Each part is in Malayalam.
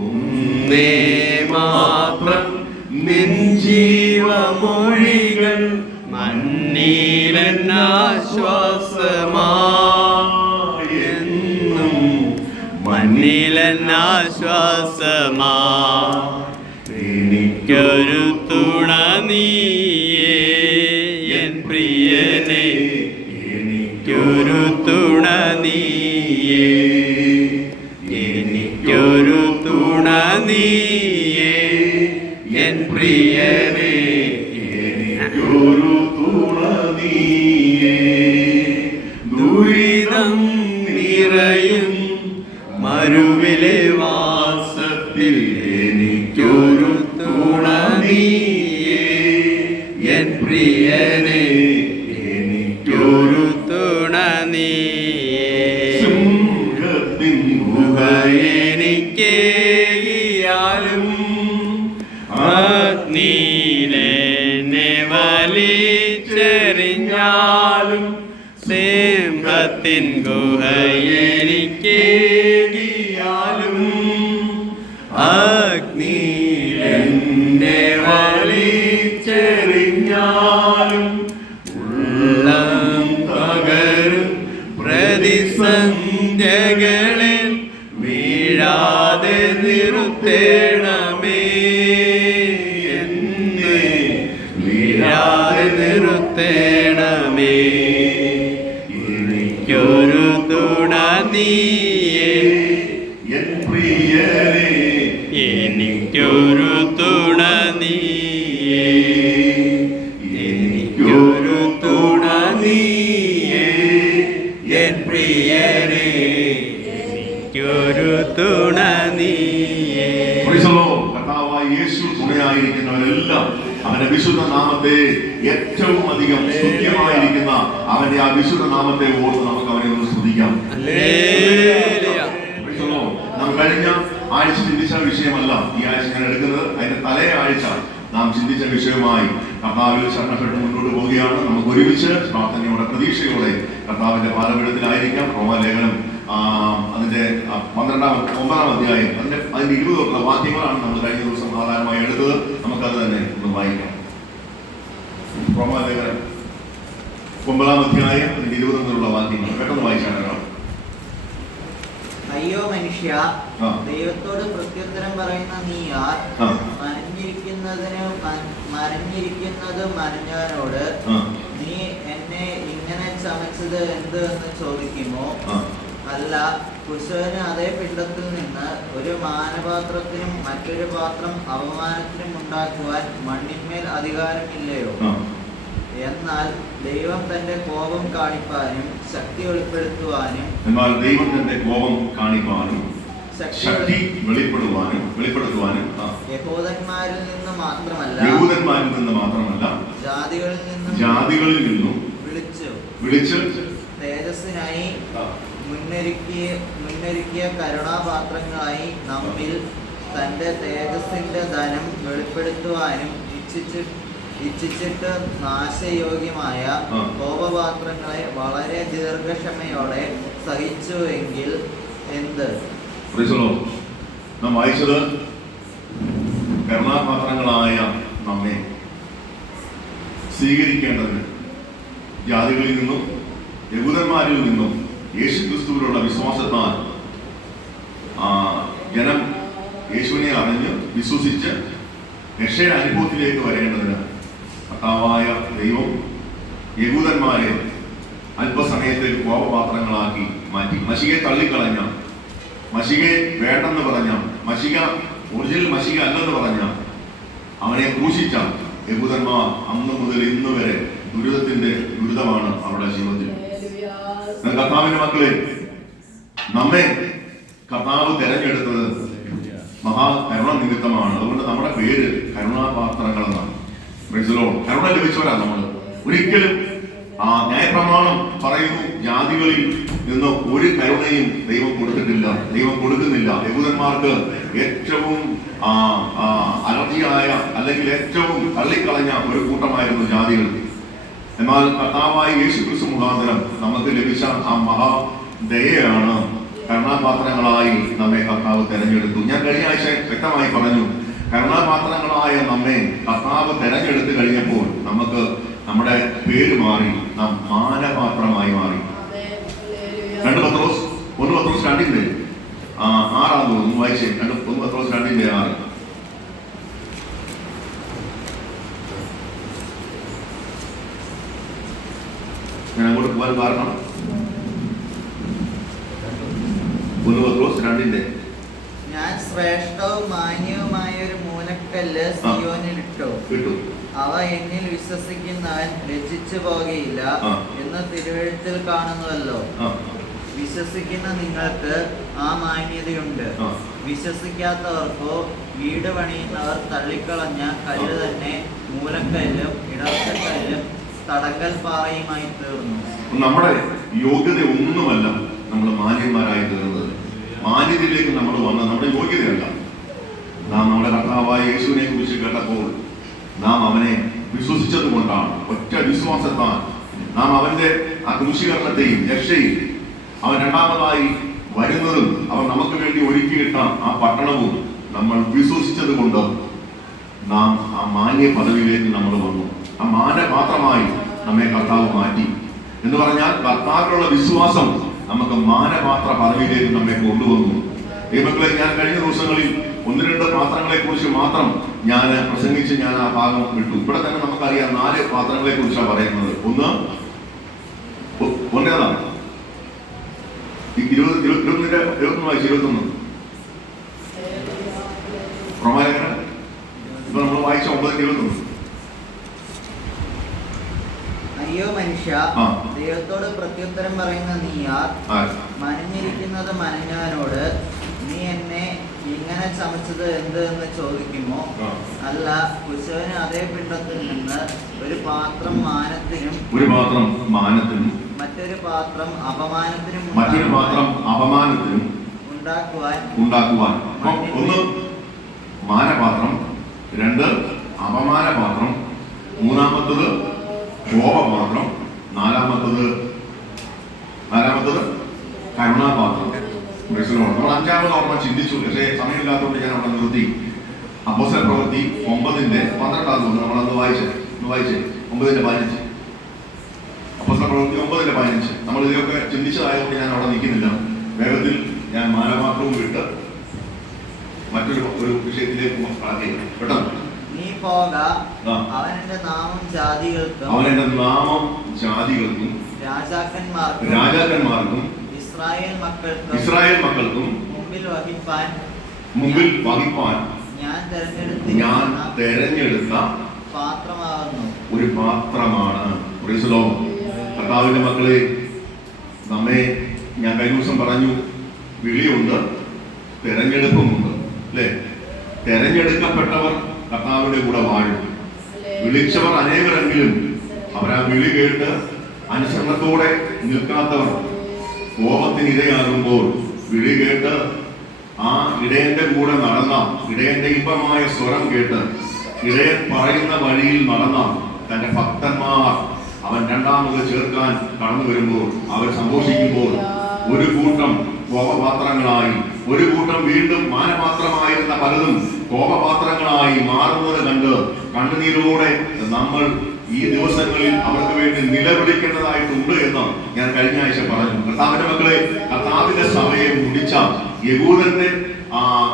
ഒന്നേ മാത്രം നിൻ ജീവമൊഴികൾ മണ്ണിലെന്നാശ്വാസമായെന്നും മണ്ണിലെന്നാശ്വാസമാ എനിക്കൊരു തുണ നീയേ എൻ പ്രിയനേ എനിക്കൊരു തുണ നീയേ എനിക്കൊരു തുണ നീയേ എൻ പ്രിയനേ എനിക്കൊരു തുണ നീയേ ദുരിതം നിറയും മരുവിലെ വാസത്തിൽ എനിക്കൊരു തുണ നീയേ എൻ പ്രിയനേ എനിക്കൊരു തുണ നീയേ സിംഹത്തിൻ ഗുഹ എനിക്കേകിയാലും അഗ്നിയിലെന്നെ വലിച്ചെറിഞ്ഞാലും സിംഹത്തിൻ ഗുഹ എനിക്കേകിയാലും അഗ്നിയിലെന്നെ വലിച്ചെറിഞ്ഞാലും ഉള്ളം പകരും പ്രതിസന്ധ്യകളിൽ വീഴാതെ നിർത്തേണമേ എന്നെ വീഴാതെ നിർത്തേണമേ എനിക്കൊരു തുണ നീയേ എൻ പ്രിയനേ എനിക്കൊരു തുണ നീയേ എനിക്കൊരു തുണ നീയേ എൻ പ്രിയനേ എനിക്കൊരു തുണ നീയേ. കർത്താവായ യേശു തുണയായിരിക്കുന്നവരെല്ലാം അവന്റെ വിശുദ്ധ നാമത്തെ ഏറ്റവും അധികം സ്തുത്യമായിരിക്കുന്ന അവന്റെ ആ വിശുദ്ധ നാമത്തെ ഓർത്ത് നമുക്ക് അവനെ ഒന്ന് സ്തുതിക്കാം. നാം കഴിഞ്ഞ ആഴ്ച ചിന്തിച്ച വിഷയമല്ല ഈ ആഴ്ച ഞാൻ എടുക്കുന്നത്. അതിന്റെ തലേ ആഴ്ച നാം ചിന്തിച്ച വിഷയമായി കർത്താവിൽ ശരണപ്പെട്ട് മുന്നോട്ട് പോവുകയാണ്. നമുക്ക് ഒരുമിച്ച് പ്രാർത്ഥനയോടെ പ്രതീക്ഷയോടെ കർത്താവിന്റെ പാദപീഠത്തിലായിരിക്കാം. റോമാലേഖനം അതിന്റെ 9-ാം അധ്യായം അതിന്റെ 20 വാക്യങ്ങളാണ് നമ്മൾ കഴിഞ്ഞ ദിവസം ആധാരമായി എടുത്തത്. നമുക്കത് തന്നെ ഒന്ന് വായിക്കാം. റോമാലേഖനം 9-ാം അധ്യായം അതിന്റെ 20 വാക്യങ്ങൾ പെട്ടെന്ന് വായിച്ചാണ്. അയ്യോ മനുഷ്യ, ദൈവത്തോട് പ്രത്യുത്തരം പറയുന്ന നീ ആർ? മരഞ്ഞിരിക്കുന്നത് മരഞ്ഞവനോട് നീ എന്നെ ഇങ്ങനെ ചമച്ചത് എന്ത് എന്ന് ചോദിക്കുമോ? അല്ല, കുശവന് അതേ പിണ്ടത്തിൽ നിന്ന് ഒരു മാനപാത്രത്തിനും മറ്റൊരു പാത്രം അപമാനത്തിനും ഉണ്ടാക്കുവാൻ മണ്ണിന്മേൽ അധികാരമില്ലയോ? എന്നാൽ ദൈവം തന്റെ കോപം കാണിപ്പാനും ശക്തി വെളിപ്പെടുത്തുവാനും ശക്തി വെളിപ്പെടുത്തുവാനും യഹൂദന്മാരിൽ നിന്ന് മാത്രമല്ല ജാതികളിൽ നിന്നും വിളിച്ചു തേജസ്സിനായി മുന്നൊരുക്കിയ കരുണാപാത്രങ്ങളായി നമ്മിൽ തന്റെ തേജസ്സിന്റെ ധനം വെളിപ്പെടുത്തുവാനും ഇച്ഛിച്ചിട്ട് നാശയോഗ്യമായ കോപപാത്രങ്ങളെ വളരെ ദീർഘക്ഷമയോടെ സഹിച്ചുവെങ്കിൽ എന്ത്? നാം വായിച്ചത് കരുണാപാത്രങ്ങളായ നമ്മെ സ്വീകരിക്കേണ്ടതിന് ജാതികളിൽ നിന്നും യഹൂദന്മാരിൽ നിന്നും യേശുക്രിസ്തുവിലുള്ള വിശ്വാസത്താൽ ജനം യേശുവിനെ അറിഞ്ഞ് വിശ്വസിച്ച് രക്ഷയുടെ അനുഭവത്തിലേക്ക് വരേണ്ടതിന് കർത്താവായ ദൈവം യഹൂദന്മാരെ അല്പസമയത്തേക്ക് കോപപാത്രങ്ങളാക്കി മാറ്റി. മശികയെ തള്ളിക്കളഞ്ഞ, മശികയെ വേണ്ടെന്ന് പറഞ്ഞ, ഒറിജിനൽ മശിക അല്ലെന്ന് പറഞ്ഞ, അവനെ ക്രൂശിച്ച യഹൂദന്മാർ അന്ന് മുതൽ ഇന്ന് വരെ ദുരിതത്തിന്റെ ദുരിതമാണ് അവരുടെ ജീവിതത്തിൽ. കർത്താവിന്റെ മക്കളെ, നമ്മെ കർത്താവ് തെരഞ്ഞെടുത്തത് മഹാകരുണ നിമിത്തമാണ്. അതുകൊണ്ട് നമ്മുടെ പേര് കരുണാപാത്രങ്ങൾ എന്നാണ്. കരുണ ലഭിച്ചവരാണ് നമ്മൾ. ഒരിക്കലും ന്യായപ്രമാണം പറയുന്നു ജാതികളിൽ നിന്ന് ഒരു കരുണയും ദൈവം കൊടുത്തിട്ടില്ല, ദൈവം കൊടുക്കുന്നില്ല. യഹൂദന്മാർക്ക് ഏറ്റവും അലർജിയായ അല്ലെങ്കിൽ ഏറ്റവും തള്ളിക്കളഞ്ഞ ഒരു കൂട്ടമായിരുന്നു ജാതികൾ. എന്നാൽ കർത്താവായ യേശുക്രിസ്തു മുഖാന്തരം നമുക്ക് ലഭിച്ച ആ മഹാദയയാണ് കരുണാപാത്രങ്ങളായി നമ്മെ കർത്താവ് തെരഞ്ഞെടുത്തു. ഞാൻ കഴിഞ്ഞ ആഴ്ച വ്യക്തമായി പറഞ്ഞു, കരുണാപാത്രങ്ങളായ നമ്മെ കർത്താവ് തെരഞ്ഞെടുത്ത് കഴിഞ്ഞപ്പോൾ നമുക്ക് നമ്മുടെ പേര് മാറി, നാം മാനപാത്രമായി മാറി. 1 പത്രോസ് 2 6 തോന്നുന്നു, വായിച്ചേ. 1 പത്രോസ് 2:6. ഞാൻ അങ്ങോട്ട് പോകാൻ കാരണം 1 പത്രോസ് 2. ഞാൻ ശ്രേഷ്ഠവും മാന്യവുമായ ഒരു മൂലക്കല്ല് സിയോനിലിട്ടു, അവ എന്നിൽ വിശ്വസിക്കുന്നവൻ ലജ്ജിച്ചു പോകുകയില്ല എന്ന് തിരുവെഴുത്തിൽ കാണുന്നുവല്ലോ. വിശ്വസിക്കുന്ന നിങ്ങൾക്ക് ആ മാന്യതയുണ്ട്. വിശ്വസിക്കാത്തവർക്കോ വീട് പണിയുന്നവർ തള്ളിക്കളഞ്ഞ കല്ല് തന്നെ മൂലക്കല്ലും ഇടർച്ചക്കല്ലും തടങ്കൽ പാറയുമായി തീർന്നു. നമ്മുടെ യോഗ്യത ഒന്നുമല്ല നമ്മൾ മാന്യന്മാരായി തീർന്നത്. മാന്യതയിലേക്ക് നമ്മൾ വന്നത് നമ്മുടെ യോഗ്യതയല്ല. നാം നമ്മുടെ കർത്താവായ യേശുവിനെ കുറിച്ച് കേട്ടപ്പോൾ നാം അവനെ വിശ്വസിച്ചത് കൊണ്ടാണ്. ഒറ്റ വിശ്വാസത്താൽ നാം അവന്റെ ആ ക്രൂശീകരണത്തെയും രക്ഷയും അവൻ രണ്ടാമതായി വരുന്നതും അവൻ നമുക്ക് വേണ്ടി ഒരുക്കിയിട്ട ആ പട്ടണവും നമ്മൾ വിശ്വസിച്ചത് കൊണ്ട് നാം ആ മാന്യ പദവിയിലേക്ക് നമ്മൾ വന്നു. ആ മാനപാത്രമായി നമ്മെ കർത്താവ് മാറ്റി എന്ന് പറഞ്ഞാൽ കർത്താവിലുള്ള വിശ്വാസം നമുക്ക് മാനപാത്ര പദവിയിലേക്ക് നമ്മെ കൊണ്ടുവന്നു. ദൈവങ്ങളെ, ഞാൻ കഴിഞ്ഞ ദിവസങ്ങളിൽ 1-2 പാത്രങ്ങളെ കുറിച്ച് മാത്രം ഞാൻ പ്രസംഗിച്ച് ഞാൻ ആ ഭാഗം വിട്ടു. ഇവിടെ തന്നെ നമുക്കറിയാം 4 പാത്രങ്ങളെ കുറിച്ചാണ് പറയുന്നത്. ഒന്നേതാണ് 21 വായിച്ചു. 21 പ്രമാലേഖനം ഇപ്പൊ നമ്മൾ വായിച്ച 9:21. അയ്യോ മനുഷ്യ, ദൈവത്തോട് പ്രത്യുത്തരം പറയുന്ന നീ ആർ? മനഞ്ഞിരിക്കുന്നത് മനഞ്ഞവനോട് നീ എന്നെ ഇങ്ങനെ ചമച്ചത് എന്ത് എന്ന് ചോദിക്കുമോ? അല്ല, കുശവന് അതേ പിണ്ടത്തിൽ നിന്ന് ഒരു പാത്രം മാനത്തിനും മറ്റൊരു പാത്രം അപമാനത്തിനും ഉണ്ടാക്കുവാൻ. 1 മാനപാത്രം, 2 അപമാനപാത്രം, 3 കോപപാത്രം, 4 കരുണാപാത്രം. നമ്മൾ 5ാമത് ഓർമ്മ ചിന്തിച്ചു, പക്ഷേ സമയമില്ലാത്തതുകൊണ്ട് ഞാൻ അവിടെ നിർത്തി. അപ്പോസ്തല പ്രവൃത്തി 9:12 നമ്മളത് വായിച്ചേ 9:15. അപ്പോസ്തല പ്രവൃത്തി 9:15. നമ്മൾ ഇതിലൊക്കെ ചിന്തിച്ചതായതുകൊണ്ട് ഞാൻ അവിടെ നിൽക്കുന്നില്ല. വേഗത്തിൽ ഞാൻ മാനപാത്രവും വിട്ട് മറ്റൊരു വിഷയത്തിലേക്ക് പെട്ടെന്ന്. നീ പോക, അവന്റെ നാമം ജാതികൾക്കും രാജാക്കന്മാർക്കും ഇസ്രായേൽ മക്കൾക്കും മുമ്പിൽ വഹിപ്പാൻ ഞാൻ തെരഞ്ഞെടുത്ത ഒരു പാത്രമാണ്. കർത്താവിന്റെ മക്കളെ, നമ്മെ ഞാൻ കഴിഞ്ഞ ദിവസം പറഞ്ഞു, വിളിയുണ്ട്, തെരഞ്ഞെടുപ്പുമുണ്ട്, അല്ലേ? തെരഞ്ഞെടുക്കപ്പെട്ടവർ കർത്താവിന്റെ കൂടെ വാഴും. വിളിച്ചവർ അനേകരെങ്കിലും അവരാ വിളി കേട്ട് അനുസരണത്തോടെ നിൽക്കാത്തവർ കോപത്തിനിരയാകുമ്പോൾ വിളി കേട്ട് ആ ഇടയന്റെ കൂടെ നടന്ന, ഇടയന്റെ ഇമ്പമായ സ്വരം കേട്ട് ഇടയൻ പറയുന്ന വഴിയിൽ നടന്ന തന്റെ ഭക്തന്മാർ അവൻ രണ്ടാമത് ചേർക്കാൻ കടന്നു വരുമ്പോൾ, അവർ സന്തോഷിക്കുമ്പോൾ ഒരു കൂട്ടം കോപപാത്രങ്ങളായി, ഒരു കൂട്ടം വീണ്ടും മാനപാത്രമായിരുന്ന പലതും കോപപാത്രങ്ങളായി മാറുന്നത് കണ്ട് കണ്ണുനീരോടെ നമ്മൾ ഈ ദിവസങ്ങളിൽ അവർക്ക് വേണ്ടി നിലവിളിക്കേണ്ടതായിട്ടുണ്ട് എന്ന് ഞാൻ കഴിഞ്ഞ ആഴ്ച പറഞ്ഞു. കർത്താവിന്റെ മക്കളെ, കർത്താവിന്റെ സഭയെ മുടിച്ച യഹൂദന്റെ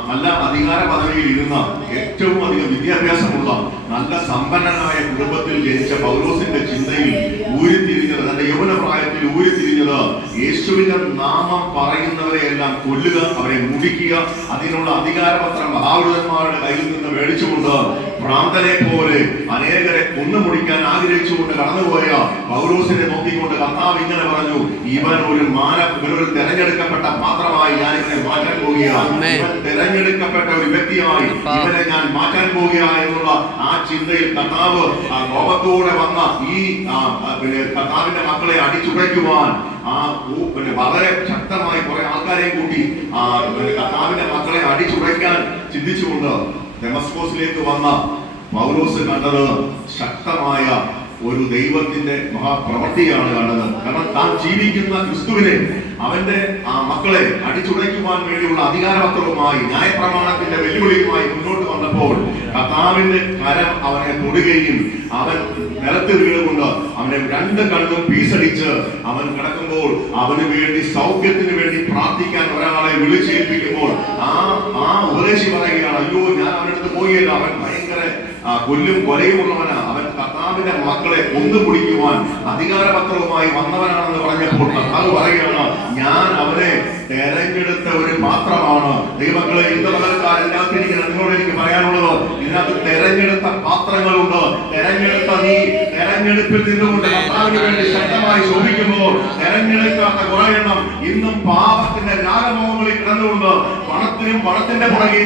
നല്ല അധികാര പദവിയിൽ ഇരുന്ന, ഏറ്റവും അധികം വിദ്യാഭ്യാസമുള്ള, നല്ല സമ്പന്നനായ കുടുംബത്തിൽ ജനിച്ച പൗലോസിന്റെ ചിന്തയിൽ ഊരിത്തിരിഞ്ഞത്, തന്റെ യൗവന പ്രായത്തിൽ ഊരിത്തിരിഞ്ഞത്, യേശുവിന്റെ നാമം പറയുന്നവരെ എല്ലാം കൊല്ലുക, അവരെ മുടിക്കുക, അതിനുള്ള അധികാരപത്രം മഹാപുരുഷന്മാരുടെ കയ്യിൽ നിന്ന് മേടിച്ചുകൊണ്ട് ഭ്രാന്തനെ പോലെ അനേകരെ കൊന്നുമുടിക്കാൻ ആഗ്രഹിച്ചുകൊണ്ട് കടന്നുപോയ പൗലോസിനെ നോക്കിക്കൊണ്ട് കർത്താവ് ഇങ്ങനെ പറഞ്ഞു, ഇവൻ ഒരു തെരഞ്ഞെടുക്കപ്പെട്ട പാത്രമായി ഞാൻ ഇവനെ മാറ്റാൻ പോവുകയാണ്, തെരഞ്ഞെടുക്കപ്പെട്ട ഒരു വ്യക്തിയായി ഇവനെ ഞാൻ മാറ്റാൻ പോവുകയാണ് എന്നുള്ള ആ ചിന്തയിൽ കർത്താവ് ആ കോപത്തോടെ വന്ന ഈ കർത്താവിന്റെ മക്കളെ അടിച്ചുടയ്ക്കുവാൻ വളരെ ശക്തമായി കുറെ ആൾക്കാരെ കൂട്ടി കർത്താവിന്റെ മക്കളെ അടിച്ചുടയ്ക്കാൻ ചിന്തിച്ചുകൊണ്ട് ഡെമസ്കോസിലേക്ക് വന്ന പൗലോസ് കണ്ടത് ശക്തമായ ഒരു ദൈവത്തിന്റെ മഹാപ്രവൃത്തിയാണ് കണ്ടത്. കാരണം താൻ ജീവിക്കുന്ന ക്രിസ്തുവിനെ അവന്റെ ആ മക്കളെ അടിച്ചുടയ്ക്കുവാൻ വേണ്ടിയുള്ള അധികാരപത്രവുമായി ന്യായപ്രമാണത്തിന്റെ വെല്ലുവിളിയുമായി മുന്നോട്ട് വന്നപ്പോൾ കർത്താവിന്റെ കരം അവനെ തൊടുകയും അവൻ നിലത്ത് വീണുകൊണ്ട് അവനെ രണ്ട് കണ്ണും പീസടിച്ച് അവൻ കിടക്കുമ്പോൾ അവന് വേണ്ടി സൗഖ്യത്തിന് വേണ്ടി പ്രാർത്ഥിക്കാൻ ഒരാളെ വിളിച്ചേൽപ്പിക്കുമ്പോൾ ആ ഉപദേശി പറയുകയാണ്, അയ്യോ ഞാൻ അവനടുത്ത് പോയില്ല, അവൻ ഭയങ്കര കൊല്ലും കൊലയുമുള്ളവനാ, അവൻ കർത്താവിന്റെ മക്കളെ കൊന്നുപിടിക്കുവാൻ അധികാരപത്രവുമായി വന്നവനാണെന്ന് പറഞ്ഞപ്പോൾ കർത്താവ് പറയുകയാണ്, ഞാൻ അവനെ തെരഞ്ഞെടുത്ത ഒരു പാത്രമാണ്. ദൈവങ്ങളെ ഇന്ന് പകൽക്കാരെല്ലാത്തിരിക്കുന്ന നിങ്ങളോട് എനിക്ക് പറയാനുള്ളത്, ഇതിനകത്ത് തെരഞ്ഞെടുത്ത പാത്രങ്ങളുണ്ട്. തെരഞ്ഞെടുപ്പിൽ നിന്നുകൊണ്ട് കർത്താവിന് വേണ്ടി ശക്തമായി ശോഭിക്കുമ്പോൾ തെരഞ്ഞെടുക്കാത്ത കുറെ എണ്ണം ഇന്നും പാപത്തിന്റെ രാഗമോഹങ്ങളിൽ കിടന്നുകൊണ്ട് പണത്തിനും പണത്തിന്റെ പുറകെ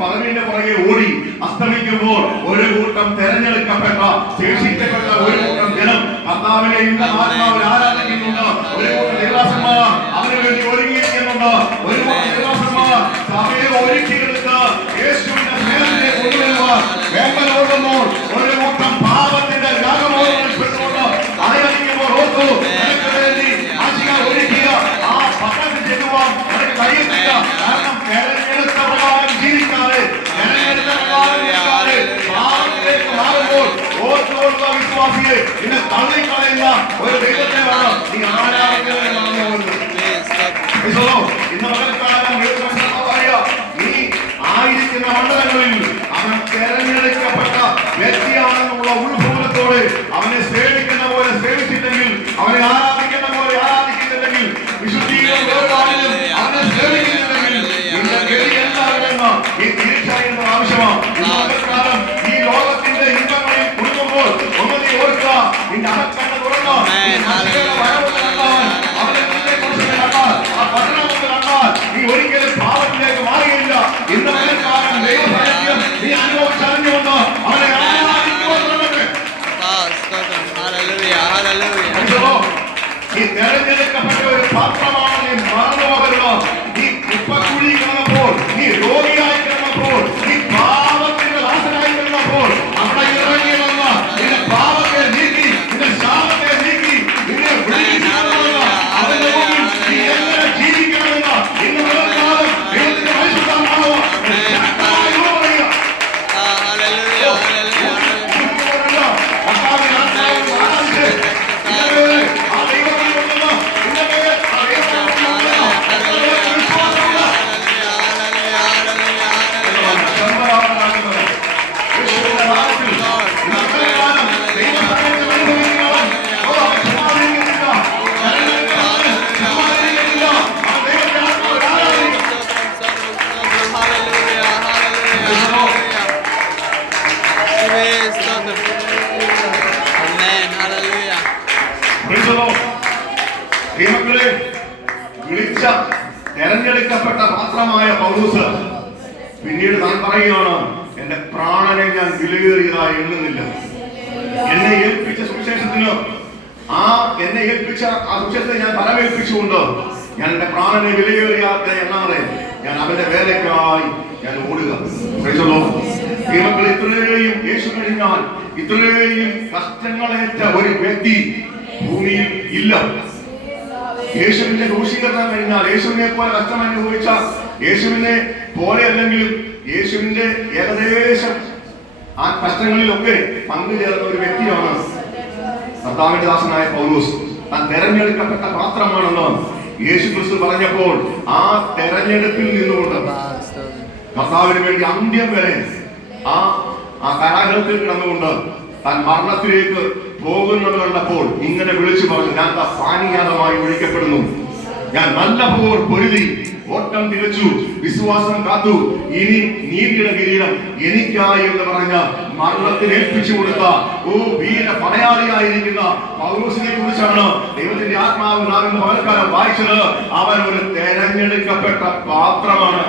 പദവിയുടെ പുറകെ ഓടി അസ്തമിക്കുമ്പോൾ ഒരു കൂട്ടം തെരഞ്ഞെടുക്കപ്പെട്ട ശേഷിക്കപ്പെട്ട ഒരു കൂട്ടം ജനം കർത്താവിനെ ഇന്ന് ആത്മാവിൽ ആരാധിക്കുന്നുണ്ട്. ഒരു കൂട്ടം ദേവദാസന്മാർ അവന് വേണ്ടി ഒരുങ്ങിയിരിക്കുന്നുണ്ട്. ഒരു കൂട്ടം ദേവദാസന്മാർ സഭയെ ഒരുക്കിയെടുത്ത് യേശുവിന്റെ സ്നേഹത്തെ കൊണ്ടുവരുവാൻ വേണ്ടതോടുമ്പോൾ ഒരു കൂട്ടം പാപത്തിന്റെ രാഗമോഹങ്ങളിൽ പെട്ടുകൊണ്ട് ആരാധിക്കുമ്പോൾ ഓർത്തു, എനിക്ക് വേണ്ടി ആശിക ഒരുക്കിയ ആ പട്ടണത്തിൽ ചെല്ലുവാൻ എനിക്ക് കഴിയുന്നില്ല. കാരണം തെരഞ്ഞെടുത്ത പ്രകാരം ജീവിക്കാതെ പാപത്തിലേക്ക് മാറുമ്പോൾ ഓർത്തുകൊള്ളുക വിശ്വാസിയെ, ഇന്ന് തള്ളിക്കളയുന്ന ഒരു ദൈവത്തെ വേണം നീ ആരാധിക്കുന്നതിനാണ്. ഇന്ന് പകൽക്കാലം നീ ആയിരിക്കുന്ന മണ്ഡലങ്ങളിൽ അവൻ തെരഞ്ഞെടുക്കപ്പെട്ട വ്യക്തിയാണെന്നുള്ള ഉൾബോധത്തോടെ അവനെ സേവിക്കുന്ന പോലെ സേവിച്ചില്ലെങ്കിൽ, അവനെ ആരാധിക്കുന്ന പോലെ ആരാധിക്കുന്നില്ലെങ്കിൽ, വിശുദ്ധിയിലും വേർപാടിലും അവനെ സേവിക്കുന്നില്ലെങ്കിൽ നിന്റെ ഗതി എന്താണെന്ന് ഈ തിരിച്ചറിയുന്നത് ആവശ്യമാണ്. ഇന്നത്തെ ഈ ലോകത്തിന്റെ ഇമ്പങ്ങളിൽ കുടുങ്ങുമ്പോൾ ഒന്ന് നീ ഓർക്കുക, നിന്റെ അകക്കണ്ണ് തുറന്ന് അവനെ കുറിച്ച് കണ്ടാൽ, ആ പഠനമൊക്കെ കണ്ടാൽ നീ ഒരിക്കലും പാപത്തിലേക്ക് മാറുകയില്ല. ഇന്നത്തെ കാലം ദൈവസാന്നിധ്യം നീ അനുഭവിച്ചറിഞ്ഞുകൊണ്ട് അവനെ ഈ തെരഞ്ഞെടുക്കപ്പെട്ട ഒരു പാത്രമാണ്. നീ മറന്നു പോകരുത്. നീ കുപ്പക്കുഴി കിടന്നപ്പോൾ, നീ രോഗിയായി കിടന്നപ്പോൾ, നീ പാപത്തിന്റെ ദാസനായി കിടന്നപ്പോൾ അവിടെ ഇറങ്ങി വന്ന നിന്റെ പാപത്തെ നീക്കി, നിന്റെ ശാപത്തെ നീക്കി, നിന്നെ വിളിച്ചിട്ടുള്ള അതിന്റെ മുമ്പിൽ നീ എങ്ങനെ ജീവിക്കണമെന്ന് ഇന്ന് പകൽക്കാലം ദൈവത്തിന്റെ പരിശുദ്ധാത്മാവ് ശക്തമായി പറയുക. വിളിച്ച തെരഞ്ഞെടുക്കപ്പെട്ട പാത്രമായ പൗലോസ് പിന്നീട് താൻ പറയുകയാണ്, എന്റെ പ്രാണനെ ഞാൻ വിലയേറിയതായി എണ്ണുന്നില്ല. എന്നെ ഏൽപ്പിച്ച സുവിശേഷത്തിന് എന്നെ ഏൽപ്പിച്ച ആ സുവിശേഷത്തെ ഞാൻ ഫലമേൽപ്പിച്ചുകൊണ്ട് ഞാൻ എന്റെ പ്രാണനെ വിലയേറിയാത്ത എണ്ണാതെ ഞാൻ അവന്റെ വേലയ്ക്കായി ഞാൻ ഓടുക. ദൈവങ്ങൾ ഇത്രയും യേശു കഴിഞ്ഞാൽ ഇത്രയും കഷ്ടങ്ങളേറ്റ ഒരു വ്യക്തി ഭൂമിയിൽ ഇല്ല. യേശുവിന്റെ ക്രൂശീകരണം കഴിഞ്ഞാൽ യേശുവിനെ പോലെ കഷ്ടം അനുഭവിച്ച, യേശുവിനെ പോലെ അല്ലെങ്കിലും യേശുവിന്റെ ഏകദേശം ആ കഷ്ടങ്ങളിലൊക്കെ പങ്കുചേർന്ന ഒരു വ്യക്തിയാണ് കർത്താവിന്റെ ദാസനായ പൗലോസ്. താൻ തെരഞ്ഞെടുക്കപ്പെട്ട പാത്രമാണെന്ന് യേശു ക്രിസ്തു പറഞ്ഞപ്പോൾ ആ തെരഞ്ഞെടുപ്പിൽ നിന്നുകൊണ്ട് കർത്താവിന് വേണ്ടി അന്ത്യം വരെ ആ കാരാഗ്രഹത്തിൽ കിടന്നുകൊണ്ട് താൻ മരണത്തിലേക്ക് പോകുന്നത് കണ്ടപ്പോൾ ഇങ്ങനെ വിളിച്ചു പറഞ്ഞു, ഞാൻ പാനീയാതമായി ഒഴിക്കപ്പെടുന്നു, ഞാൻ നല്ല പോർ പൊരുതി ഓട്ടം തികച്ചു, വിശ്വാസം കാത്തു, ഇനി നീതിയുടെ കിരീടം എനിക്കായി എന്ന് പറഞ്ഞ മരണത്തിന് ഏൽപ്പിച്ചു കൊടുത്ത വീര പടയാളിയായിരിക്കുന്ന പൗലോസിനെ കുറിച്ചാണ് ദൈവത്തിന്റെ ആത്മാവ് നാം ഇന്ന് പകൽക്കാലം വായിച്ചത്. അവൻ ഒരു തെരഞ്ഞെടുക്കപ്പെട്ട പാത്രമാണ്.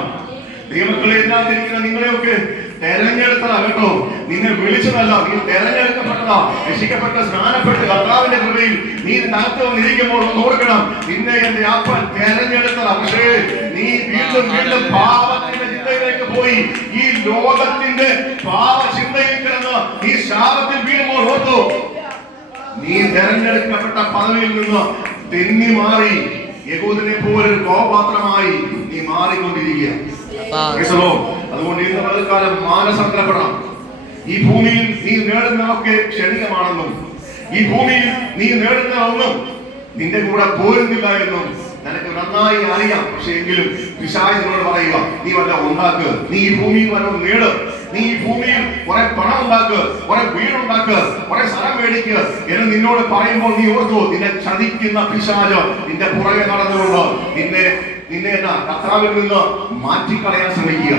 ദൈവങ്ങളെ എല്ലാത്തിരിക്കുന്ന നിങ്ങളെയൊക്കെ തെരഞ്ഞെടുത്തതാ കേട്ടോ. നിന്നെ വിളിച്ചതല്ല, നീ തെരഞ്ഞെടുക്കപ്പെട്ടതാ. രക്ഷിക്കപ്പെട്ട സ്നാനപ്പെട്ട് കർത്താവിന്റെ കൃപയിൽ നീ നകത്ത് വന്നിരിക്കുമ്പോൾ ഒന്ന് ഓർക്കണം, നിന്നെ എന്റെ അപ്പൻ തെരഞ്ഞെടുത്തതാ. പക്ഷേ നീ വീണ്ടും വീണ്ടും പാപത്തിന്റെ ചിന്തയിലേക്ക് പോയി ഈ ലോകത്തിന്റെ പാപ ചിന്തയിൽ കിടന്ന് നീ ശാപത്തിൽ വീഴുമ്പോൾ ഓർത്തു, നീ തെരഞ്ഞെടുക്കപ്പെട്ട പദവിയിൽ നിന്ന് തെന്നി മാറി യഹൂദനെ പോലെ ഒരു കോപാത്രമായി നീ മാറിക്കൊണ്ടിരിക്കുക. അതുകൊണ്ട് ഇന്ന് പകൽക്കാലം മാനസാന്തരപ്പെടണം. ഈ ഭൂമിയിൽ നീ നേടുന്നതൊക്കെ ക്ഷണികമാണെന്നും ഈ ഭൂമിയിൽ നീ നേടുന്ന ഒന്നും നിന്റെ കൂടെ പോരുന്നില്ല എന്നും നിനക്ക് നന്നായി അറിയാം. പക്ഷെ എങ്കിലും പിശാചിനോട് പറയുക, നീ വല്ല ഉണ്ടാക്കുക, നീ ഈ ഭൂമിയിൽ വല്ലതും നേട്, നീ ഈ ഭൂമിയിൽ കുറെ പണം ഉണ്ടാക്കുക, കുറെ വീടുണ്ടാക്കുക, കുറെ സ്ഥലം മേടിക്കുക എന്ന് നിന്നോട് പറയുമ്പോൾ നീ ഓർത്തു, നിന്നെ ചതിക്കുന്ന പിശാച് നിന്റെ പുറകെ നടന്നുകൊണ്ട് നിന്നെ കർത്താവിൽ നിന്ന് മാറ്റിക്കളയാൻ ശ്രമിക്കുക.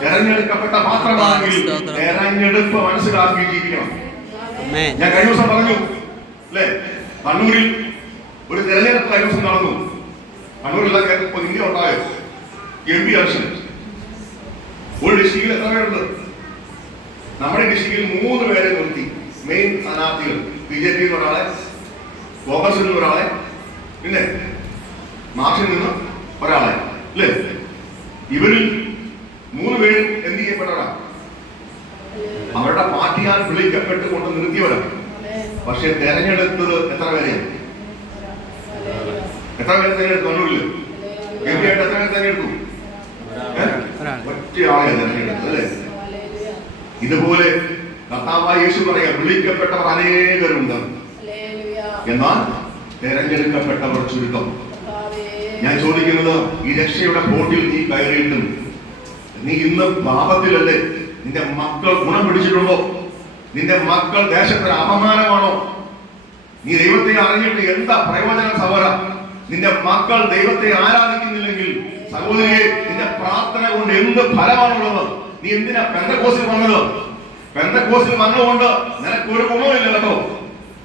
തെരഞ്ഞെടുക്കപ്പെട്ട പാത്രമാണെങ്കിൽ തെരഞ്ഞെടുപ്പ് മനസ്സിലാക്കി ജീവിക്കണം. ഞാൻ കഴിഞ്ഞ ദിവസം പറഞ്ഞു അല്ലെ, കണ്ണൂരിൽ ഒരു തെരഞ്ഞെടുപ്പ് കഴിഞ്ഞ ദിവസം നടന്നു. കണ്ണൂരിലൊക്കെ ഇന്ത്യ ഉണ്ടായോ MP ഇലക്ഷൻ. ഒരു ഡിസ്ട്രിക്റ്റിൽ എത്ര പേരുണ്ട്? നമ്മുടെ ഡിസ്ട്രിക്റ്റിൽ 3 പേരെ നിർത്തി, മെയിൻ സ്ഥാനാർത്ഥികൾ. BJP ഒരാളെ, കോൺഗ്രസിൽ നിന്ന് ഒരാളെ, പിന്നെ മാർക്സിൽ നിന്ന് ഒരാളെ അല്ലേ. ഇവരിൽ 3 പേരും എന്ത് ചെയ്യപ്പെട്ടവരാ? അവരുടെ പാർട്ടിയാൽ വിളിക്കപ്പെട്ട് കൊണ്ട് നിർത്തിയവരാണ്. പക്ഷെ തെരഞ്ഞെടുത്തത് എത്ര പേരെയാണ്? എത്ര പേരെ തെരഞ്ഞെടുത്തു? ഒന്നുമില്ല. MP ആയിട്ട് എത്ര പേര് തെരഞ്ഞെടുത്തു? ഒറ്റയാളെ തെരഞ്ഞെടുത്തു അല്ലേ. ഇതുപോലെ കർത്താവായ യേശു പറയാ, വിളിക്കപ്പെട്ടവർ അനേകരുണ്ട്, എന്നാൽ തെരഞ്ഞെടുക്കപ്പെട്ടവർ ചുരുക്കം. ഞാൻ ചോദിക്കുന്നത്, ഈ രക്ഷയുടെ ബോട്ടിൽ നീ കയറിയിട്ടും നീ ഇന്ന് പാപത്തിലല്ലേ? നിന്റെ മക്കൾ ഗുണം പിടിച്ചിട്ടുണ്ടോ? നിന്റെ മക്കൾ ദേശത്തിന് അപമാനമാണോ? നീ ദൈവത്തെ അറിഞ്ഞിട്ട് എന്താ പ്രയോജനം സഹോദര? നിന്റെ മക്കൾ ദൈവത്തെ ആരാധിക്കുന്നില്ലെങ്കിൽ സഹോദരിയെ, നിന്റെ പ്രാർത്ഥന കൊണ്ട് എന്ത് ഫലമാണുള്ളത്? നീ എന്തിനാ പെന്തക്കോസ്തിൽ വന്നത്? പെന്തക്കോസ്തിൽ വന്നുകൊണ്ട് നിനക്ക് ഒരു ഗുണമില്ല കേട്ടോ.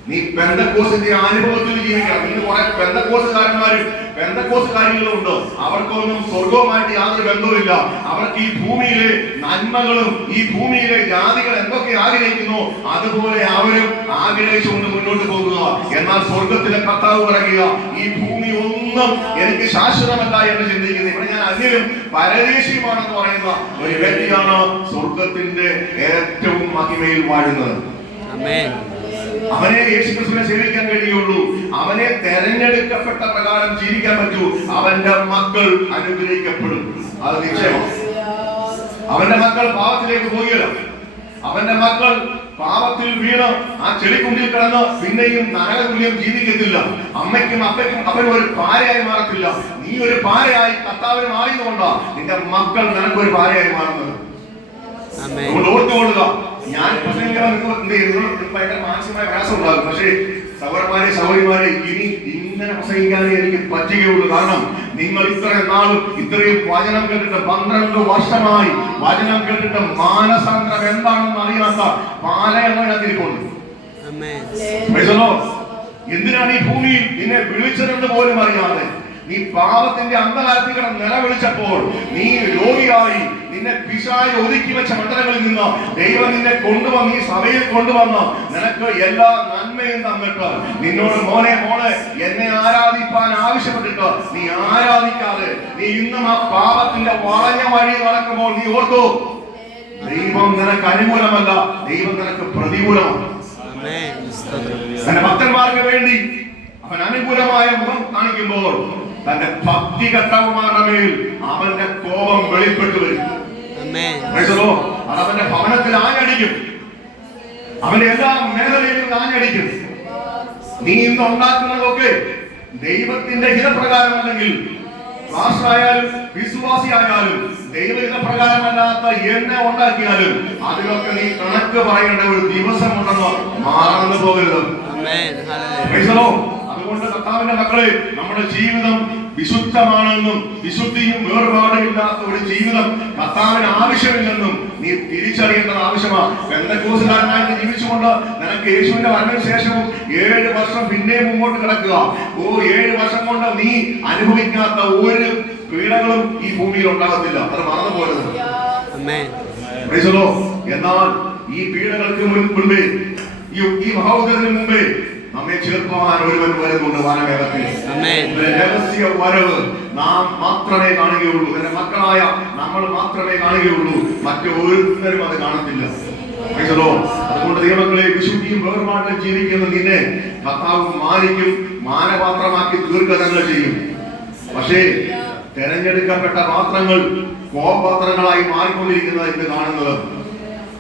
നീ പെന്തക്കോസ്തിന്റെ അനുഭവത്തിൽ ജീവിക്കണം. ഇന്ന് കുറെ പെന്തക്കോസ്തുകാരികളും ഉണ്ട്. അവർക്കൊന്നും സ്വർഗവുമായിട്ട് യാതൊരു ബന്ധവുമില്ല. അവർക്ക് ഈ ഭൂമിയിലെ നന്മകളും ഈ ഭൂമിയിലെ ജാതികൾ എന്തൊക്കെ ആഗ്രഹിക്കുന്നു അതുപോലെ അവരും ആഗ്രഹിച്ചുകൊണ്ട് മുന്നോട്ട് പോകുക. എന്നാൽ സ്വർഗത്തിലെ കർത്താവ് പറയുക, ഈ ഭൂമി ഒന്നും എനിക്ക് ശാശ്വതമല്ല എന്ന് ചിന്തിക്കുന്നു. ഇവിടെ ഞാൻ അന്യനും പരദേശിയുമാണെന്ന് പറയുന്ന ഒരു വ്യക്തിയാണ് സ്വർഗത്തിന്റെ ഏറ്റവും മഹിമയിൽ വാഴുന്നത്. അവനെ യേശുക്രിസ്തുവിനെ സേവിക്കാൻ കഴിയുള്ളൂ. അവനെ തെരഞ്ഞെടുക്കപ്പെട്ട പ്രകാരം ജീവിക്കാൻ പറ്റൂ. അവന്റെ മക്കൾ അനുഗ്രഹിക്കപ്പെടും, അത് നിശ്ചയമാണ്. അവന്റെ മക്കൾ പാപത്തിലേക്ക് പോകില്ല. അവന്റെ മക്കൾ പാപത്തിൽ വീണ് ആ ചെളിക്കുണ്ടിൽ കിടന്ന് പിന്നെയും നരകതുല്യം ജീവിക്കത്തില്ല. അമ്മയ്ക്കും അപ്പയ്ക്കും അവൻ ഒരു പാരയായി മാറത്തില്ല. നീ ഒരു പാരയായി കർത്താവിന് മാറിയതുകൊണ്ടാ നിന്റെ മക്കൾ നിനക്കൊരു പാരയായി മാറുന്നത്. ഓർത്തുകൊള്ളുക. ഞാൻ ഭയങ്കര മാനസികമായ പ്രയാസം ഉണ്ടാകും. പക്ഷേ സഹോദരന്മാരെ സഹോദരിമാരെ, ഇനി ഇങ്ങനെ പ്രസംഗിക്കാനേ എനിക്ക് പറ്റുകയുള്ളൂ. കാരണം നിങ്ങൾ ഇത്രയും നാളും ഇത്രയും വചനം കേട്ടിട്ട് 12 വർഷമായി വചനം കേട്ടിട്ട് മാനസാന്തരം എന്താണെന്ന് അറിയാത്ത പാലയത്തിരിക്കുന്നു. എന്തിനാണ് ഈ ഭൂമിയിൽ നിന്നെ വിളിച്ചതെന്ന് പോലും അറിയാതെ നീ പാപത്തിന്റെ അന്ധകാരത്തിൽ കിടന്ന് നിലവിളിച്ചപ്പോൾ നീ രോഗിയായി നിന്നെ പിശാച് ഒതുക്കി വെച്ച മണ്ഡലങ്ങളിൽ നിന്ന് ദൈവം നിന്നെ കൊണ്ടുവന്ന് ഈ സഭയിൽ കൊണ്ടുവന്ന് നിനക്ക് എല്ലാ നന്മയും തന്നിട്ട് നിന്നോട് മോനെ എന്നെ ആരാധിപ്പാൻ ആവശ്യപ്പെട്ടിട്ട് നീ ആരാധിക്കാതെ നീ ഇന്നും ആ പാപത്തിന്റെ വളഞ്ഞ വഴി നടക്കുമ്പോൾ നീ ഓർത്തു, ദൈവം നിനക്ക് അനുകൂലമല്ല, ദൈവം നിനക്ക് പ്രതികൂലമാണ്. തന്റെ ഭക്തന്മാർക്ക് വേണ്ടി അവൻ അനുകൂലമായ മുഖം കാണിക്കുമ്പോൾ തന്റെ ഭക്തി കർത്താവുമാരുടെ മേൽ അവന്റെ കോപം വെളിപ്പെട്ടു വരും. അതവന്റെ ഭവനത്തിൽ ആഞ്ഞടിക്കും, അവന്റെ എല്ലാ മേഖലയിലും ആഞ്ഞടിക്കും. നീ ഇന്ന് ഉണ്ടാക്കുന്നതൊക്കെ ദൈവത്തിന്റെ ഹിതപ്രകാരമല്ലെങ്കിൽ, പാസ്റ്ററായാലും വിശ്വാസിയായാലും ദൈവഹിതപ്രകാരമല്ലാത്ത എന്നെ ഉണ്ടാക്കിയാലും അതിലൊക്കെ നീ കണക്ക് പറയേണ്ട ഒരു ദിവസം ഉണ്ടെന്ന് മറന്നു പോകരുത്. അതുകൊണ്ട് കർത്താവിന്റെ മക്കളെ, നമ്മുടെ ജീവിതം വിശുദ്ധമാണെന്നും വിശുദ്ധിയും വേർപാടുമില്ലാത്ത ഒരു ജീവിതം കർത്താവിന് ആവശ്യമില്ലെന്നും നീ തിരിച്ചറിയേണ്ടത് ആവശ്യമാണ്. പെന്തക്കോസ്തുകാരനായിട്ട് ജീവിച്ചുകൊണ്ട് നിനക്ക് യേശുവിന്റെ വരവിന് ശേഷവും 7 വർഷം പിന്നെ മുമ്പോട്ട് കിടക്കുക. 7 വർഷം കൊണ്ട് നീ അനുഭവിക്കാത്ത ഒരു പീഡകളും ഈ ഭൂമിയിൽ ഉണ്ടാകത്തില്ല. അത് മറന്നു പോകരുത്. എന്നാൽ ഈ പീഡകൾക്ക് മുൻപേ, ഈ മഹോദരത്തിന് മുമ്പേ നമ്മെ ചേർക്കുവാൻ ഒരുവൻ വരുന്നുണ്ട് വാനമേഘത്തിൽ. രഹസ്യ വരവ് നാം മാത്രമേ കാണുകയുള്ളൂ. എന്റെ മക്കളായ നമ്മൾ മാത്രമേ കാണുകയുള്ളൂ. മറ്റൊരുത്തരും അത് കാണത്തില്ല. അതുകൊണ്ട് ദൈവങ്ങളെ വിശുദ്ധിയും വേർപാടും ജീവിക്കുന്ന നിന്നെ കർത്താവ് മാനിക്കും, മാനപാത്രമാക്കി തീർക്കുക ചെയ്യും. പക്ഷേ തെരഞ്ഞെടുക്കപ്പെട്ട പാത്രങ്ങൾ കോപാത്രങ്ങളായി മാറിക്കൊണ്ടിരിക്കുന്നത് ഇന്ന് കാണുന്നത്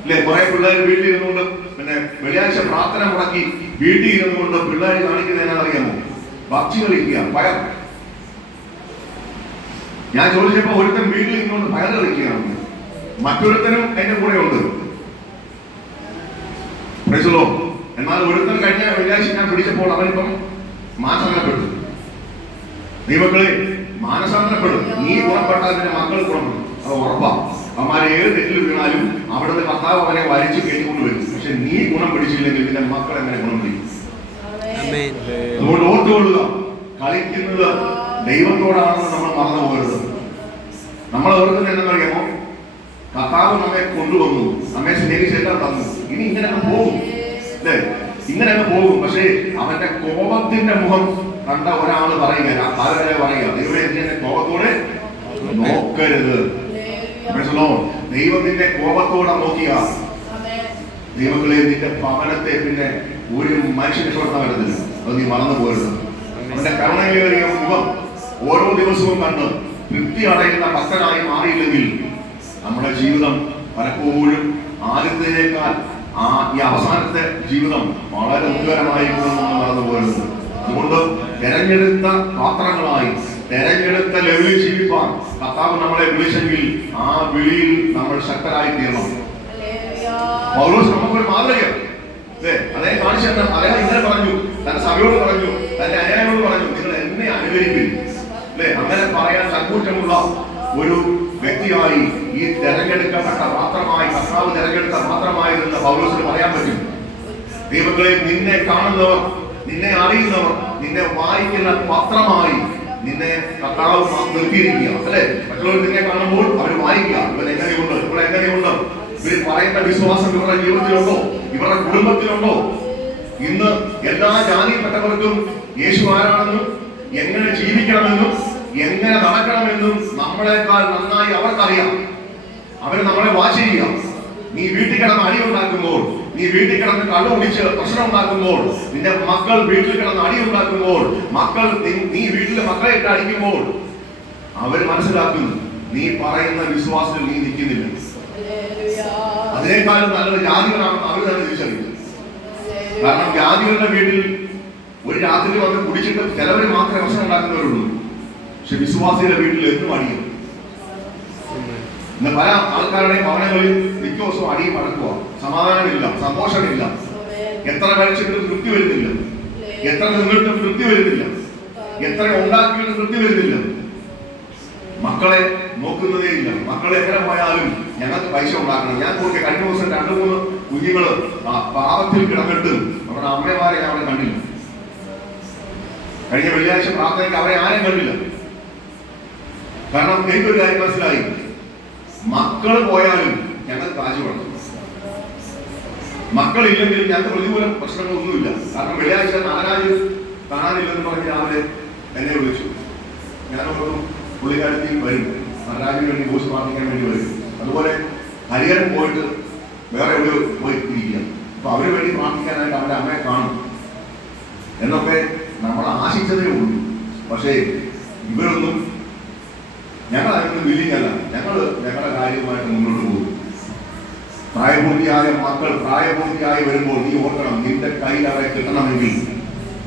അല്ലെ. കുറെ പിള്ളേർ വീട്ടിൽ ഇരുന്നുകൊണ്ട് പിന്നെ വെള്ളിയാഴ്ച പ്രാർത്ഥന മുടക്കി വീട്ടിൽ ഇരുന്നുകൊണ്ട് പിള്ളേർ കാണിക്കുന്നതിനറിയാമോ? ഭക്തി കളിക്കുക, പയർ. ഞാൻ ചോദിച്ചപ്പോ ഒരുത്തൻ വീട്ടിൽ ഇരുന്നുകൊണ്ട് പയർ കളിക്കുകയാണ്, മറ്റൊരുത്തനും എന്റെ കൂടെ ഉണ്ട്. എന്നാൽ ഒരുത്തൻ കഴിഞ്ഞ വെള്ളിയാഴ്ച ഞാൻ പിടിച്ചപ്പോൾ അവനിപ്പം മാനസാന്തരപ്പെട്ടു. ദൈവങ്ങളെ മാനസാന്തരപ്പെടും. നീ ഗുണപ്പെട്ടാൽ നിന്റെ മക്കൾ ഗുണപ്പെടും, അത് ഉറപ്പാ. അവന്മാരെ ഏത് തെറ്റിൽ വീണാലും അവിടുന്ന് കർത്താവ് അവനെ വലിച്ചു കെട്ടിക്കൊണ്ട് വരും. പക്ഷെ നീ ഗുണം പിടിച്ചില്ലെങ്കിൽ നിന്റെ മക്കൾ എങ്ങനെ ഗുണം പിടിക്കും? അതുകൊണ്ട് ഓർത്തുകൊള്ളുക, കളിക്കുന്നത് ദൈവത്തോടാണെന്ന് നമ്മൾ മറന്നു പോകരുത്. നമ്മൾ ഓർക്കുന്നത് എന്താണെന്നറിയാമോ? കർത്താവ് നമ്മെ കൊണ്ടുവന്നു, നമ്മെ സ്നേഹിച്ചെല്ലാം തന്നു. ഇനി ഇങ്ങനെ പോകും അല്ലേ, ഇങ്ങനെ പോകും. പക്ഷേ അവന്റെ കോപത്തിന്റെ മുഖം കണ്ട ഒരാള് പറയുക, ദൈവമേ എന്നെ കോപത്തോടെ നോക്കരുത്. ദൈവത്തിന്റെ കോപത്തോടെ നോക്കിയ ദൈവങ്ങളെ നിന്റെ ഭവനത്തെ പിന്നെ ഒരു മനുഷ്യനെ രക്ഷപ്പെടുത്താൻ പറ്റത്തില്ല. അത് നീ മറന്നു പോകരുത്. അവന്റെ കരുണയേറിയ മുഖം ഓരോ ദിവസവും കണ്ട് തൃപ്തി അടയുന്ന ഭക്തനായി മാറിയില്ലെങ്കിൽ നമ്മുടെ ജീവിതം പലപ്പോഴും ആദ്യത്തേക്കാൾ ഈ അവസാനത്തെ ജീവിതം വളരെ ദുഃഖകരമായിരിക്കും നമ്മൾ മറന്നു പോകരുത്. അതുകൊണ്ട് തെരഞ്ഞെടുത്ത പാത്രങ്ങളായി തെരഞ്ഞെടുത്ത ലെവലിൽ ജീവിപ്പാൻ കർത്താവ് നമ്മളെ വിളിച്ചെങ്കിൽ ആ വിളിയിൽ നമ്മൾ ശക്തരായി തീരണം. പൗലോസ് നമുക്കൊരു മാതൃകയാണ്. അദ്ദേഹം കാണിച്ചു തന്നെ അദ്ദേഹം ഇങ്ങനെ പറഞ്ഞു, തന്റെ സഭയോട് പറഞ്ഞു, തന്റെ അനുയായികളോട് പറഞ്ഞു, നിങ്ങൾ എന്നെ അനുകരിപ്പിൻ. അല്ലെ, അങ്ങനെ പറയാൻ ചങ്കൂറ്റമുള്ള ഒരു വ്യക്തിയായി ഈ തെരഞ്ഞെടുക്കപ്പെട്ട പാത്രമായി കർത്താവ് തെരഞ്ഞെടുത്ത പാത്രമായിരുന്ന പൗലോസിന് പറയാൻ പറ്റും. ദൈവങ്ങളെ നിന്നെ കാണുന്നവർ, നിന്നെ അറിയുന്നവർ, നിന്നെ വായിക്കുന്ന പത്രമായി നിന്നെ കർത്താവ് നിർത്തിയിരിക്കുക. അല്ലെ, മറ്റുള്ളവർ നിന്നെ കാണുമ്പോൾ അവർ വായിക്കുക, ഇവൻ എങ്ങനെയുണ്ട്, ഇവിടെ എങ്ങനെയുണ്ട്, ഇവർ പറയുന്ന വിശ്വാസം ഇവരുടെ ജീവിതത്തിലുണ്ടോ, ഇവരുടെ കുടുംബത്തിലുണ്ടോ. ഇന്ന് എല്ലാ ജാതിയിൽപ്പെട്ടവർക്കും യേശു ആരാണെന്നും എങ്ങനെ ജീവിക്കണമെന്നും എങ്ങനെ നടക്കണമെന്നും നമ്മളെക്കാൾ നന്നായി അവർക്കറിയാം. അവര് നമ്മളെ വാച്ച് ചെയ്യുക. നീ വീട്ടിൽ കിടന്ന് അടി ഉണ്ടാക്കുമ്പോൾ, നീ വീട്ടിൽ കിടന്ന് കള്ളു കുടിച്ച് പ്രശ്നം ഉണ്ടാക്കുമ്പോൾ, നിന്റെ മക്കൾ വീട്ടിൽ കിടന്ന് അടി ഉണ്ടാക്കുമ്പോൾ, നീ വീട്ടിലെ മക്കളെ ഇട്ട് അടിക്കുമ്പോൾ അവര് മനസ്സിലാക്കുന്നു നീ പറയുന്ന വിശ്വാസത്തിൽ നീ നിൽക്കുന്നില്ല. അതിനേക്കാളും നല്ലത് ജാതികളാണെന്ന് അവർ തന്നെ തിരിച്ചറിയുന്നു. കാരണം ജാതികളുടെ വീട്ടിൽ ഒരു രാത്രി വന്ന് കുടിച്ചിട്ട് ചിലവർ മാത്രമേ പ്രശ്നം ഉണ്ടാക്കുന്നവരുള്ളൂ. പക്ഷെ വിശ്വാസിയുടെ വീട്ടിൽ എന്നും അടിയും. ഇന്ന് പല ആൾക്കാരുടെയും ഭവനങ്ങളിൽ മിക്ക ദിവസവും അടിയും അടക്കുക, സമാധാനമില്ല, സന്തോഷമില്ല. എത്ര കഴിച്ചിട്ടും തൃപ്തി വരുന്നില്ല, എത്ര നിന്നിട്ടും തൃപ്തി വരുന്നില്ല, എത്ര ഉണ്ടാക്കിയിട്ടും തൃപ്തി വരുന്നില്ല. മക്കളെ നോക്കുന്നതേ ഇല്ല. മക്കളെ എങ്ങനെ പോയാലും ഞങ്ങൾക്ക് പൈസ ഉണ്ടാക്കണം. ഞാൻ നോക്കിയ കഴിഞ്ഞ ദിവസം 2-3 കുഞ്ഞുങ്ങള് പാപത്തിൽ കിടന്നിട്ടും അവരുടെ അമ്മമാരെ ഞാൻ അവിടെ കണ്ടില്ല. കഴിഞ്ഞ വെള്ളിയാഴ്ച പ്രാർത്ഥനയ്ക്ക് അവരെ ആരെയും കണ്ടില്ല. കാരണം എനിക്കൊരു കാര്യം മനസ്സിലായി, മക്കള് പോയാലും ഞങ്ങൾ കാശ് വേണം. മക്കളില്ലെങ്കിൽ ഞങ്ങൾക്ക് പ്രതികൂല പ്രശ്നങ്ങളൊന്നുമില്ല. കാരണം വെള്ളിയാഴ്ച നാരാജ് കാണാനില്ലെന്ന് പറഞ്ഞ് രാവിലെ എന്നെ വിളിച്ചു. ഞാനൊരു പുള്ളിക്കാരത്തിൽ വരും, നാരാജിന് വേണ്ടി പോസ്റ്റ് പ്രാർത്ഥിക്കാൻ വേണ്ടി വരും. അതുപോലെ ഹരിഹരൻ പോയിട്ട് വേറെ എവിടെ പോയി ഇരിക്കുക. അപ്പൊ അവര് വേണ്ടി പ്രാർത്ഥിക്കാനായിട്ട് അവരുടെ അമ്മയെ കാണും എന്നൊക്കെ നമ്മൾ ആശിച്ചതേ ഉള്ളൂ. പക്ഷേ ഇവരൊന്നും, ഞങ്ങളതിനൊന്നും വില്ലിങ് അല്ല. ഞങ്ങളുടെ കാര്യമായിട്ട് മുന്നോട്ട് പോകും. പ്രായപൂർത്തിയായ മക്കൾ പ്രായപൂർത്തിയായി വരുമ്പോൾ നീ ഓർക്കണം, നിന്റെ കയ്യിൽ അവരെ കിട്ടണമെങ്കിൽ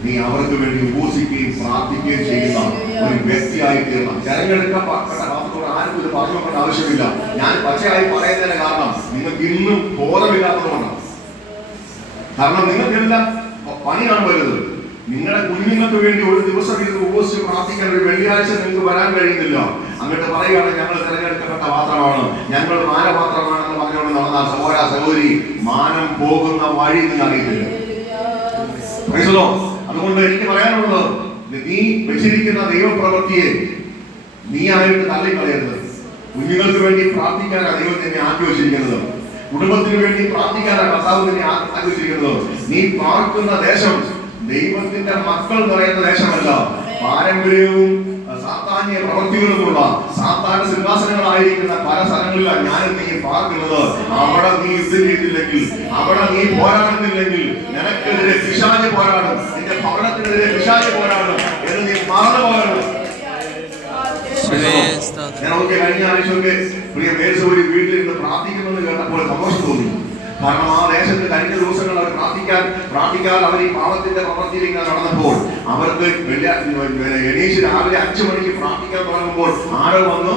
നീ അവർക്ക് വേണ്ടി ഉപസിക്കുകയും പ്രാർത്ഥിക്കുകയും ചെയ്യുന്ന ഒരു വ്യക്തിയായി തീർണം. തെരഞ്ഞെടുക്കപ്പെട്ട പാത്രത്തോട് ആർക്കും ഇത് പറഞ്ഞു നോക്കേണ്ട ആവശ്യമില്ല. ഞാൻ പച്ചയായി പറയുന്നതിന് കാരണം നിങ്ങൾക്ക് ഇന്നും ബോധമില്ലാത്തതുകൊണ്ടാണ്. കാരണം നിങ്ങൾക്കെല്ലാം പണിയാണ് വരുന്നത്. നിങ്ങളുടെ കുഞ്ഞുങ്ങൾക്ക് വേണ്ടി ഒരു ദിവസം ഇത് ഉപസിച്ച് പ്രാർത്ഥിക്കാൻ ഒരു വെള്ളിയാഴ്ച നിങ്ങൾക്ക് വരാൻ കഴിയുന്നില്ല. അങ്ങോട്ട് പറയുകയാണ് ഞങ്ങൾ തിരഞ്ഞെടുക്കപ്പെട്ട പാത്രമാണ്, ഞങ്ങൾ മാനപാത്രമാണെന്ന് പറഞ്ഞുകൊണ്ട് നടന്നാൽ സഹോദര സഹോദരി, മാനം പോകുന്ന വഴി നിങ്ങൾ അറിയില്ല. അതുകൊണ്ട് എനിക്ക് പറയാനുള്ളത്, നീ വെച്ചിരിക്കുന്ന ദൈവപ്രവൃത്തിയെ നീ ആയിട്ട് തള്ളിക്കളയരുത്. കുഞ്ഞുങ്ങൾക്ക് വേണ്ടി പ്രാർത്ഥിക്കാനാണ് ദൈവം തന്നെ ആക്കി വെച്ചിരിക്കുന്നത്. കുടുംബത്തിന് വേണ്ടി പ്രാർത്ഥിക്കാനാണ് കർത്താവ് തന്നെ ആക്കി വെച്ചിരിക്കുന്നത്. നീ പാർക്കുന്ന ദേശം ദൈവത്തിന്റെ മക്കൾ പറയുന്ന ദേശമല്ല. പാരമ്പര്യവും സാത്താന്യ പ്രവൃത്തികളുമുള്ള സാത്താന സിംഹാസനങ്ങളായിരിക്കുന്ന പല സ്ഥലങ്ങളിലാണ് ഞാനും നീ പാർക്കുന്നത്. അവിടെ നീ യുദ്ധം ചെയ്തില്ലെങ്കിൽ, അവിടെ നീ പോരാടുന്നില്ലെങ്കിൽ നിനക്കെതിരെ പിശാച് പോരാടും, നിന്റെ ഭവനത്തിനെതിരെ പിശാച് പോരാടും എന്ന് നീ മറന്നു പോകരുത്. ഞാനൊക്കെ കഴിഞ്ഞ ആഴ്ചയൊക്കെ പ്രിയ മേൽസൂരി വീട്ടിലിരുന്ന് പ്രാർത്ഥിക്കുമെന്ന് കേട്ടപ്പോൾ സന്തോഷം തോന്നി. കാരണം ആ ദേശത്ത് കഴിഞ്ഞ ദിവസങ്ങൾ അവർ പ്രാർത്ഥിക്കാൻ അവർ ഈ പാവത്തിന്റെ പ്രവൃത്തിയിലേക്ക് നടന്നപ്പോൾ അവർക്ക് എണീച്ച് രാവിലെ 5 മണിക്ക് പ്രാർത്ഥിക്കാൻ തുടങ്ങുമ്പോൾ ആരോ വന്ന്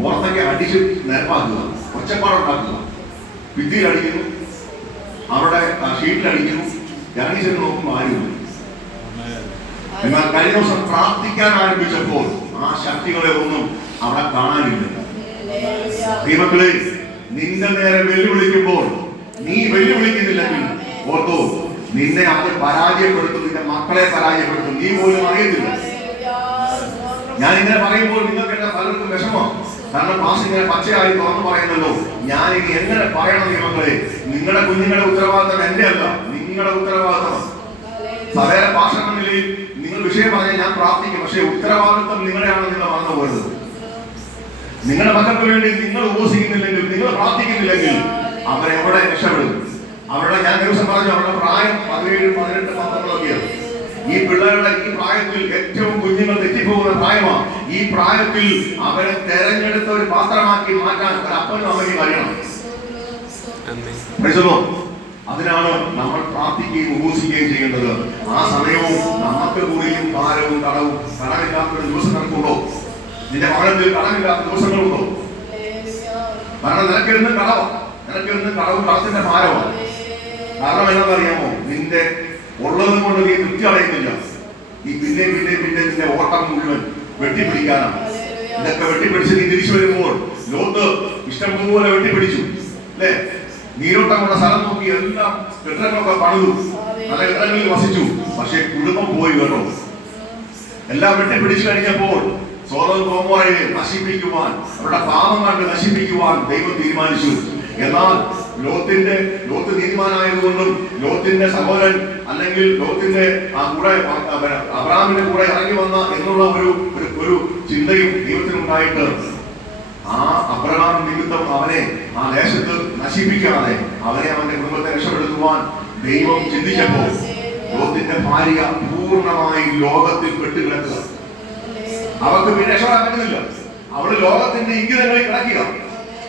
പുറത്തൊക്കെ അടിച്ച് നിരപ്പാക്കുക, ഒച്ചപ്പാടുണ്ടാക്കുക, ഭിത്തിയിലടിക്കുന്നു, അവിടെ ഷീറ്റിലടിക്കുന്നു. ഞാനീശന് നോക്കുമ്പോൾ ആരുമില്ല. എന്നാൽ കഴിഞ്ഞ ദിവസം പ്രാർത്ഥിക്കാൻ ആരംഭിച്ചപ്പോൾ ആ ശക്തികളെ ഒന്നും അവിടെ കാണാനില്ല. ദൈവങ്ങളെ, നിന്റെ നേരെ വെല്ലുവിളിക്കുമ്പോൾ നീ വെല്ലുവിളിക്കുന്നില്ലെങ്കിൽ ഓർത്തോ, നിന്നെ അത് പരാജയപ്പെടുത്തും, നിന്റെ മക്കളെ പരാജയപ്പെടുത്തും, നീ പോലും അറിയത്തില്ല. ഞാൻ ഇങ്ങനെ പറയുമ്പോൾ നിങ്ങൾക്ക് എന്നെ പലർക്കും വിഷമം. കാരണം മാസം ഇങ്ങനെ പച്ചയായി തുറന്നു പറയുന്നല്ലോ. ഞാൻ ഇനി എങ്ങനെ പറയണം ദൈവങ്ങളെ? നിങ്ങളുടെ കുഞ്ഞുങ്ങളുടെ ഉത്തരവാദിത്തം എന്റെ അല്ല, നിങ്ങളുടെ ഉത്തരവാദിത്തം. സവേര ഭാഷണങ്ങളിൽ നിങ്ങൾ വിഷയം പറഞ്ഞാൽ ഞാൻ പ്രാർത്ഥിക്കും, പക്ഷേ ഉത്തരവാദിത്വം നിങ്ങളുടെയാണ്. നിങ്ങൾ മറന്നു പോയത്. നിങ്ങളുടെ മക്കൾക്ക് വേണ്ടി നിങ്ങൾ ഉപസിക്കുന്നില്ലെങ്കിൽ, നിങ്ങൾ പ്രാർത്ഥിക്കുന്നില്ലെങ്കിൽ അവരെവിടെ രക്ഷപ്പെടും? അവരുടെ, ഞാൻ ദിവസം പറഞ്ഞു, അവരുടെ പ്രായം 17, 18, 19 ഒക്കെയാണ്. ഈ പിള്ളേരുടെ ഈ പ്രായത്തിൽ ഏറ്റവും കുഞ്ഞുങ്ങൾ തെറ്റിപ്പോകുന്ന പ്രായമാണ്. ഈ പ്രായത്തിൽ അവരെ തെരഞ്ഞെടുത്ത ഒരു പാത്രമാക്കി മാറ്റാൻ ഒരു അപ്പനും അമ്മയ്ക്ക് കഴിയണം. അതിനാണ് നമ്മൾ പ്രാർത്ഥിക്കുകയും ഉപസിക്കുകയും ചെയ്യുന്നത്. ആ സമയവും നമുക്ക് കൂടിയും ഭാരവും കടമില്ലാത്തൊരു ദിവസം നിനക്കുണ്ടോ? നിന്റെ ഭവനത്തിൽ കടമില്ലാത്ത ദിവസങ്ങളുണ്ടോ? കാരണം നിനക്കിരുന്ന് കടവും കടത്തിന്റെ ഭാരമാണ്. കാരണം എന്താണെന്നറിയാമോ? നിന്റെ ഉള്ളത് കൊണ്ട് നീ തൃപ്തി അടയുന്നില്ല. നീ പിന്നെ നിന്റെ ഓട്ടം മുഴുവൻ വെട്ടിപ്പിടിക്കാനാണ്. ഇതൊക്കെ വെട്ടിപ്പിടിച്ച് നീ തിരിച്ചു വരുമ്പോൾ ലോത്ത് ഇഷ്ടംപോലെ വെട്ടിപ്പിടിച്ചു അല്ലേ? നീരോട്ടമുള്ള സ്ഥലം നോക്കി എല്ലാം കെട്ടിടങ്ങളൊക്കെ പണിതു, നല്ല കെട്ടിടങ്ങളിൽ വസിച്ചു. പക്ഷെ കുടുംബം പോയി കേട്ടോ. എല്ലാം വെട്ടിപ്പിടിച്ചു കഴിഞ്ഞപ്പോൾ സോദോം ഗൊമോറയെ നശിപ്പിക്കുവാൻ, അവരുടെ പാപം കണ്ട് നശിപ്പിക്കുവാൻ ദൈവം തീരുമാനിച്ചു. എന്നാൽ ലോത്ത് നീതിമാനായതുകൊണ്ടും ലോത്തിന്റെ സഹോദരൻ അല്ലെങ്കിൽ ലോത്തിന്റെ കൂടെ അബ്രാമിന്റെ കൂടെ ഇറങ്ങി വന്ന എന്നുള്ള ഒരു ചിന്തയും ദൈവത്തിനുണ്ടായിട്ട് ആ അബ്രഹാം നിമിത്തം അവനെ ആ ദേശത്ത് നശിപ്പിക്കാതെ അവന്റെ കുടുംബത്തെ രക്ഷപ്പെടുത്തുവാൻ ദൈവം ചിന്തിച്ചപ്പോൾ ലോത്തിന്റെ ഭാര്യ പൂർണ്ണമായി ലോകത്തിൽ പെട്ടുകിടക്കുക. അവർക്ക് പിന്നെ രക്ഷപ്പെടാൻ പറ്റുന്നില്ല. അവള് ലോകത്തിന്റെ ഇംഗിതങ്ങളിൽ കിടക്കുക.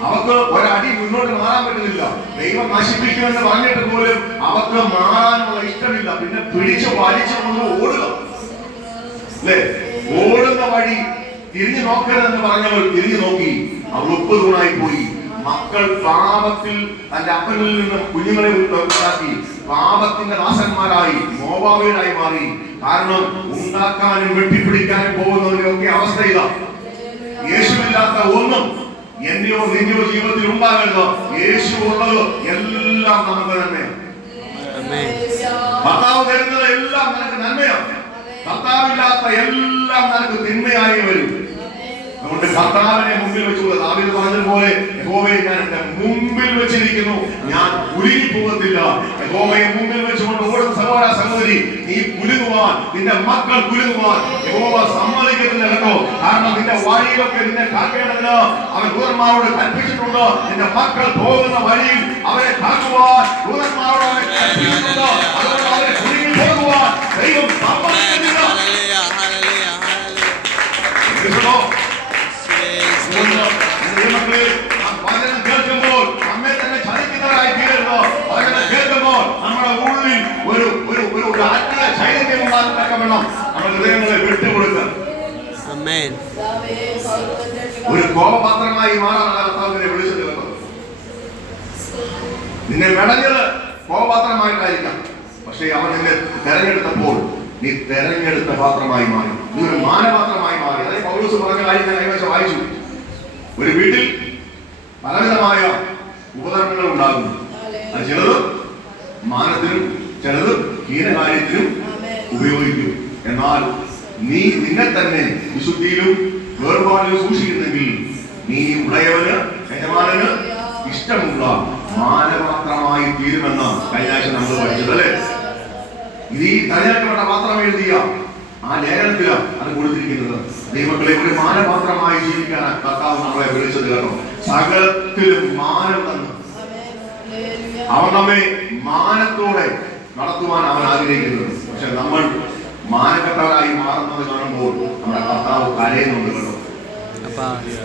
അവർക്ക് ഒരടി മുന്നോട്ട് മാറാൻ പറ്റുന്നില്ല. ദൈവം നശിപ്പിക്കുമെന്ന് പറഞ്ഞിട്ട് പോലും അവർക്ക് മാറാനുള്ള ഇഷ്ടമില്ല. പിന്നെ പിടിച്ചു വലിച്ചുകൊണ്ട് ഓടുക അല്ലേ? ഓടുന്ന വഴി തിരിഞ്ഞു നോക്കരുതെന്ന് പറഞ്ഞവൾ തിരിഞ്ഞു നോക്കി. അവൾ ഉപ്പ് തൂണായി പോയി. മക്കൾ പാപത്തിൽ തന്റെ അപ്പനിൽ നിന്ന് കുഞ്ഞുങ്ങളെ ഉണ്ടാക്കി പാപത്തിന്റെ ദാസന്മാരായി മോവാബികളായി മാറി. കാരണം ഉണ്ടാക്കാനും വെട്ടിപ്പിടിക്കാനും പോകുന്നവരൊക്കെ അവസ്ഥ ഇതാ. യേശുവില്ലാത്ത ഒന്നും എന്റെയോ നിന്റെയോ ജീവിതത്തിൽ ഉണ്ടാകരുത്. യേശു ഉള്ളത് എല്ലാം നമുക്ക് നന്മയാണ്. കർത്താവ് തരുന്നത് എല്ലാം നിനക്ക് നന്മയാണ്. കർത്താവില്ലാത്ത എല്ലാം നിനക്ക് തിന്മയായി വരും. അതുകൊണ്ട് കർത്താവിനെ മുമ്പിൽ വെച്ചുകൊണ്ട് ദാവീദ് പറഞ്ഞതുപോലെ യഹോവയെ ഞാൻ എന്റെ മുമ്പിൽ വെച്ചിരിക്കുന്നു, ഞാൻ കുലുങ്ങി പോകത്തില്ല. യഹോവയെ മുമ്പിൽ വെച്ചുകൊണ്ട് ഓടുന്ന സഹോദര സഹോദരി, നീ കുലുങ്ങുവാൻ, നിന്റെ മക്കൾ കുലുങ്ങുവാൻ യഹോവ സമ്മതിക്കത്തില്ല കേട്ടോ. കാരണം നിന്റെ വഴിയിലൊക്കെ നിന്നെ കാക്കേണ്ടതിന് അവൻ ദൂതന്മാരോട് കൽപ്പിച്ചിട്ടുണ്ട്. നിന്റെ മക്കൾ പോകുന്ന വഴിയിൽ അവരെ കാക്കുവാൻ ദൂതന്മാരോട് അവൻ കൽപ്പിച്ചിട്ടുണ്ട്. അതുകൊണ്ട് അവരെ കുലുങ്ങി പോകുവാൻ ദൈവം സമ്മതിക്കുന്നില്ല. വചനം കേൾക്കുമ്പോൾ നമ്മെ തന്നെ ചലിക്കുന്നവരായി തീരരുത്. വചനം കേൾക്കുമ്പോൾ നമ്മുടെ ഉള്ളിൽ ഒരു ആത്മീയ ചൈതന്യം ഉണ്ടാകത്തക്കവണ്ണം നമ്മുടെ ഹൃദയങ്ങളെ വിട്ടുകൊടുക്കുക. ഒരു കോപപാത്രമായി മാറാനാണ് കർത്താവിനെ വിളിച്ചത് കേട്ടോ. നിന്നെ മെടഞ്ഞത് കോപപാത്രമായിട്ടായിരിക്കാം, പക്ഷേ അവൻ നിന്നെ തെരഞ്ഞെടുത്തപ്പോൾ നീ തെരഞ്ഞെടുത്ത പാത്രമായി മാറി. നീ ഒരു മാനപാത്രമായി മാറി. അതേ പൗലോസ് പറഞ്ഞ കാര്യം ഞാൻ കൈവശം വായിച്ചു. ഒരു വീട്ടിൽ പലവിധമായ ഉപകരണങ്ങൾ ഉണ്ടാകുന്നു. അത് ചിലത് മാനത്തിനും ചിലത് ഹീനകാര്യത്തിനും ഉപയോഗിക്കും. എന്നാൽ നീ നിന്നെ തന്നെ വിശുദ്ധിയിലും വേർപാടിലും സൂക്ഷിക്കുന്നെങ്കിൽ നീ ഉടയവന് യജമാനന് ഇഷ്ടമുള്ള മാനപാത്രമായി തീരുമെന്ന് കഴിഞ്ഞ ആഴ്ച നമ്മൾ പഠിച്ചത് അല്ലേ? ഇത് ഈ തെരഞ്ഞെടുക്കപ്പെട്ട പാത്രം എഴുതിയ ആ ലേഖനത്തിലാണ് അത് കൊടുത്തിരിക്കുന്നത്. ദൈവങ്ങളെ ഒരു മാനപാത്രമായി ജീവിക്കാനാണ് കർത്താവ് നമ്മളെ വിളിച്ചത് കേട്ടോ. സകലത്തിലും മാനം തന്നു അവൻ നമ്മെ മാനത്തോടെ നടത്തുവാൻ അവൻ ആഗ്രഹിക്കുന്നത്. പക്ഷെ നമ്മൾ മാനക്കെട്ടവരായി മാറുന്നത് കാണുമ്പോൾ നമ്മുടെ കർത്താവ് കരയുന്നുണ്ട് കേട്ടോ.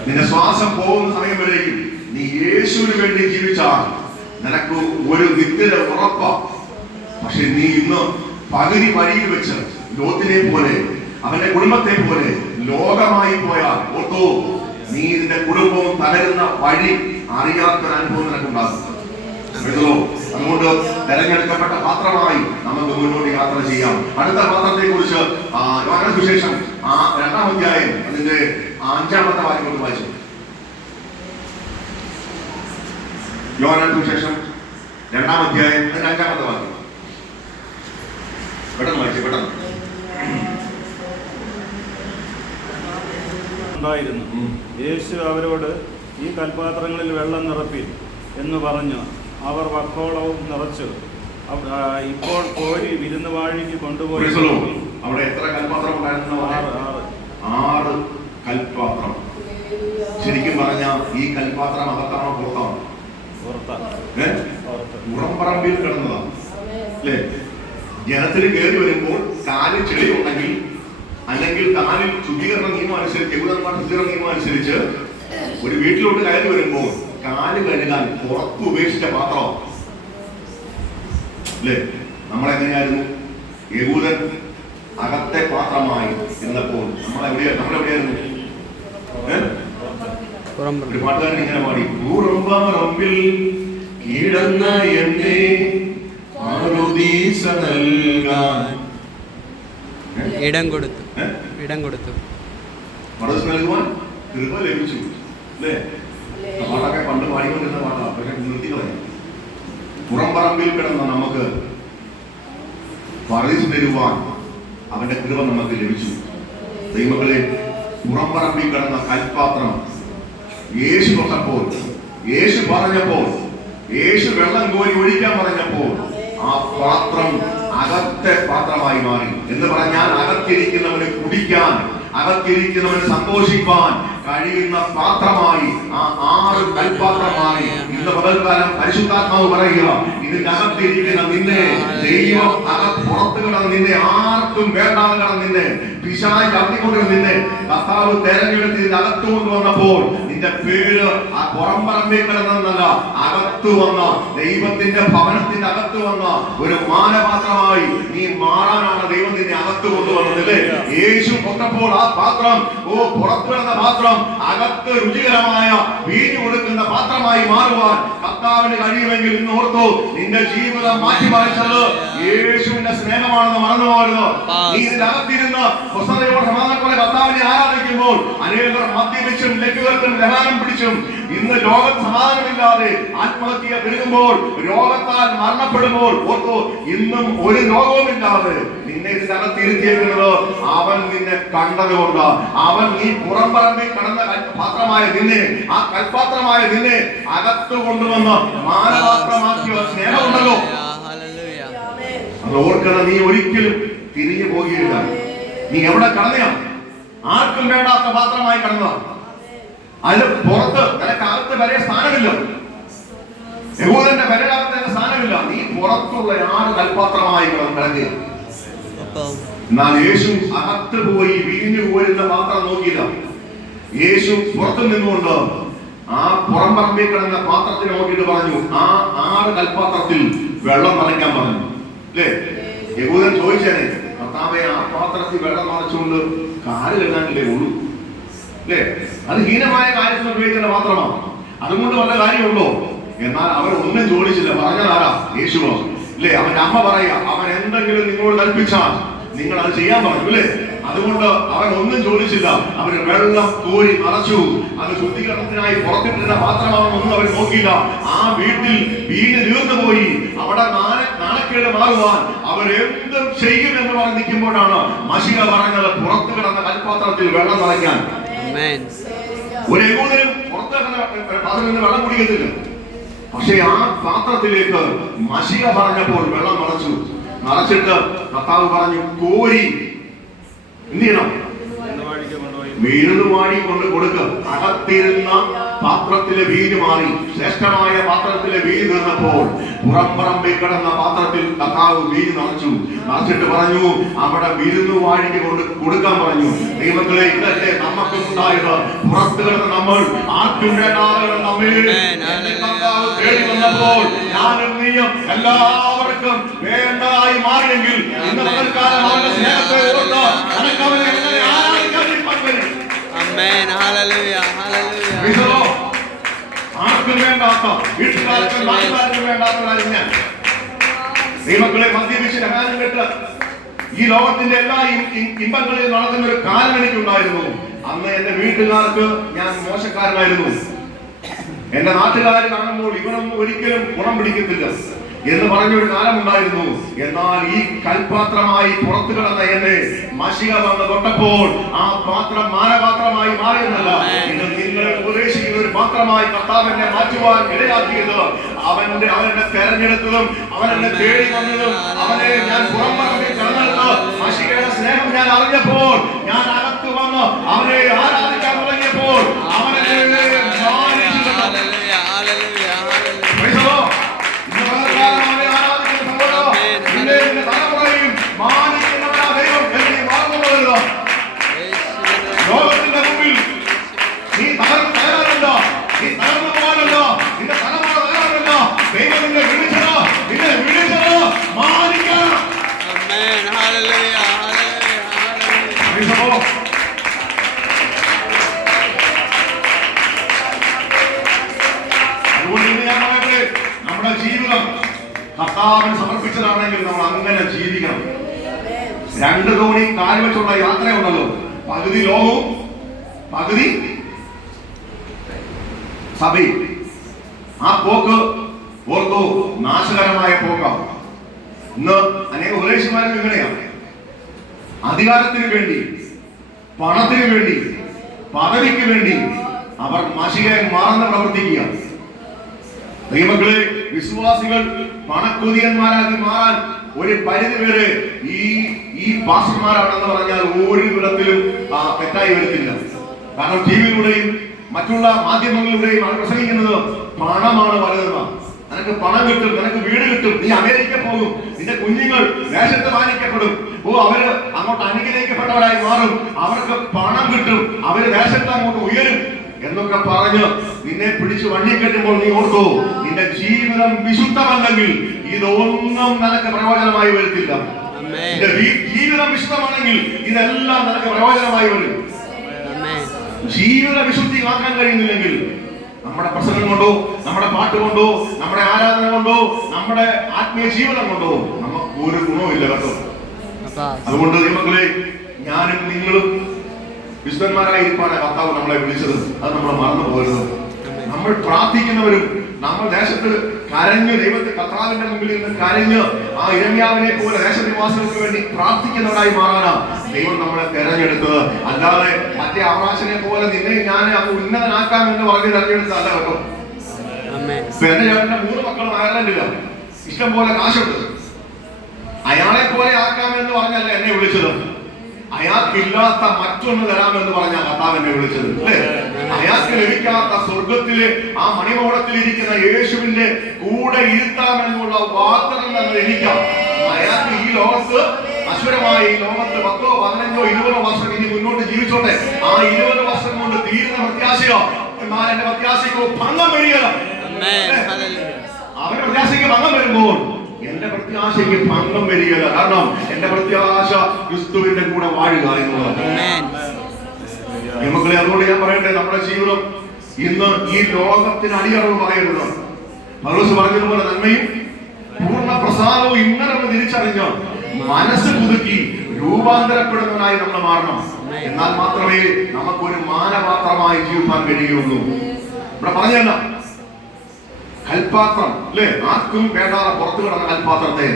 നിന്റെ ശ്വാസം പോകുന്ന സമയം വരെയും നീ യേശുവിന് വേണ്ടി ജീവിച്ചാൽ നിനക്ക് ഒരു നിത്യത ഉറപ്പാണ്. പക്ഷെ നീ ഇന്ന് പകുതി വഴിയിൽ വെച്ച് ലോത്തിനെ പോലെ അവന്റെ കുടുംബത്തെ പോലെ ലോകമായി പോയാൽ ഓർത്തോ, നീ നിന്റെ കുടുംബവും തകരുന്ന വഴി അറിയാത്തൊരു അനുഭവം നിനക്കുണ്ടാകും. അതുകൊണ്ട് തെരഞ്ഞെടുക്കപ്പെട്ട പാത്രമായി നമുക്ക് മുന്നോട്ട് യാത്ര ചെയ്യാം. അടുത്ത പാത്രത്തെ കുറിച്ച് യോഹന്നാൻ സുവിശേഷം 2-ാം അധ്യായം അതിന്റെ 5-ാമത്തെ വാക്യം കൊണ്ട് വായിച്ചു. യോഹന്നാൻ സുവിശേഷം 2-ാം അധ്യായം അതിന്റെ 5-ാമത്തെ വാക്യം പെട്ടെന്ന് വായിച്ചു. പെട്ടെന്ന് ഉണ്ടായിരുന്നു. യേശു അവരോട്, ഈ കൽപാത്രങ്ങളിൽ വെള്ളം നിറപ്പിൻ എന്ന് പറഞ്ഞു. അവർ വക്കോളവും നിറച്ചു. ഇപ്പോൾ കോരി വിരുന്നുവാഴിക്ക് കൊണ്ടുപോയി. അവിടെ എത്ര കൽപാത്രം ഉണ്ടായിരുന്നു? 6 കൽപാത്രം. ശരിക്കും പറഞ്ഞാൽ ഈ കൽപാത്രം അകത്താണോ പുറത്താണോ? ഉറമ്പറമ്പിൽ കിടന്നതാണ് അല്ലേ? ജനത്തിൽ കയറി വരുമ്പോൾ കാലിൽ ചെളി ഉണ്ടെങ്കിൽ അല്ലെങ്കിൽ കാലിൽ ശുദ്ധീകരണ നിയമം അനുസരിച്ച്, യഹൂദന്മാരുടെ ശുദ്ധീകരണ നിയമം അനുസരിച്ച് ഒരു വീട്ടിലോട്ട് കയറി വരുമ്പോൾ കാല് കഴുകാൻ പുറത്ത് ഉപേക്ഷിച്ച പാത്രം അല്ലേ? നമ്മളെങ്ങനെയായിരുന്നു? യഹൂദൻ അകത്തെ പാത്രമായി ഇരുന്നപ്പോൾ നമ്മളെവിടെയായിരുന്നു? ഒരു പാട്ടുകാരൻ ഇങ്ങനെ പാടി, ഉറമ്പറമ്പിൽ കിടന്ന എന്നെ നൽകാൻ ഇടം കൊടുത്തു മനസ്സ് നൽകുവാൻ കൃപ ലഭിച്ചു അല്ലേ? പാട്ടൊക്കെ പണ്ട് പാടിക്കൊണ്ടിരുന്ന പാട്ടാണ്, പക്ഷെ നിർത്തി കളഞ്ഞു. പുറംപറമ്പിൽ കിടന്ന നമുക്ക് പറയിച്ചു തരുവാൻ അവന്റെ കൃപ നമുക്ക് ലഭിച്ചു. ദൈവങ്ങളെ, പുറംപറമ്പിൽ കിടന്ന കൽപാത്രം യേശു തൊട്ടപ്പോൾ, യേശു പറഞ്ഞപ്പോൾ, യേശു വെള്ളം കോരി ഒഴിക്കാൻ പറഞ്ഞപ്പോൾ ആ പാത്രം അകത്തെ പാത്രമായി മാറി. എന്ന് പറഞ്ഞാൽ അകത്തിരിക്കുന്നവന് കുടിക്കാൻ, അകത്തിരിക്കുന്നവന് സന്തോഷിപ്പാൻ കഴിയുന്ന പാത്രമായി ആ 6 കൽപാത്രമായി ഇന്ന് പകൽക്കാലം പരിശുദ്ധാത്മാവ് പറയുക, ഇതിന്റെ അകത്തിരിക്കുന്ന നിന്നെ ദൈവം പുറത്ത് കിടന്ന് നിന്നെ ആർക്കും വേണ്ടാതെ കിടന്ന് നിന്നെ പിശാച് ചവിട്ടിക്കൊണ്ടിരുന്ന നിന്നെ കർത്താവ് തെരഞ്ഞെടുത്ത് ഇതിന്റെ അകത്ത് കൊണ്ടുവന്നപ്പോൾ നിന്റെ പേര് ആ പുറംപറമ്പിൽ കിടന്നതല്ല, അകത്തു വന്ന ദൈവത്തിന്റെ ഭവനത്തിന്റെ അകത്ത് വന്ന ഒരു മാനപാത്രമായി നീ മാറാനാണ് ദൈവം നിന്നെ അകത്ത് കൊണ്ടുവന്നതല്ലേ? യേശു പൊട്ടപ്പോൾ ആ പാത്രം, പുറത്തു കിടന്ന പാത്രം അകത്ത് രുചികരമായ വീഞ്ഞു കൊടുക്കുന്ന പാത്രമായി മാറുവാൻ കർത്താവിന് കഴിയുമെങ്കിൽ ഇന്ന് ഓർത്തു, നിന്റെ ജീവിതം മാറ്റിമറിച്ചത് യേശുവിന്റെ സ്നേഹമാണെന്ന് മറന്നു പോകരുത്. നീ ഇതിന്റെ അകത്തിരുന്ന് സ്വസ്ഥതയോടെ സമാധാനത്തോടെ കർത്താവിനെ ആരാധിക്കുമ്പോൾ അനേകർ മദ്യപിച്ചും ലഘുകർക്കും ലഹാനം പിടിച്ചും ഇന്ന് ലോകത്ത് സമാധാനമില്ലാതെ ആത്മഹത്യ പെരുകുമ്പോൾ, രോഗത്താൽ മരണപ്പെടുമ്പോൾ ഓർത്തു, ഇന്നും ഒരു രോഗവുമില്ലാതെ നിന്നെ ഇതിന്റെ അകത്തിരുത്തിയിരിക്കുന്നത് അവൻ നിന്നെ കണ്ടതുകൊണ്ട്. അവൻ നീ പുറംപറമ്പിൽ കടന്ന പാത്രമായ നിന്നെ, ആ കൽപാത്രമായ നിന്നെ അകത്ത് കൊണ്ടുവന്ന് മാനപാത്രമാക്കിയ സ്നേഹമുണ്ടല്ലോ. അത് ഓർക്കണം, നീ ഒരിക്കലും തിരിഞ്ഞു പോകുകയില്ല. നീ എവിടെ കടന്നയാ? ആർക്കും വേണ്ടാത്ത പാത്രമായി കടന്നതാ. അതിന് പുറത്ത് നിനക്കകത്ത് വരെ സ്ഥാനമില്ല. യഹൂദന്റെ വരകത്ത് സ്ഥാനമില്ല. നീ പുറത്തുള്ള 6 കൽപാത്രമായി കിടക്കുക. എന്നാൽ യേശു അകത്ത് പോയി വീഞ്ഞു പോരുന്ന പാത്രം നോക്കിയില്ല. യേശു പുറത്തു നിന്നുകൊണ്ട് ആ പുറംപറമ്പിൽ കിടന്ന പാത്രത്തിന് നോക്കിയിട്ട് പറഞ്ഞു, ആ 6 കൽപാത്രത്തിൽ വെള്ളം നിറയ്ക്കാൻ പറഞ്ഞു അല്ലേ? യഹൂദൻ ചോദിച്ചേനെ, കർത്താവേ, ആ പാത്രത്തിൽ വെള്ളം നിറച്ചുകൊണ്ട് കാല് കഴുകാനല്ലേ ഉള്ളൂ അല്ലേ? അത് ഹീനമായ കാര്യത്തിൽ ഉപയോഗിക്കുന്ന പാത്രമാണ്, അതുകൊണ്ട് വല്ല കാര്യമുണ്ടോ? എന്നാൽ അവർ ഒന്നും ചോദിച്ചില്ല. പറഞ്ഞതാരാ? യേശുവോ അല്ലേ? അവന്റെ അമ്മ പറയാ, അവൻ എന്തെങ്കിലും നിങ്ങളോട് കൽപ്പിച്ചാൽ നിങ്ങൾ അത് ചെയ്യാൻ പറഞ്ഞു അല്ലേ? അതുകൊണ്ട് അവൻ ഒന്നും ചോദിച്ചില്ല. അവര് വെള്ളം കോരി നിറച്ചു. അത് ശുദ്ധീകരണത്തിനായി പുറത്തിട്ടിരുന്ന പാത്രമാണെന്നൊന്നും അവർ നോക്കിയില്ല. ആ വീട്ടിൽ വീഞ്ഞ് തീർന്നു പോയി. അവിടെ നാണക്കേട് മാറുവാൻ അവരെന്തും ചെയ്യുമെന്ന് പറഞ്ഞ് നിൽക്കുമ്പോഴാണ് മശിഹ പറഞ്ഞത്, പുറത്തു കിടന്ന കൽപാത്രത്തിൽ വെള്ളം നിറയ്ക്കാൻ. ഒരു യഹൂദനും പുറത്ത് കിടന്ന പാത്രത്തിൽ നിന്ന് വെള്ളം കുടിക്കത്തില്ല. പക്ഷെ ആ പാത്രത്തിലേക്ക് മശിഹ പറഞ്ഞപ്പോൾ വെള്ളം നിറച്ചിട്ട് കർത്താവ് പറഞ്ഞു, കോരി എന്ത് ചെയ്യണം? വിരുന്നുവാഴി കൊണ്ട് കൊടുക്കുക. അകത്തിരുന്ന പാത്രത്തിലെ വീഞ്ഞ് മാറി ശ്രേഷ്ഠമായ പാത്രത്തിലെ വീഞ്ഞ് തീർന്നപ്പോൾ പുറംപറമ്പിൽ കിടന്ന പാത്രത്തിൽ കർത്താവ് വീഞ്ഞ് നിറച്ചിട്ട് പറഞ്ഞു അവിടെ വിരുന്നുവാഴിക്ക് കൊണ്ട് കൊടുക്കാൻ പറഞ്ഞു. ദൈവങ്ങളെ, ഇതല്ലേ നമുക്കും ഉണ്ടായത്. പുറത്ത് കിടന്ന നമ്മൾ ആർക്കും വേണ്ടാതെ നമ്മെ കർത്താവ് തേടി വന്നപ്പോൾ ഞാനും നീയും എല്ലാവർക്കും വേണ്ടതായി മാറിയെങ്കിൽ ഇന്ന് പകൽക്കാലം അവന്റെ സ്നേഹത്തെ ഓർത്ത് നിനക്ക് അവനെ എങ്ങനെ ആരാധിക്കാൻ പറ്റും? ആമേൻ. ഹല്ലേലൂയ. ഹല്ലേലൂയ. ആർക്കും വേണ്ടാത്ത, വീട്ടുകാർക്കും നാട്ടുകാർക്കും വേണ്ടാത്ത കാര്യം ഞാൻ ദൈവങ്ങളെ മദ്യപിച്ച് രഹാനം കെട്ട് ഈ ലോകത്തിന്റെ എല്ലാ ഇമ്പങ്ങളിൽ നടക്കുന്ന ഒരു കാലം എനിക്കുണ്ടായിരുന്നു. അന്ന് എന്റെ വീട്ടുകാർക്ക് ഞാൻ മോശക്കാരനായിരുന്നു. എന്റെ നാട്ടുകാർ കാണുമ്പോൾ ഇവനൊന്നും ഒരിക്കലും ഗുണം പിടിക്കത്തില്ല എന്ന് പറഞ്ഞൊരു കാലമുണ്ടായിരുന്നു. എന്നാൽ ഈ കൽപാത്രമായി പുറത്തു കിടന്ന എന്നെ മശിക വന്ന് തൊട്ടപ്പോൾ ആ പാത്രം മാനപാത്രമായി മാറിയെന്നല്ല, ഇന്ന് നിങ്ങളെ ഉപദേശിക്കുന്ന ഒരു പാത്രമായി കർത്താവിനെ മാറ്റുവാൻ ഇടയാക്കിയത് അവനെ തെരഞ്ഞെടുത്തതും അവനെ തേടി വന്നതും അവനെ ഞാൻ പുറംപറമ്പിൽ കിടന്നെടുത്ത് മശികയുടെ സ്നേഹം ഞാൻ അറിഞ്ഞപ്പോൾ ഞാൻ അകത്ത് വന്ന് അവനെ ആരാധിക്കാൻ തുടങ്ങിയപ്പോൾ അവനെ ലോകത്തിന്റെ മുമ്പിൽ നീ തകരാറില്ല, നീ തകർന്നു പോകാനല്ല, നിന്റെ തലമുറ തകരാറില്ല. ദൈവം നിന്നെ വിളിച്ചത് മാനിക്കണം. അതുകൊണ്ട് ഇന്ന് ഞാൻ പറയട്ടെ, നമ്മുടെ ജീവിതം കർത്താവിന് സമർപ്പിച്ചതാണെങ്കിൽ നമ്മൾ അങ്ങനെ ജീവിക്കണം. 2 തോണി കാൽ വെച്ചുള്ള യാത്രയുണ്ടല്ലോ, പകുതി ലോകവും പകുതി സഭയും. ആ പോക്ക് ഓർത്തോ നാശകരമായ പോക്കാണ്. ഇന്ന് അനേക ഉപദേശിമാരും ഇങ്ങനെയാണ്. അധികാരത്തിന് വേണ്ടി, പണത്തിന് വേണ്ടി, പദവിക്ക് വേണ്ടി അവർ മഷികയെ മറന്ന് പ്രവർത്തിക്കുക. ദൈവങ്ങളെ, വിശ്വാസികൾ പണക്കൊതിയന്മാരാക്കി മാറാൻ ഒരു പരിധി വരെ ഈ പാസ്റ്റർമാരാണെന്ന് പറഞ്ഞാൽ ഒരു വിധത്തിലും തെറ്റായി വരത്തില്ല. കാരണം ടിവിയിലൂടെയും മറ്റുള്ള മാധ്യമങ്ങളിലൂടെയും അവർ പ്രസംഗിക്കുന്നത് പണമാണ് വലുതെന്നാണ്. നിനക്ക് പണം കിട്ടും, നിനക്ക് വീട് കിട്ടും, നീ അമേരിക്ക പോകും, നിന്റെ കുഞ്ഞുങ്ങൾ ദേശത്ത് മാനിക്കപ്പെടും, അവര് അങ്ങോട്ട് അനുഗ്രഹിക്കപ്പെട്ടവരായി മാറും, അവർക്ക് പണം കിട്ടും, അവര് ദേശത്ത് അങ്ങോട്ട് ഉയരും എന്നൊക്കെ പറഞ്ഞ് നിന്നെ പിടിച്ച് വണ്ടി കെട്ടുമ്പോൾ നീ ഓർത്തോ, നിന്റെ ജീവിതം വിശുദ്ധമല്ലെങ്കിൽ ഇതൊന്നും നിനക്ക് പ്രയോജനമായി വരത്തില്ല. നിന്റെ ജീവിതം വിശുദ്ധമാണെങ്കിൽ ഇതെല്ലാം നിനക്ക് പ്രയോജനമായി വരും. ജീവിത വിശുദ്ധി കാക്കാൻ കഴിയുന്നില്ലെങ്കിൽ നമ്മുടെ പ്രസംഗം കൊണ്ടോ, നമ്മുടെ പാട്ട് കൊണ്ടോ, നമ്മുടെ ആരാധന കൊണ്ടോ, നമ്മുടെ ആത്മീയ ജീവിതം കൊണ്ടോ നമുക്ക് ഒരു ഗുണവും ഇല്ല കേട്ടോ. അതുകൊണ്ട് മക്കളെ, ഞാനും നിങ്ങളും വിശുദ്ധന്മാരായിരിക്കാനാണ് കർത്താവ് നമ്മളെ വിളിച്ചത്. അത് നമ്മൾ മറന്നു പോകരുത്. നമ്മൾ പ്രാർത്ഥിക്കുന്നവരും നമ്മൾ ദേശത്ത് കരഞ്ഞ് ദൈവത്തെ കർത്താവിന്റെ മുമ്പിൽ നിന്ന് കരഞ്ഞ് ആ ഇരമ്യാവിനെ പോലെ ദേശനിവാസികൾക്ക് വേണ്ടി പ്രാർത്ഥിക്കുന്നവരായി മാറാനാ ദൈവം നമ്മളെ തെരഞ്ഞെടുത്തത്. അല്ലാതെ മറ്റേ അവകാശനെ പോലെ നിന്നെ ഞാൻ ഉന്നതനാക്കാം എന്ന് പറഞ്ഞ് തെരഞ്ഞെടുത്തല്ല കേട്ടോ. എന്റെ ചേട്ടന്റെ 3 മക്കളും അയർലൻഡില്ല, ഇഷ്ടം പോലെ കാശുണ്ട്. അയാളെ പോലെ ആക്കാമെന്ന് പറഞ്ഞല്ല എന്നെ വിളിച്ചത്. അയാൾക്കില്ലാത്ത മറ്റൊന്ന് തരാമെന്ന് പറഞ്ഞ കർത്താവ് എന്നെ വിളിച്ചത് അല്ലേ. അയാൾക്ക് ലഭിക്കാത്ത സ്വർഗത്തിലെ ആ മണിമോടത്തിലിരിക്കുന്ന യേശുവിന്റെ കൂടെ ഇരുത്താമെന്നുള്ള വാഗ്ദത്തം തന്നെ എനിക്കാം. അയാൾക്ക് ഈ ലോകത്ത് അശ്വരമായ ഈ ലോകത്ത് 10, 15, 20 വർഷം ഇനി മുന്നോട്ട് ജീവിച്ചോട്ടെ. ആ 20 വർഷം കൊണ്ട് തീരുന്ന പ്രത്യാശയോ, എന്നാൽ എന്റെ പ്രത്യാശയ്ക്ക് ഭംഗം വരികയില്ല. അവന്റെ പ്രത്യാശയ്ക്ക് ഭംഗം വരുമ്പോൾ എന്റെ പ്രത്യാശയ്ക്ക് ഭംഗം വരികയില്ല. കാരണം എന്റെ പ്രത്യാശ ക്രിസ്തുവിന്റെ കൂടെ വാഴുക എന്നുള്ളത്. മക്കളെ, അതുകൊണ്ട് ഞാൻ പറയട്ടെ, നമ്മുടെ ജീവിതം ഇന്ന് ഈ ലോകത്തിന് അടിയറവ് പറയരുത്. പൗലോസ് പറഞ്ഞതുപോലെ നന്മയും പൂർണ്ണ പ്രസാദവും ഇങ്ങനെ തിരിച്ചറിഞ്ഞ് മനസ്സ് പുതുക്കി രൂപാന്തരപ്പെടുന്നവനായി നമ്മൾ മാറണം. എന്നാൽ മാത്രമേ നമുക്കൊരു മാനപാത്രമായി ജീവിക്കാൻ കഴിയുകയുള്ളൂ. ഇവിടെ പറഞ്ഞല്ല, കൽപാത്രം അല്ലെ, ആർക്കും വേണ്ടാതെ പുറത്തു കിടന്ന കൽപാത്രത്തെ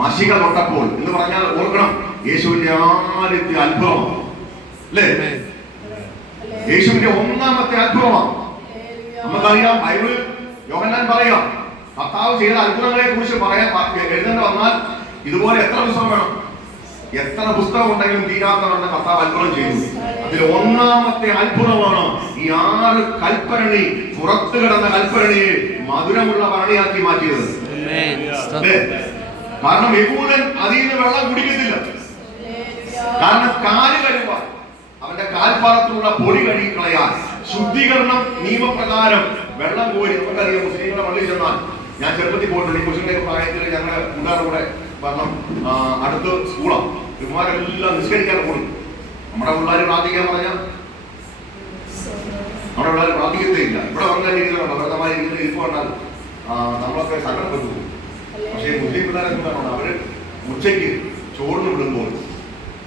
മഷിക തൊട്ടപ്പോൾ എന്ന് പറഞ്ഞാൽ ഓർക്കണം, യേശുവിന്റെ ആദ്യത്തെ അത്ഭുതം അല്ലേ, യേശുവിന്റെ 1ാമത്തെ അത്ഭുതമാണ്. നമുക്കറിയാം, ബൈബിളിൽ യോഹന്നാൻ പറയാം, കർത്താവ് ചെയ്ത അത്ഭുതങ്ങളെ കുറിച്ച് പറയാൻ എഴുതേണ്ട വന്നാൽ ഇതുപോലെ എത്ര പുസ്തകം വേണം? എത്ര പുസ്തകം ഉണ്ടെങ്കിലും തീരാത്തവണ്ണം കർത്താവ് അത്ഭുതം ചെയ്തു. അതിൽ ഒന്നാമത്തെ അത്ഭുതമാണ് ഈ 6 കൽപ്പരണി, പുറത്തു കിടന്ന കൽപ്പരണിയെ മധുരമുള്ള ഭരണിയാക്കി മാറ്റിയത്. കാരണം യഹൂദൻ അതിൽ നിന്ന് വെള്ളം കുടിക്കത്തില്ല. കാരണം കാല് കഴുകാൻ, അവന്റെ കാൽപ്പാറത്തിലുള്ള പൊടി കഴുകി കളയാൻ, ശുദ്ധീകരണം നിയമപ്രകാരം വെള്ളം കോരി. നമുക്കറിയാം, മുസ്ലിങ്ങളുടെ പള്ളിയിൽ ചെന്നാൽ, ഞാൻ ചെറുപ്പത്തിൽ പോയിട്ടുണ്ട്, ഈ കൊച്ചുങ്ങളുടെ പ്രായത്തിൽ ഞങ്ങളുടെ കൂട്ടുകാരുടെ കൂടെ കാരണം അടുത്ത് സ്കൂളാണ്, ഇവന്മാരെല്ലാം നിസ്കരിക്കാൻ കൂടും. നമ്മുടെ പിള്ളേർ പ്രാർത്ഥിക്കാൻ പറഞ്ഞാൽ നമ്മുടെ പിള്ളേർ പ്രാർത്ഥിക്കത്തേ ഇല്ല. ഇവിടെ വന്നിരിക്കുന്നുണ്ടോ ഭരതമായിരിക്കുന്ന ഇരിപ്പ് കണ്ടാൽ നമ്മളൊക്കെ സങ്കടപ്പെട്ടു പോകും. പക്ഷേ മുസ്ലിം പിള്ളേരൊക്കെ വേണം, അവര് ഉച്ചയ്ക്ക് ചോറിന് വിടുമ്പോൾ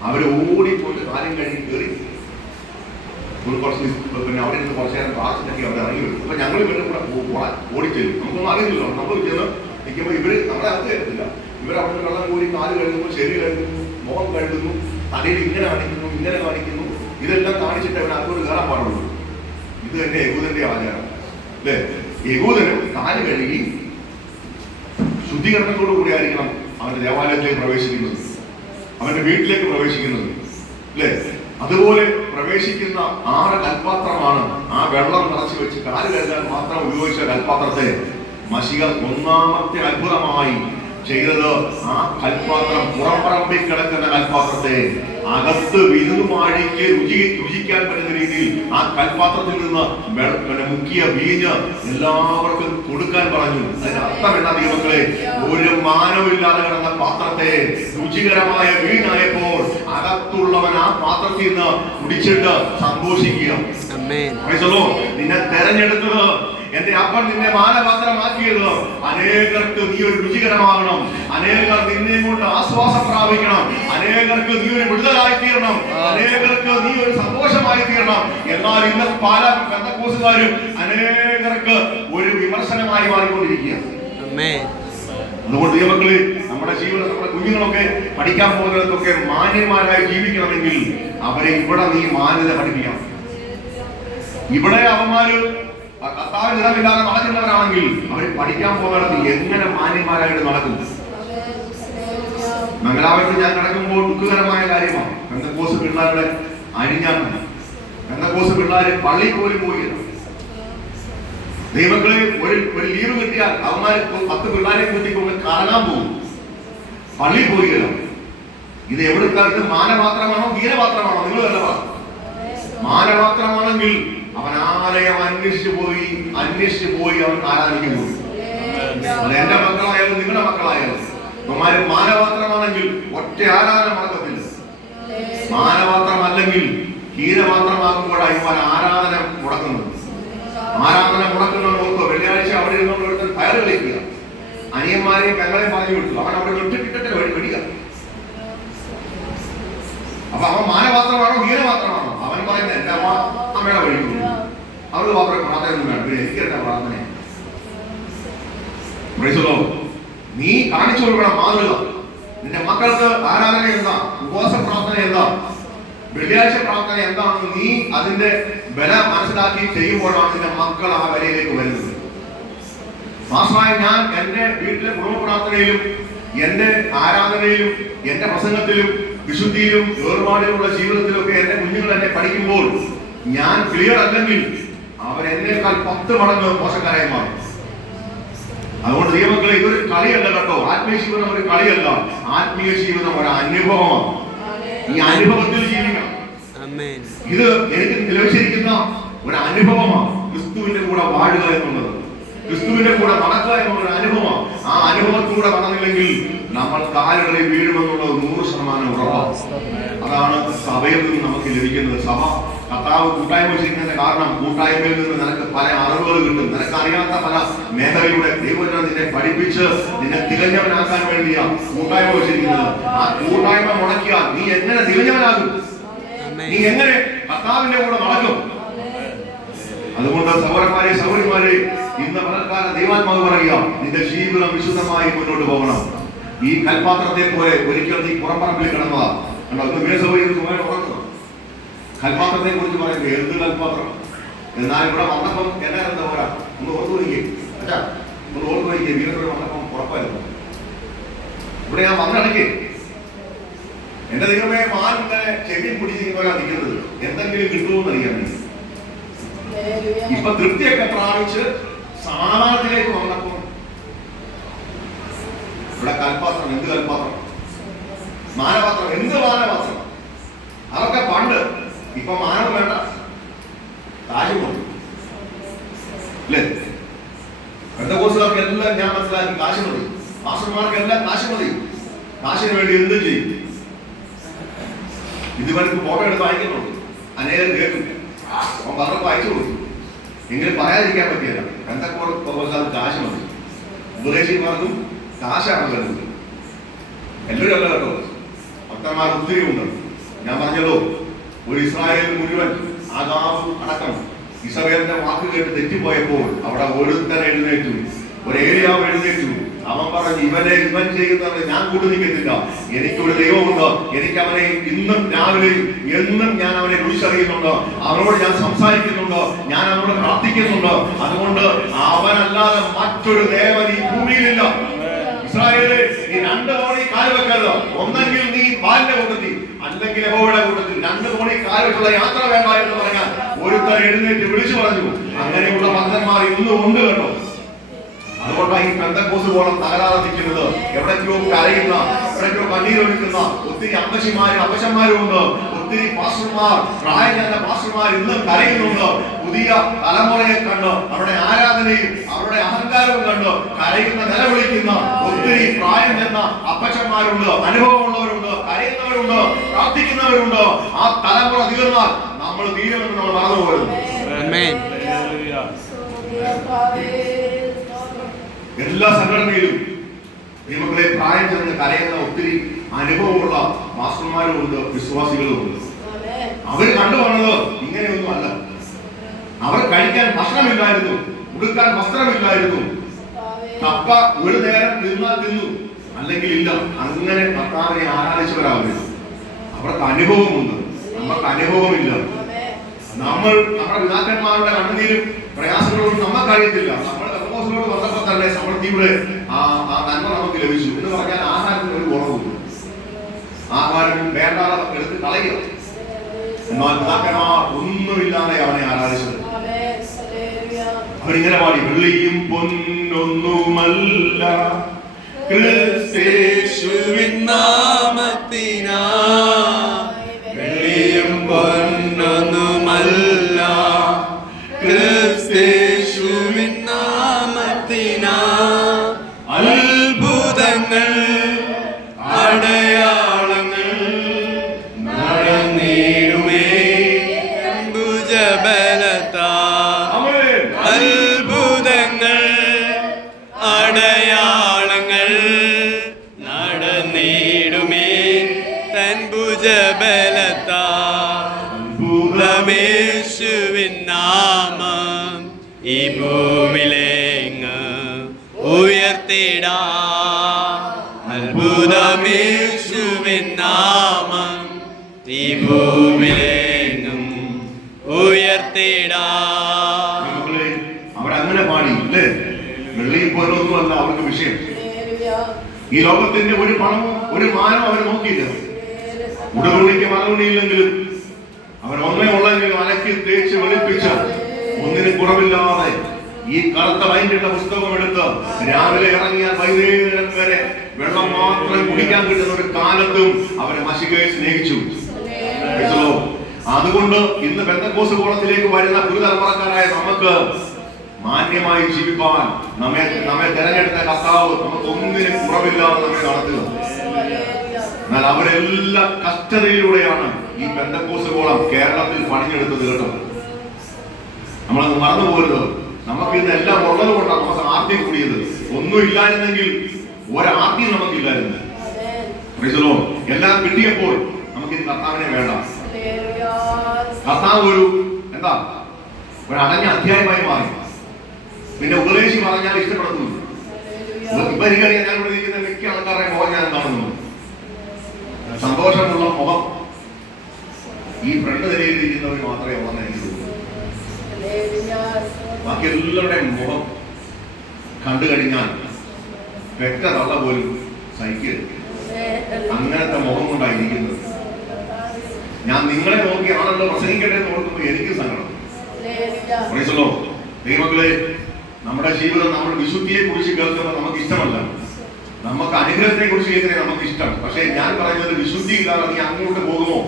അവര് ഓടിപ്പോയിട്ട് കാര്യം കഴിഞ്ഞ് കയറി കുറച്ച് പിന്നെ അവിടെ നിന്ന് കുറച്ച് നേരം ക്ലാസ്സിലൊക്കെ അവർ ഇറങ്ങി വരും. അപ്പൊ ഞങ്ങൾ ഇവരുടെ കൂടെ പോകാൻ ഓടിച്ചെല്ലും. നമുക്കൊന്നും അറിയില്ലല്ലോ, നമ്മൾ ചെന്ന് നിൽക്കുമ്പോൾ ഇവര് നമ്മളെ അകത്ത് കയറത്തില്ല. ഇവരവിടെ വെള്ളം കോരി കാല് കഴുകുന്നു, ചെവി കഴുകുന്നു, മുഖം കഴുകുന്നു, തലയിൽ ഇങ്ങനെ കാണിക്കുന്നു, ഇങ്ങനെ കാണിക്കുന്നു. ഇതെല്ലാം കാണിച്ചിട്ട് അവൻ അതുകൊണ്ട് കയറാൻ പാടുള്ളൂ. ഇത് തന്നെ യഹൂദന്റെ ആചാരം അല്ലേ? യഹൂദനും കാല് കഴുകി ശുദ്ധീകരണത്തോടു കൂടി ആയിരിക്കണം അവന്റെ ദേവാലയത്തിലേക്ക് പ്രവേശിക്കുന്നത്, അവന്റെ വീട്ടിലേക്ക് പ്രവേശിക്കുന്നത് അല്ലേ? അതുപോലെ പ്രവേശിക്കുന്ന 6 കൽപാത്രമാണ് ആ വെള്ളം നിറച്ചു വെച്ച് കാല് കഴുകാൻ മാത്രം ഉപയോഗിച്ച കൽപാത്രത്തെ മശിഹ ഒന്നാമത്തെ അത്ഭുതമായി ചെയ്തത്. ആ കൽപാത്രം, പുറംപറമ്പിൽ കിടക്കുന്ന കൽപാത്രത്തെ അകത്ത് വിരുന്നുമാഴിക്ക് രുചിക്കാൻ പറ്റുന്ന രീതിയിൽ ആ കൽപാത്രത്തിൽ നിന്ന് മുക്കിയ വീഞ്ഞ് എല്ലാവർക്കും കൊടുക്കാൻ പറഞ്ഞു. അതിന് അർത്ഥം എന്താ ദൈവങ്ങളെ? ഒരു മാനവുമില്ലാതെ കിടന്ന പാത്രത്തെ രുചികരമായ വീഞ്ഞായപ്പോൾ അകത്തുള്ളവൻ ആ പാത്രത്തിൽ നിന്ന് കുടിച്ചിട്ട് സന്തോഷിക്കുക. നിന്നെ തെരഞ്ഞെടുത്തത്, എന്റെ അപ്പൻ നിന്നെ മാനപാത്രമാക്കിയത് അനേകർക്ക് നീ ഒരു രുചികരമാകണം, അനേകർ നിന്നെ കൊണ്ട് ആശ്വാസം പ്രാപിക്കണം, അനേകർക്ക് നീ ഒരു വിടുതലായി തീരണം, അനേകർക്ക് നീ ഒരു സന്തോഷമായി തീരണം. എന്നാൽ ഇന്ന് പല പെന്തക്കോസ്തുകാരും അനേകർക്ക് ഒരു വിമർശനമായി മാറിക്കൊണ്ടിരിക്കുക. അതുകൊണ്ട് ദൈവമക്കളെ, നമ്മുടെ ജീവിതം, നമ്മുടെ കുഞ്ഞുങ്ങളൊക്കെ പഠിക്കാൻ പോകുന്നിടത്തൊക്കെ മാന്യന്മാരായി ജീവിക്കണമെങ്കിൽ അവരെ ഇവിടെ നീ മാന്യത പഠിപ്പിക്കണം. ഇവിടെ അവന്മാര് കർത്താവ് നിറമില്ലാതെ നടക്കുന്നവരാണെങ്കിൽ അവർ പഠിക്കാൻ പോകുന്നത് എങ്ങനെ മാന്യന്മാരായിട്ട് നടക്കും. മംഗലാപുരത്ത് ഞാൻ നടക്കുമ്പോൾ ദുഃഖകരമായ കാര്യമാണ്. പെന്തക്കോസ്ത് പിള്ളേരുടെ അഴിഞ്ഞാട്ടം. പെന്തക്കോസ്ത് പിള്ളേര് പള്ളിയിൽ പോലും പോയില്ല. ദൈവങ്ങളെ, ഒരു ലീവ് കിട്ടിയാൽ അവന്മാര് 10 പിള്ളേരെ കൂട്ടിക്കൊണ്ട് കറങ്ങാൻ പോകും, പള്ളിയിൽ പോയില്ല. ഇത് എവിടുത്തെ? ഇത് മാനപാത്രമാണോ ഹീനപാത്രമാണോ? നിങ്ങൾ തന്നെ പറ. മാനപാത്രമാണെങ്കിൽ അവൻ ആലയം അന്വേഷിച്ചു പോയി അവൻ ആരാധിക്കുന്നു. അത് എന്റെ മക്കളായാലും നിങ്ങളുടെ മക്കളായാലും. അവന്മാര് മാനപാത്രമാണെങ്കിൽ ഒറ്റ ആരാധന നടക്കത്തില്ല. മാനപാത്രമല്ലെങ്കിൽ ഹീനപാത്രമാകുമ്പോഴാണ് ഇവന്മാർ ആരാധന മുടക്കുന്നത്. ആരാധന മുടക്കുന്നത് ഓർക്കോ. വെള്ളിയാഴ്ച അവിടെ ഇരുന്നോട് ഫയർ കളിക്കുക, അനിയന്മാരെയും പെങ്ങളെയും പറഞ്ഞു വിട്ടു. അവൻ അവിടെ വെട്ടിക്കിട്ടിട്ട് വെടിക്കുക. അപ്പൊ അവൻ മാനപാത്രമാണോ ഹീനപാത്രമാണോ? അവൻ പറയുന്നത് എന്റെ അമ്മയുടെ വഴിക്കുന്നു, അവർക്ക് മാത്രമേ പ്രാർത്ഥനയൊന്നും വേണം, പിന്നെ എനിക്കെന്താ പ്രാർത്ഥന? നീ കാണിച്ചു കൊടുക്കണം മാതൃക. നിന്റെ മക്കൾക്ക് ആരാധന എന്താ, ഉപവാസ പ്രാർത്ഥന എന്താ, വെള്ളിയാഴ്ച പ്രാർത്ഥന എന്താണെന്ന് നീ അതിന്റെ വില മനസ്സിലാക്കി ചെയ്യുമ്പോഴാണ് നിന്റെ മക്കൾ ആ വിലയിലേക്ക് വരുന്നത്. മാസമായ ഞാൻ എന്റെ വീട്ടിലെ കുടുംബ പ്രാർത്ഥനയിലും എന്റെ ആരാധനയിലും എന്റെ പ്രസംഗത്തിലും വിശുദ്ധിയിലും വേർപാടിലുള്ള ജീവിതത്തിലൊക്കെ എന്റെ കുഞ്ഞുങ്ങൾ എന്നെ പഠിക്കുമ്പോൾ ഞാൻ ക്ലിയർ അല്ലെങ്കിൽ അവരെന്നേക്കാൾ 10 മടങ്ങ് മോശക്കാരായി മാറും. അതുകൊണ്ട് ദൈവമക്കളെ, ഇതൊരു കളിയല്ല കേട്ടോ. ആത്മീയ ജീവിതം ഒരു കളിയല്ല, ആത്മീയ ജീവിതം ഒരു അനുഭവമാണ്. ഈ അനുഭവത്തിൽ ജീവിക്കണം. ഇത് എനിക്ക് ലഭിച്ചിരിക്കുന്ന ഒരു അനുഭവമാണ്. ക്രിസ്തുവിന്റെ കൂടെ വാഴുക എന്നുള്ളത്, ക്രിസ്തുവിന്റെ കൂടെ നടക്കുക എന്നുള്ള അനുഭവമാണ്. ആ അനുഭവത്തിലൂടെ നടന്നില്ലെങ്കിൽ നമ്മൾ കാലുകളിൽ വീഴുമെന്നുള്ളത് 100% ഉറപ്പാണ്. അതാണ് സഭയിൽ നിന്ന് നമുക്ക് ലഭിക്കുന്നത്. സഭ കർത്താവ് കൂട്ടായ്മ വെച്ചിരിക്കുന്നതിന്റെ കാരണം, കൂട്ടായ്മയിൽ നിന്ന് നിനക്ക് പല അറിവുകൾ കിട്ടും. നിനക്ക് അറിയാത്ത പല മേഖലയിലൂടെ ദൈവജനം നിന്നെ പഠിപ്പിച്ച് നിന്നെ തികഞ്ഞവനാക്കാൻ വേണ്ടിയാ കൂട്ടായ്മ വെച്ചിരിക്കുന്നത്. ആ കൂട്ടായ്മ മുടക്കിയാൽ നീ എങ്ങനെ തികഞ്ഞവനാകും? നീ എങ്ങനെ കർത്താവിന്റെ കൂടെ നടക്കും? അതുകൊണ്ട് സഹോദരന്മാരെ, സഹോദരിമാരെ, ഇന്ന് പലർക്കാലം ദൈവാത്മാവ് പറയുക, നിന്റെ ജീവിതം വിശുദ്ധമായി മുന്നോട്ട് പോകണം. ഈ കൽപാത്രത്തെ പോലെ ഒരിക്കൽ നീ പുറംപറമ്പിൽ കിടന്നതാ. കൽപാത്രത്തെ കുറിച്ച് പറയുന്നത് എന്ത് കൽപാത്രം? എന്നാൽ ഇവിടെ വന്നപ്പം എന്നാ പോരാ, ഒന്ന് ഓർത്തു വയ്ക്കേ അച്ഛാ, ഒന്ന് ഓർത്തു വയ്ക്കേ. വീരത്തോടെ വന്നപ്പം ഉറപ്പായിരുന്നു. ഇവിടെ ഞാൻ വന്നിടയ്ക്ക് എന്റെ ദൈവമേ, മാൻ ഇങ്ങനെ ചെവി പിടിച്ചിരിക്കുന്നവരാണ് നിൽക്കുന്നത്, എന്തെങ്കിലും കിട്ടുമെന്ന് അറിയാൻ വേണ്ടി. ഇപ്പൊ തൃപ്തിയൊക്കെ പ്രാപിച്ച് സാധാരണത്തിലേക്ക് വന്നപ്പോ ഇവിടെ കൽപാത്രം, എന്ത് കൽപാത്രം? മാനപാത്രം, എന്ത് മാനപാത്രം? അതൊക്കെ പണ്ട്. ഇപ്പൊ മാനം വേണ്ട, കാശ് കൊടുക്കും അല്ലേ? പെന്തക്കോസ്തുകാർക്കെല്ലാം ഞാൻ മനസ്സിലാക്കി കാശ് മതി, പാസ്റ്റർമാർക്കെല്ലാം കാശ് മതി. കാശിന് വേണ്ടി എന്തും ചെയ്യും. ഇതുവരെ ഫോട്ടോ എടുത്ത് അയക്കുന്നുണ്ട്, അനേകം കേൾക്കും. അവൻ പറഞ്ഞപ്പോൾ അയച്ചു കൊടുക്കും. എങ്കിലും പറയാതിരിക്കാൻ പറ്റിയല്ല, പെന്തക്കോസ്തുകാർക്ക് കാശ് മതി. ഉപദേശിമാർക്കും കാശാണ് വരുന്നത്. എല്ലാവരും അല്ല കേട്ടോ, ഭക്തന്മാർ ഒത്തിരി ഉണ്ട്. ഞാൻ പറഞ്ഞല്ലോ, ഒരു ഇസ്രായേൽ മുഴുവൻ ആദാം അടക്കം ഇസ്രായേലിന്റെ വാക്ക് കേട്ട് തെറ്റിപ്പോയപ്പോൾ അവിടെ ഒരുത്തൻ എഴുന്നേറ്റു, ഒരു ഏലിയാവ് എഴുന്നേറ്റു. അവൻ പറഞ്ഞു, ഇവൻ ചെയ്യുന്നത് ഞാൻ കൂട്ടു നിൽക്കത്തില്ല, എനിക്കൊരു ദൈവമുണ്ട്, എനിക്ക് അവനെ ഇന്നും രാവിലെ എന്നും ഞാൻ അവനെ വിളിച്ചറിയുന്നുണ്ട്, അവനോട് ഞാൻ സംസാരിക്കുന്നുണ്ട്, ഞാൻ അവനോട് പ്രാർത്ഥിക്കുന്നുണ്ട്. അതുകൊണ്ട് അവനല്ലാതെ മറ്റൊരു ദേവൻ ഈ ഭൂമിയിലില്ല. ഇസ്രായേലേ, നീ രണ്ട് തോണി കാൽ വെക്കരുത്. ഒന്നെങ്കിൽ നീ ബാലിന്റെ കൂട്ടത്തിൽ, അല്ലെങ്കിൽ യഹോവയുടെ കൂട്ടത്തിൽ. രണ്ട് തോണി കാൽ വെച്ചുള്ള യാത്ര വേണ്ട എന്ന് പറഞ്ഞാൽ ഒരുത്തർ എഴുന്നേറ്റ് വിളിച്ചു പറഞ്ഞു. അങ്ങനെയുള്ള ഭക്തന്മാർ ഇന്നും ഉണ്ട് കേട്ടോ. അതുകൊണ്ടാണ് ഈ പെന്തക്കോസ്ത് തകരാതെ നിൽക്കുന്നത്. എവിടേക്കോ കരയുന്ന, എവിടേക്കോ കണ്ണീരൊഴുക്കുന്ന ഒത്തിരി അമ്മച്ചിമാരും അപ്പച്ചന്മാരും ഉണ്ട്. ഒത്തിരി പാസ്റ്റർമാർ, പ്രായം ചെന്ന പാസ്റ്റർമാർ ഇന്നും കരയുന്നുണ്ട്. പുതിയ തലമുറയെ കണ്ട് അവരുടെ ആരാധനയും അവരുടെ അഹങ്കാരവും കണ്ട് കരയുന്ന, നിലവിളിക്കുന്ന ഒത്തിരി പ്രായം ചെന്ന അപ്പച്ചന്മാരുണ്ട്, അനുഭവമുള്ളവരുണ്ട്, കരയുന്നവരുണ്ട്, പ്രാർത്ഥിക്കുന്നവരുണ്ട്. ആ തലമുറ തീർന്നാൽ നമ്മൾ തീരുമെന്ന് നമ്മൾ മറന്നുപോകരുത്. എല്ലാ സംഘടനയിലും ദൈവങ്ങളെ പ്രായം ചെന്ന് കരയുന്ന ഒത്തിരി അനുഭവമുള്ള മാസ്റ്റർമാരും ഉണ്ട്, വിശ്വാസികളും ഉണ്ട്. അവർ കണ്ടുവന്നത് ഇങ്ങനെയൊന്നും അല്ല. അവർ കഴിക്കാൻ ഭക്ഷണമില്ലായിരുന്നു, ഉടുക്കാൻ വസ്ത്രമില്ലായിരുന്നു. കപ്പ ഒരു നേരം തിന്നാൽ തിന്നു, അല്ലെങ്കിൽ ഇല്ല. അങ്ങനെ കർത്താവിനെ ആരാധിച്ചവരാവരുത്. അവർക്ക് അനുഭവമുണ്ട്, നമുക്ക് അനുഭവമില്ല. നമ്മൾ നമ്മുടെ പിതാക്കന്മാരുടെ കണ്ണുനീരും പ്രയാസങ്ങളൊന്നും നമുക്കറിയത്തില്ല. നമ്മൾ പെന്തക്കോസ്തിലോട് വന്നപ്പോൾ തന്നെ സമൃദ്ധിയുടെ ആ നന്മ നമുക്ക് ലഭിച്ചു എന്ന് പറഞ്ഞാൽ ആഹാരത്തിന് ഒരു കുറവുണ്ട്. ആഹാരം വേണ്ടാതെ എടുത്ത് കളയുക. എന്നാൽ പിതാക്കന്മാർ ഒന്നുമില്ലാതെ അവനെ ആരാധിച്ചത്. അവരിങ്ങനെ പാടി, വെള്ളിയും പൊന്നൊന്നുമല്ല ക്രിസ്തേശുവിൻ നാമത്തിനാ, വെള്ളിയും പൊന്നൊന്നുമല്ല ക്രിസ്തേശുവിൻ നാമത്തിനാ, അത്ഭുതങ്ങൾ അടയാളങ്ങൾ നടന്നിടുമേ ഭുജബലത്താ. അത്ഭുതങ്ങൾ അടയാളങ്ങൾ നടന്നിടുമേ തൻ ഭുജബലത്താ. യേശുവിൻ നാമം ഈ ഭൂമിയിലെങ്ങ് ഉയർത്തിടാ. അത്ഭുതമേശുവിൻ നാമം ഈ ഭൂമിയിലെങ്ങും ഉയർത്തിടാ. അവരങ്ങനെ പാടി അല്ലേ? വെള്ളിയും പോലൊന്നുമല്ല അവർക്ക് വിഷയം. ഈ ലോകത്തിന്റെ ഒരു പണമോ ഒരു മാനോ അവർ നോക്കിയില്ല. ഉടവുണിക്ക് മറുപടിയില്ലെങ്കിലും അവർ ഒന്നേ ഉള്ളെങ്കിലും അലക്കി തേച്ച് വെളുപ്പിച്ച് ഒന്നിനും കുറവില്ലാതെ ഈ കറുത്ത വൈകിട്ട പുസ്തകം എടുത്ത് രാവിലെ ഇറങ്ങിയാൽ വൈകുന്നേരം വരെ വെള്ളം മാത്രം കുടിക്കാൻ കിട്ടുന്ന ഒരു കാലത്തും അവരെ മഷികയെ സ്നേഹിച്ചു. അതുകൊണ്ട് ഇന്ന് പെന്തക്കോസ്ത് കോളത്തിലേക്ക് വരുന്ന പുതുതലമുറക്കാരായ നമുക്ക് മാന്യമായി ജീവിക്കാൻ നമ്മെ തെരഞ്ഞെടുത്ത കർത്താവ് നമുക്ക് ഒന്നിനും കുറവില്ലാതെ നമ്മെ നടത്തുക. എന്നാൽ അവരെല്ലാം കഷ്ടതയിലൂടെയാണ് ഈ പെന്തക്കോസ്ത് കോളം കേരളത്തിൽ പണിഞ്ഞെടുത്തത് കേട്ടോ. നമ്മളത് മറന്നു പോകരുത്. നമുക്ക് ഇന്ന് എല്ലാം ഉള്ളത് കൊണ്ടാണ് നമുക്ക് ആദ്യം കൂടിയത്. ഒന്നും ഇല്ലായിരുന്നെങ്കിൽ ഒരാദ്യം നമുക്കില്ലായിരുന്നു. എല്ലാം കിട്ടിയപ്പോൾ നമുക്കിത് കർത്താവിനെ വേണ്ട. കർത്താവ് ഒരു അടഞ്ഞ അധ്യായമായി മാറി. പിന്നെ ഉപദേശി പറഞ്ഞാൽ ഇഷ്ടപ്പെടുന്നു. ഇപ്പൊ എനിക്കറിയാം, ഞാൻ ഇവിടെ ഇരിക്കുന്ന മിക്ക ആൾക്കാരുടെ മുഖം ഞാൻ കാണുന്നു. സന്തോഷമുള്ള മുഖം ഈ ഫ്രണ്ട് നിലയിലിരിക്കുന്നവർ മാത്രമേ ഉള്ളെന്ന് എനിക്ക് തോന്നുന്നു. ബാക്കി എല്ലാവരുടെയും മുഖം കണ്ടു കഴിഞ്ഞാൽ പെറ്റ തള്ള പോലും സഹിക്കരുത്. അങ്ങനത്തെ മുഖം കൊണ്ടായിരിക്കുന്നത്. ഞാൻ നിങ്ങളെ നോക്കി ആണല്ലോ പ്രസംഗിക്കട്ടെ എന്ന് ഓർക്കുമ്പോൾ എനിക്ക് സങ്കടം. ദൈവങ്ങളെ, നമ്മുടെ ജീവിതം നമ്മൾ വിശുദ്ധിയെ കുറിച്ച് കേൾക്കുമ്പോൾ നമുക്ക് ഇഷ്ടമല്ല, നമുക്ക് അനുഗ്രഹത്തെ കുറിച്ച് കേൾക്കുന്നേ നമുക്ക് ഇഷ്ടം. പക്ഷേ ഞാൻ പറയുന്നത് വിശുദ്ധി ഇല്ലാതെ നീ അങ്ങോട്ട് പോകുമോ?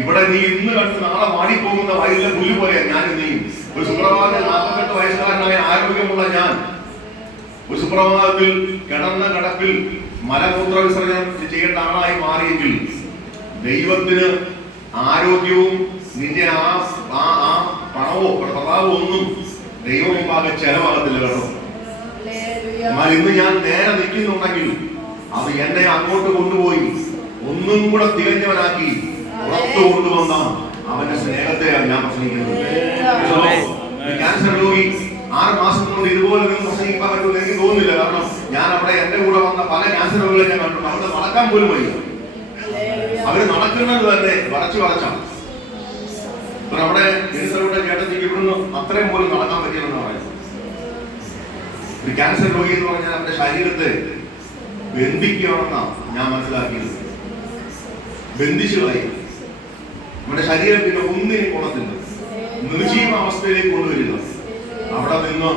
ഇവിടെ നീ ഇന്ന് കണ്ട് നാളെ മാടിപ്പോകുന്ന വയലിലെ പുല്ല് പോലെയാ ഞാൻ നീയും. ഒരു സുപ്രഭാതത്തിൽ 48 വയസ്സുകാരനായ ആരോഗ്യമുള്ള ഞാൻ ഒരു സുപ്രഭാതത്തിൽ കിടന്ന കിടപ്പിൽ മലമൂത്ര വിസർജനം ചെയ്യേണ്ട ആളായി മാറിയെങ്കിൽ ദൈവത്തിന് ആരോഗ്യവും നിന്റെ ആ പണവോ പ്രതാപോ ഒന്നും ദൈവം മുമ്പാകെ ചെലവാകത്തില്ല കേട്ടോ. എന്നാൽ ഇന്ന് ഞാൻ നേരെ നിൽക്കുന്നുണ്ടെങ്കിൽ അത് എന്നെ അങ്ങോട്ട് കൊണ്ടുപോയി ഒന്നും കൂടെ തികഞ്ഞവനാക്കി പുറത്തു കൊണ്ടുവന്ന അവന്റെ സ്നേഹത്തെയാണ് ഞാൻ പ്രസംഗിക്കുന്നത്. ക്യാൻസർ രോഗി 6 മാസം കൊണ്ട് ഇതുപോലെ നിന്ന് പ്രസംഗിക്കാൻ പറ്റുമെന്ന് എനിക്ക് തോന്നുന്നില്ല. കാരണം ഞാൻ അവിടെ എന്റെ കൂടെ വന്ന പല ക്യാൻസർ രോഗികളെ ഞാൻ കണ്ടിട്ടുണ്ട്. അവിടെ നടക്കാൻ പോലും വയ്യ. അവര് നടക്കുന്നത് തന്നെ വരച്ചാണ്. നമ്മുടെ ക്യാൻസറുടെ ചേട്ടത്തിക്ക് ഇവിടുന്ന് അത്രയും പോലും നടക്കാൻ പറ്റിയെന്ന് പറയുന്നത്. ഒരു ക്യാൻസർ രോഗി എന്ന് പറഞ്ഞാൽ അവന്റെ ശരീരത്തെ ബന്ധിക്കുകയാണെന്നാണ് ഞാൻ മനസ്സിലാക്കിയത്. ബന്ധിച്ചുകളായി നമ്മുടെ ശരീരം പിന്നെ ഒന്നിനെ കൊള്ളത്തില്ല, നിർജീവ അവസ്ഥയിലേക്ക് കൊണ്ടുവരിക. അവിടെ നിന്ന്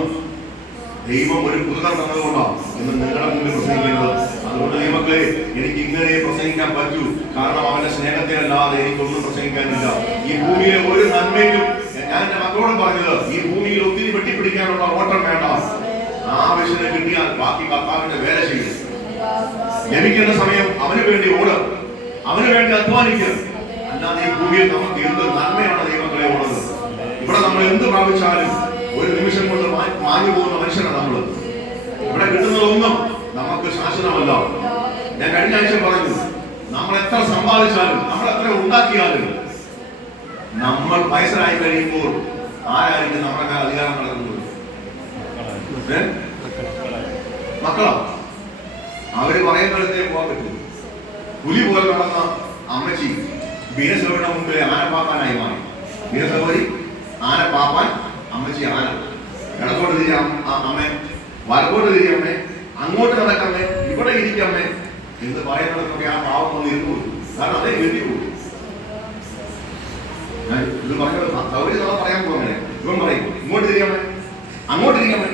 ദൈവം ഒരു പുതുതം തന്നതുകൊണ്ടാണ് ഇന്ന് നിങ്ങളുടെ മുന്നിൽ പ്രസംഗിക്കുന്നത്. അതുകൊണ്ട് ദൈവങ്ങളെ, എനിക്ക് ഇങ്ങനെ പ്രസംഗിക്കാൻ പറ്റൂ. കാരണം അവന്റെ സ്നേഹത്തെ അല്ലാതെ എനിക്കൊന്നും പ്രസംഗിക്കാനില്ല. ഈ ഭൂമിയിലെ ഒരു നന്മയും ഞാൻ എന്റെ മക്കളോട് പറഞ്ഞത്, ഈ ഭൂമിയിൽ ഒത്തിരി വെട്ടിപ്പിടിക്കാനുള്ള ഓട്ടം വേണ്ട. ആവശ്യത്തിന് കിട്ടിയാൽ ബാക്കി കർത്താവിന്റെ വേല ചെയ്യും. ലഭിക്കുന്ന സമയം അവന് വേണ്ടി ഓടുക, അവന് വേണ്ടി അധ്വാനിക്കുക. അല്ലാതെ ഈ ഭൂമിയിൽ നമുക്ക് എന്ത് നന്മയാണ് ദൈവങ്ങളെ ഓടുന്നത്? ഇവിടെ നമ്മൾ എന്ത് പ്രാപിച്ചാലും ഒരു നിമിഷം കൊണ്ട് മാഞ്ഞു പോകുന്ന മനുഷ്യനാണ് നമ്മൾ. ഇവിടെ കിട്ടുന്നതൊന്നും നമുക്ക് ശാശ്വതമല്ല. ഞാൻ കഴിഞ്ഞ ആഴ്ച പറഞ്ഞു, നമ്മൾ എത്ര സമ്പാദിച്ചാലും നമ്മൾ എത്ര ഉണ്ടാക്കിയാലും നമ്മൾ വയസ്സനായി കഴിയുമ്പോൾ ആരായിരിക്കും നമ്മുടെ അധികാരം നടക്കുന്നത്? മക്കളാ. അവര് പറയുന്നിടത്തേ പോകാൻ പറ്റും. പുലി പോലെ നടന്ന അമ്മച്ചി വീരസഭയുടെ മുമ്പിൽ ആനപ്പാപ്പാനായി മാറി. വീരസഭരി ആനപ്പാപ്പാൻ, അമ്മച്ചി ആന. ഇടത്തോട്ട് തിരിയ അമ്മേ, വലത്തോട്ട് തിരിയ അമ്മേ, അങ്ങോട്ട് നടക്കമ്മേ, ഇവിടെ ഇരിക്കമ്മേ എന്ന് പറയുന്നിടത്തൊക്കെ ആ പാവം ഒന്ന് ഇരുന്നു. കാരണം അതേ എഴുതിക്കൂ. ഞാൻ ഇത് പറഞ്ഞത് സൗകര്യം പറയാൻ പോകുന്നേ. ഇവൻ പറയും ഇങ്ങോട്ട് തിരിയമ്മേ, അങ്ങോട്ട് തിരിയമ്മേ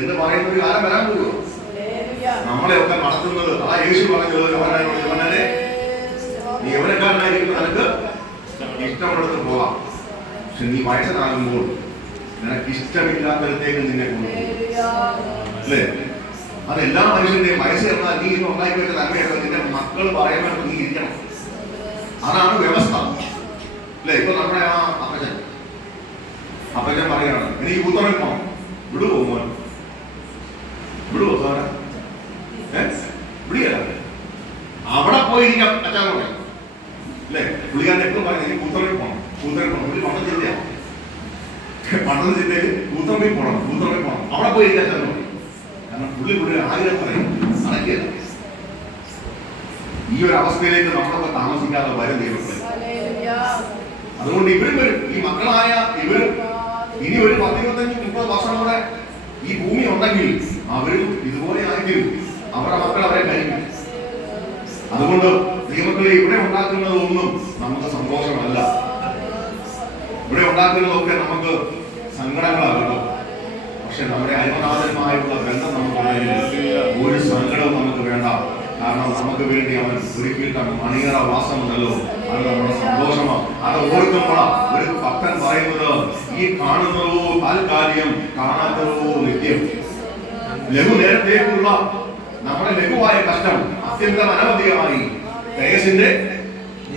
എന്ന് പറയുന്ന ഒരു കാലം വരാൻ പോകുമോ? നമ്മളെയൊക്കെ നടത്തുന്നത് ആ യേശു പറഞ്ഞത്, യവനനെ നീ യവനക്കാരനായിരിക്കും, നിനക്ക് ഇഷ്ടമുള്ളത് പോകാം. പക്ഷെ നീ വയസ്സനാകുമ്പോൾ നിനക്ക് ഇഷ്ടമില്ലാത്തടത്തേക്ക് നിന്നെ കൊണ്ടുപോകും. അല്ലേ? അത് എല്ലാ മനുഷ്യന്റെയും വയസ്സ് എന്നാൽ നീ ഇന്ന് ഉണ്ടാക്കി വെച്ച നന്മയൊക്കെ നിന്റെ മക്കൾ പറയുമ്പോൾ നീ ഇരിക്കണം. അതാണ് വ്യവസ്ഥ. അല്ലേ? ഇപ്പൊ നമ്മുടെ ആ അപ്പച്ചൻ പറയാണ്, എനിക്ക് കൂത്തറയിൽ പോകണം. വിടുവോ മോൻ? വിടുവോ സാറേ? വിളിയല്ല, അവിടെ പോയിരിക്കാം അച്ഛനോടെ. അല്ലേ? പുള്ളിക്കാരൻ എപ്പോഴും പറയുന്നത് എനിക്ക് കൂത്തറയിൽ പോകണം, കൂത്തറയിൽ പോകണം. പുള്ളി പട്ടം ജില്ലയാണ്, പട്ടണ ജില്ലയിൽ കൂത്തറയിൽ പോകണം, കൂത്തറയിൽ പോകണം. അവിടെ പോയിരിക്കാം അച്ഛനോട്. കാരണം പുള്ളി ആഗ്രഹം പറയും, നടക്കില്ല. ഈ ഒരു അവസ്ഥയിലേക്ക് നമ്മളൊക്കെ താമസിക്കാതെ വരും ദൈവങ്ങളെ. അതുകൊണ്ട് ഇവരും വരും, ഈ മക്കളായ ഇവരും ഇനി ഒരു 10-25-30 വർഷം കൂടെ ഈ ഭൂമി ഉണ്ടെങ്കിൽ അവരും ഇതുപോലെ ആയിരിക്കും. അവരുടെ മക്കൾ അവരെ കഴിക്കും. അതുകൊണ്ട് ദൈവങ്ങളെ, ഇവിടെ ഉണ്ടാക്കുന്നതൊന്നും നമുക്ക് സന്തോഷമല്ല. ഇവിടെ ഉണ്ടാക്കുന്നതൊക്കെ നമുക്ക് സങ്കടങ്ങളാകട്ടോ. പക്ഷെ നമ്മുടെ അയൽനാഥനുമായിട്ടുള്ള ബന്ധം നമുക്ക് ഒരു സങ്കടവും നമുക്ക് വേണ്ട. കാരണം നമുക്ക് വേണ്ടി അവൻ ഒരുക്കിയിട്ട് മണിയറ വാസമുണ്ടല്ലോ, അത് നമ്മുടെ സന്തോഷമാണ്. അത് ഓർക്കുമ്പോഴാണ് ഒരു ഭക്തൻ പറയുന്നത്, ഈ കാണുന്നതോ താൽക്കാലികം, കാണാത്തതോ നിത്യം. ലഘു നേരത്തേക്കുള്ള നമ്മുടെ ലഘുവായ കഷ്ടം അത്യന്തം അനവധികമായി തേജസ്സിന്റെ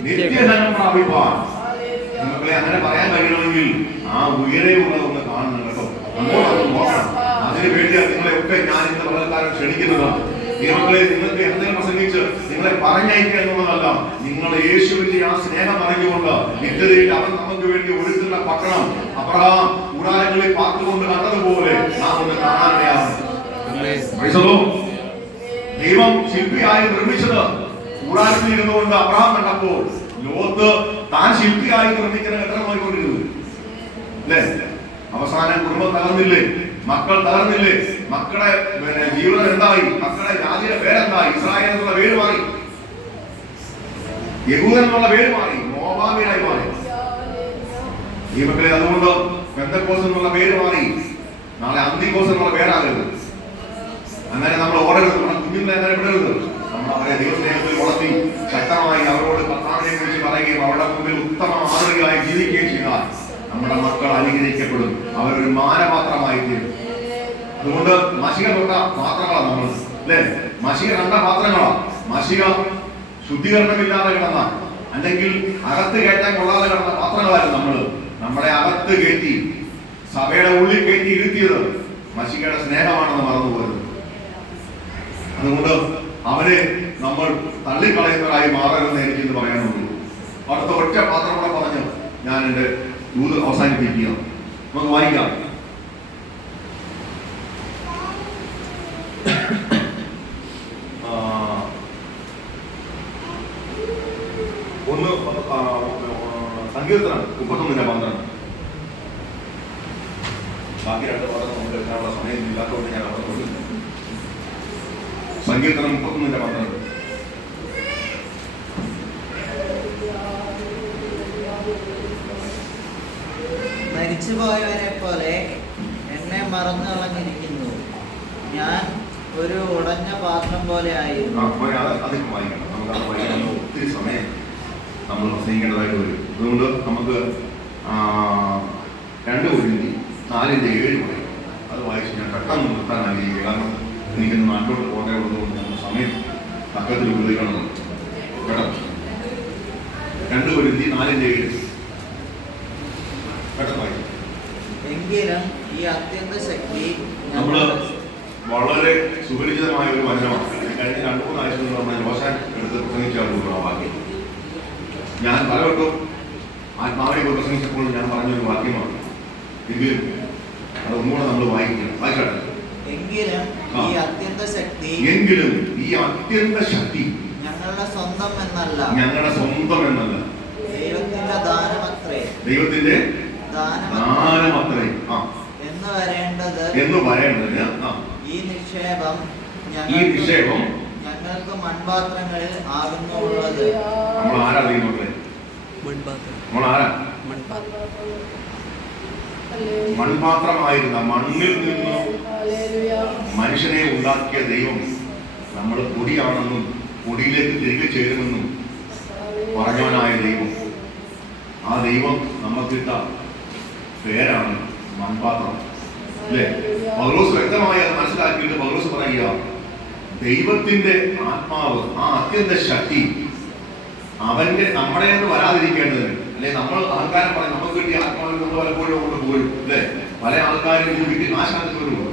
നിത്യധനം പ്രാപിപ്പാൻ. നിങ്ങളെ അങ്ങനെ പറയാൻ കഴിയണമെങ്കിൽ ആ ഉയരെയുള്ളതൊന്ന് കാണണം കേട്ടോ. അങ്ങോട്ടൊന്ന് നോക്കണം. അതിനു വേണ്ടിയാണ് നിങ്ങളെയൊക്കെ ഞാൻ ഇന്ന് പലക്കാരും ക്ഷണിക്കുന്നത്. ദൈവങ്ങളെ, നിങ്ങൾക്ക് എന്തെങ്കിലും പ്രസംഗിച്ച് നിങ്ങളെ പറഞ്ഞയക്കുക എന്നുള്ളതല്ല, നിങ്ങൾ യേശുവിന്റെ ആ സ്നേഹം അറിഞ്ഞുകൊണ്ട് നിത്യതയിൽ അവൻ നമുക്ക് വേണ്ടി ഒരുക്കുന്ന പട്ടണം അബ്രഹാം കൂടാരങ്ങളിൽ പാർത്തുകൊണ്ട് കണ്ടതുപോലെ നാം ഒന്ന് കാണാനിടയാകും. ദൈവം ശില്പിയായി നിർമ്മിച്ചത് കൂടാരത്തിൽ ഇരുന്നുകൊണ്ട് അബ്രഹാം കണ്ടപ്പോൾ ലോത്ത് താൻ ശില്പിയായി നിർമ്മിക്കുന്ന കെട്ടിടം നോക്കിക്കൊണ്ടിരുന്നു. അല്ലേ? അവസാനം കുടുംബം തകർന്നില്ലേ? മക്കൾ തകർന്നില്ലേ? മക്കളുടെ ജീവിതം എന്തായി? മക്കളുടെ ജാതിയുടെ പേരെന്തായി? ഇസ്രായേൽ എന്നുള്ള പേര് മാറി. യഹൂദൻ എന്നുള്ള പേര് മാറി, മോവാബിയനായി മാറി. ഈ മക്കളെ, അതുകൊണ്ട് പെന്തക്കോസ് എന്നുള്ള പേര് മാറി, നാളെ അന്തിക്കോസ് എന്നുള്ള പേരാകരുത്. അങ്ങനെ നമ്മൾ ഓടരുത്. നമ്മുടെ കുഞ്ഞുങ്ങളെ അങ്ങനെ വിടരുത്. നമ്മൾ അവരെ ദൈവസ്നേഹത്തിൽ വളർത്തി ശക്തമായി അവരോട് കർത്താവിനെ കുറിച്ച് പറയുകയും അവരുടെ മുമ്പിൽ ഉത്തമ മാതൃകയായി ജീവിക്കുകയും ചെയ്താൽ നമ്മുടെ മക്കൾ അനുഗ്രഹിക്കപ്പെടും. അവരൊരു മാനപാത്രമായി തീരും. അതുകൊണ്ട് മഷിക തൊട്ട പാത്രങ്ങളാണ് നമ്മൾ, അല്ലേ? മഷിക കണ്ട പാത്രങ്ങളാണ്. മഷിക ശുദ്ധീകരണമില്ലാതെ കിടന്ന, അല്ലെങ്കിൽ അകത്ത് കയറ്റാൻ കൊള്ളാതെ കിടന്ന പാത്രങ്ങളായിരുന്നു നമ്മൾ. നമ്മളെ അകത്ത് കയറ്റി സഭയുടെ ഉള്ളിൽ കയറ്റി ഇരുത്തിയത് മഷികയുടെ സ്നേഹമാണെന്ന് മറന്നുപോയത്. അതുകൊണ്ട് അവരെ നമ്മൾ തള്ളിക്കളയുന്നവരായി മാറരുതെന്ന് എനിക്കിന്ന് പറയാനുള്ളൂ. അടുത്ത ഒറ്റ പാത്രം കൂടെ പറഞ്ഞ് ഞാൻ എൻ്റെ ദൂത് അവസാനിപ്പിക്കുക. നമുക്ക് വായിക്കാം. സങ്കീർത്തനം 31:12. ബാക്കി രണ്ട് പാത്രം നമുക്ക് എടുക്കാനുള്ള സമയം ഇല്ലാത്തതുകൊണ്ട് ഞാൻ അവിടെ കൊണ്ടില്ല. സങ്കീർത്തനം 31:12. മരിച്ചുപോയവരെ പോലെ എന്നെ മറന്നു കളഞ്ഞിരിക്കുന്നു. ഞാൻ ഒരു ഉടഞ്ഞ പാത്രം പോലെ ആയിരുന്നു. അതൊക്കെ വായിക്കണം. നമുക്ക് അത് വായിക്കാൻ ഒത്തിരി സമയം നമ്മൾ പ്രസംഗിക്കേണ്ടതായിട്ട് വരും. അതുകൊണ്ട് നമുക്ക് 2 കൊരിന്ത്യർ 4:7 പറയും. അത് വായിച്ച് ഞാൻ പെട്ടെന്ന് നിർത്താൻ ആഗ്രഹിക്കുക. കാരണം എനിക്കൊന്ന് നാട്ടിലോട്ട് പോകേ ഉള്ളതുകൊണ്ട് നമ്മൾ സമയം തക്കത്തിൽ ഉപയോഗിക്കണം കേട്ടോ. 2 കൊരിന്ത്യർ 4:7 പെട്ടെന്ന് വായിക്കും. എങ്കിലും ഈ അത്യന്ത ശക്തി നമ്മള് വളരെ സുപരിചിതമായ ഒരു വചനമാണ്. കഴിഞ്ഞ 2-3 ആഴ്ച നമ്മൾ ജോസാൻ എടുത്ത് പ്രസംഗിച്ചാൽ വാക്യം ഞാൻ പലവട്ടം ആത്മാവിനെ പ്രസംഗിച്ചപ്പോൾ ഞാൻ പറഞ്ഞൊരു വാക്യമാണ്. എങ്കിലും അത് ഒന്നുകൂടെ നമ്മൾ വായിക്കണം. വായിച്ചാട്ടെ. എങ്കിലും ഈ അത്യന്ത ശക്തി ഞങ്ങളുടെ സ്വന്തം എന്നല്ല, ദൈവത്തിന്റെ ദാനമത്രേ എന്ന് വരേണ്ടതിന് ഈ നിക്ഷേപം ഞങ്ങൾക്ക് മൺപാത്രങ്ങളിൽ ആകുന്നുള്ളത്. മൺപാത്രമായിരുന്ന, മണ്ണിൽ നിന്ന് മനുഷ്യനെ ഉണ്ടാക്കിയ ദൈവം നമ്മൾ പൊടിയാണെന്നും പൊടിയിലേക്ക് തിരികെ ചേരുമെന്നും പറഞ്ഞവനായ ദൈവം, ആ ദൈവം നമുക്കിട്ട പേരാണ് മൺപാത്രം, അല്ലേ? പൗലോസ് വ്യക്തമായി അത് മനസ്സിലാക്കിയിട്ട് പൗലോസ് പറയുക, ദൈവത്തിന്റെ ആത്മാവ്, ആ അത്യന്ത ശക്തി അവന്റെ നമ്മുടെ വരാതിരിക്കേണ്ടതിന്, അല്ലെ? നമ്മൾ ആൾക്കാരെ പറയും നമുക്ക് കിട്ടിയ ആത്മാവിൽ നമ്മൾ പലപ്പോഴും കൊണ്ട് പോരും, അല്ലേ? പല ആൾക്കാരും കിട്ടി നാശാന്തത്തിൽ വരുമോ?